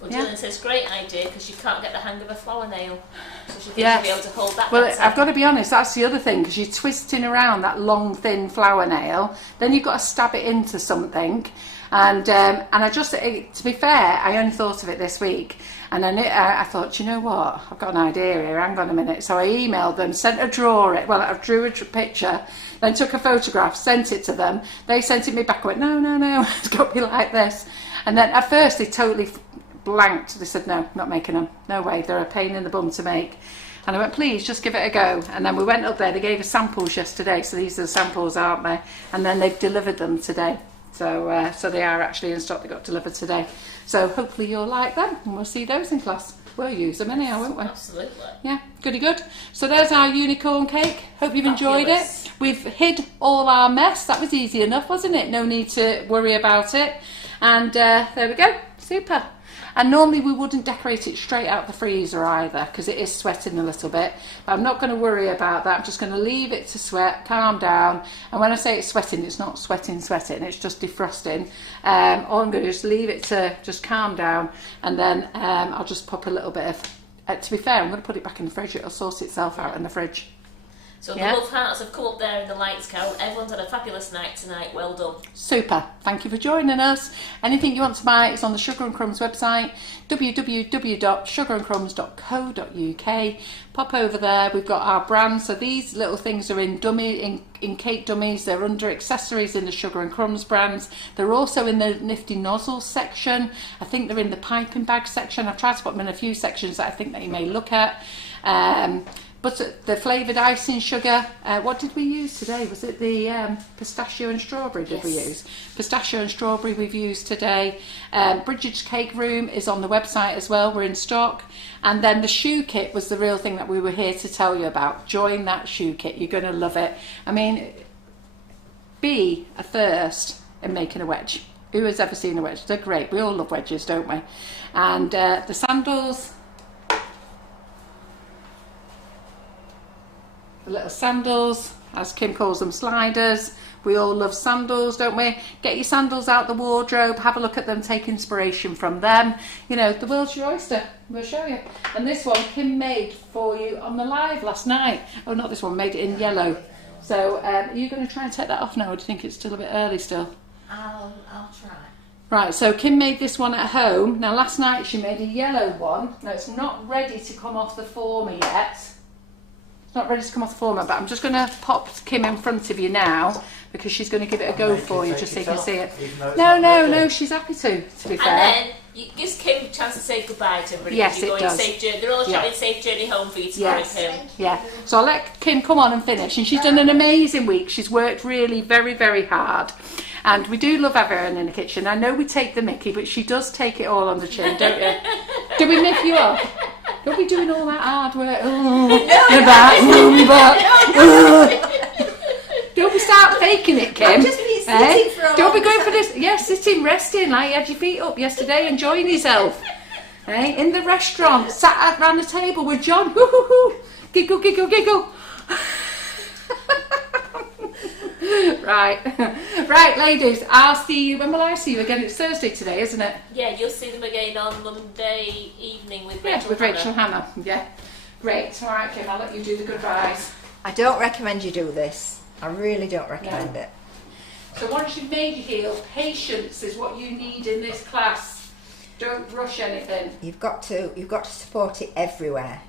Well, Gillian says great idea because you can't get the hang of a flower nail, so she thinks Yes. you'll be able to hold that. Well, better. I've got to be honest, that's the other thing, because you're twisting around that long thin flower nail, then you've got to stab it into something, and I just, to be fair, I only thought of it this week, and I thought, you know what, I've got an idea here, hang on a minute. So I emailed them, sent a drawing, well, I drew a picture, then took a photograph, sent it to them, they sent it me back, I went, no, it's got to be like this. And then at first they totally blanked, they said, no, not making them, no way, they're a pain in the bum to make. And I went, please, just give it a go. And then we went up there, they gave us samples yesterday, so these are the samples, aren't they? And then they've delivered them today. So so they are actually in stock, they got delivered today. So hopefully you'll like them, and we'll see those in class. We'll use them anyhow, won't we? Absolutely. Yeah, goody good. So there's our unicorn cake. Hope you've enjoyed it. We've hid all our mess. That was easy enough, wasn't it? No need to worry about it. And there we go. Super. And normally we wouldn't decorate it straight out the freezer either, because it is sweating a little bit. But I'm not going to worry about that. I'm just going to leave it to sweat, calm down. And when I say it's sweating, it's not sweating, it's just defrosting. Or I'm going to just leave it to just calm down, and then I'll just pop a little bit of, to be fair, I'm going to put it back in the fridge. It'll sort itself out in the fridge. So the love hearts have come up there in the lights count. Everyone's had a fabulous night tonight. Well done. Super. Thank you for joining us. Anything you want to buy is on the Sugar and Crumbs website, www.sugarandcrumbs.co.uk. Pop over there. We've got our brands. So these little things are in cake dummies. They're under accessories in the Sugar and Crumbs brands. They're also in the nifty nozzles section. I think they're in the piping bag section. I've tried to put them in a few sections that I think that you may look at. But the flavoured icing sugar, what did we use today? Was it the pistachio and strawberry we use? Pistachio and strawberry we've used today. Bridget's Cake Room is on the website as well. We're in stock. And then the shoe kit was the real thing that we were here to tell you about. Join that shoe kit. You're going to love it. I mean, be a first in making a wedge. Who has ever seen a wedge? They're great. We all love wedges, don't we? And the sandals... The little sandals, as Kim calls them, sliders. We all love sandals, don't we? Get your sandals out the wardrobe, have a look at them, take inspiration from them. You know, the world's your oyster. We'll show you. And this one Kim made for you on the live last night. Oh, not this one, made it in yellow. So are you going to try and take that off now, or do you think it's still a bit early still? I'll try. Right, so Kim made this one at home. Now last night she made a yellow one. Now it's not ready to come off the former yet. Not ready to come off the former, but I'm just going to pop Kim in front of you now, because she's going to give it a go for you, just so you can see it. No, she's happy to be fair. And then you gives Kim a chance to say goodbye to everybody. Yes, you're it going does. Safe journey. They're all shouting safe journey home for you tomorrow, Kim. Yeah, so I'll let Kim come on and finish. And she's done an amazing week. She's worked really very, very hard. And we do love having her in the kitchen. I know we take the mickey, but she does take it all on the chin, don't you? Do we miff you up? Don't be doing all that hard work. Don't be start faking it, Kim. Just be sitting for a Don't be long going time. for this. Yeah, sitting, resting, like you had your feet up yesterday, enjoying yourself. In the restaurant, sat around the table with John. Giggle, giggle, giggle. Right, ladies, I'll see you. When will I see you again? It's Thursday today, isn't it? Yeah, you'll see them again on Monday evening with Rachel Rachel Hannah. Yeah, great. All right, Kim, I'll let you do the goodbyes. I don't recommend you do this. I really don't recommend it. So once you've made your heel, patience is what you need in this class. Don't rush anything. You've got to support it everywhere.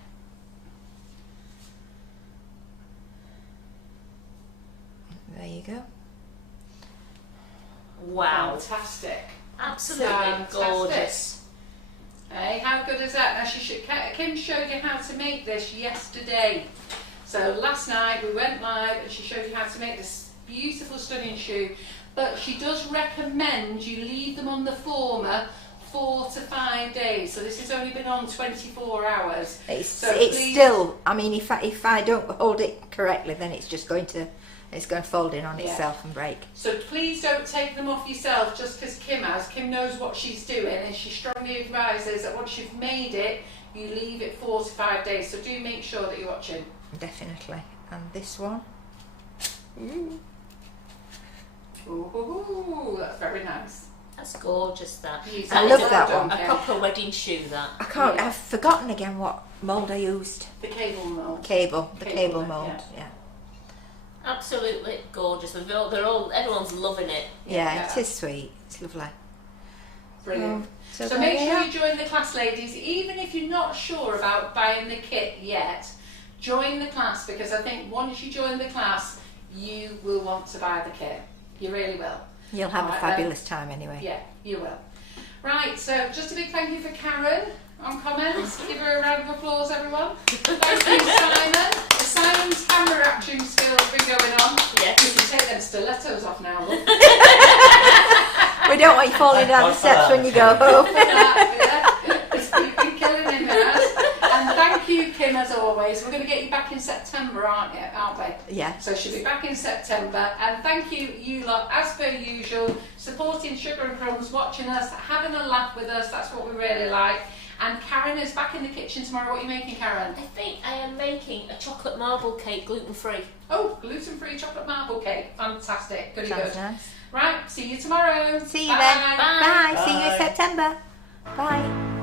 There you go. Wow. Fantastic. Absolutely gorgeous. Hey, how good is that? Now Kim showed you how to make this yesterday. So last night we went live and she showed you how to make this beautiful stunning shoe. But she does recommend you leave them on the former 4 to 5 days. So this has only been on 24 hours. It's please, still. I mean, if I don't hold it correctly, then it's just going to fold in on itself and break. So please don't take them off yourself just because Kim has. Kim knows what she's doing, and she strongly advises that once you've made it, you leave it 4 to 5 days. So do make sure that you're watching. Definitely. And this one. Ooh, that's very nice. That's gorgeous, that. I love that one. A proper wedding shoe, that. I can't. I've forgotten again what mould I used. The cable mould. The cable mould. Yeah. Absolutely gorgeous. Everyone's loving it. Yeah, it is sweet. It's lovely. Brilliant. So So make sure you join the class, ladies. Even if you're not sure about buying the kit yet, join the class, because I think once you join the class, you will want to buy the kit. You really will. You'll have a fabulous time anyway. Yeah, you will. Right, so just a big thank you for Karen on comments. Give her a round of applause, everyone. Thank you, Simon. Simon's camera action skills have been going on. Yes. You can take them stilettos off now, look. We don't want you falling down the steps when you go home. You've been killing him, guys. And thank you, Kim. Kim as always. We're going to get you back in September, aren't we? Yeah. So she'll be back in September. And thank you lot, as per usual, supporting Sugar and Crumbs, watching us, having a laugh with us. That's what we really like. And Karen is back in the kitchen tomorrow. What are you making, Karen? I think I am making a chocolate marble cake, gluten-free. Oh, gluten-free chocolate marble cake. Fantastic. Goody Sounds good. nice. Right, see you tomorrow. See you Bye. then. Bye. Bye. See you in September. Bye.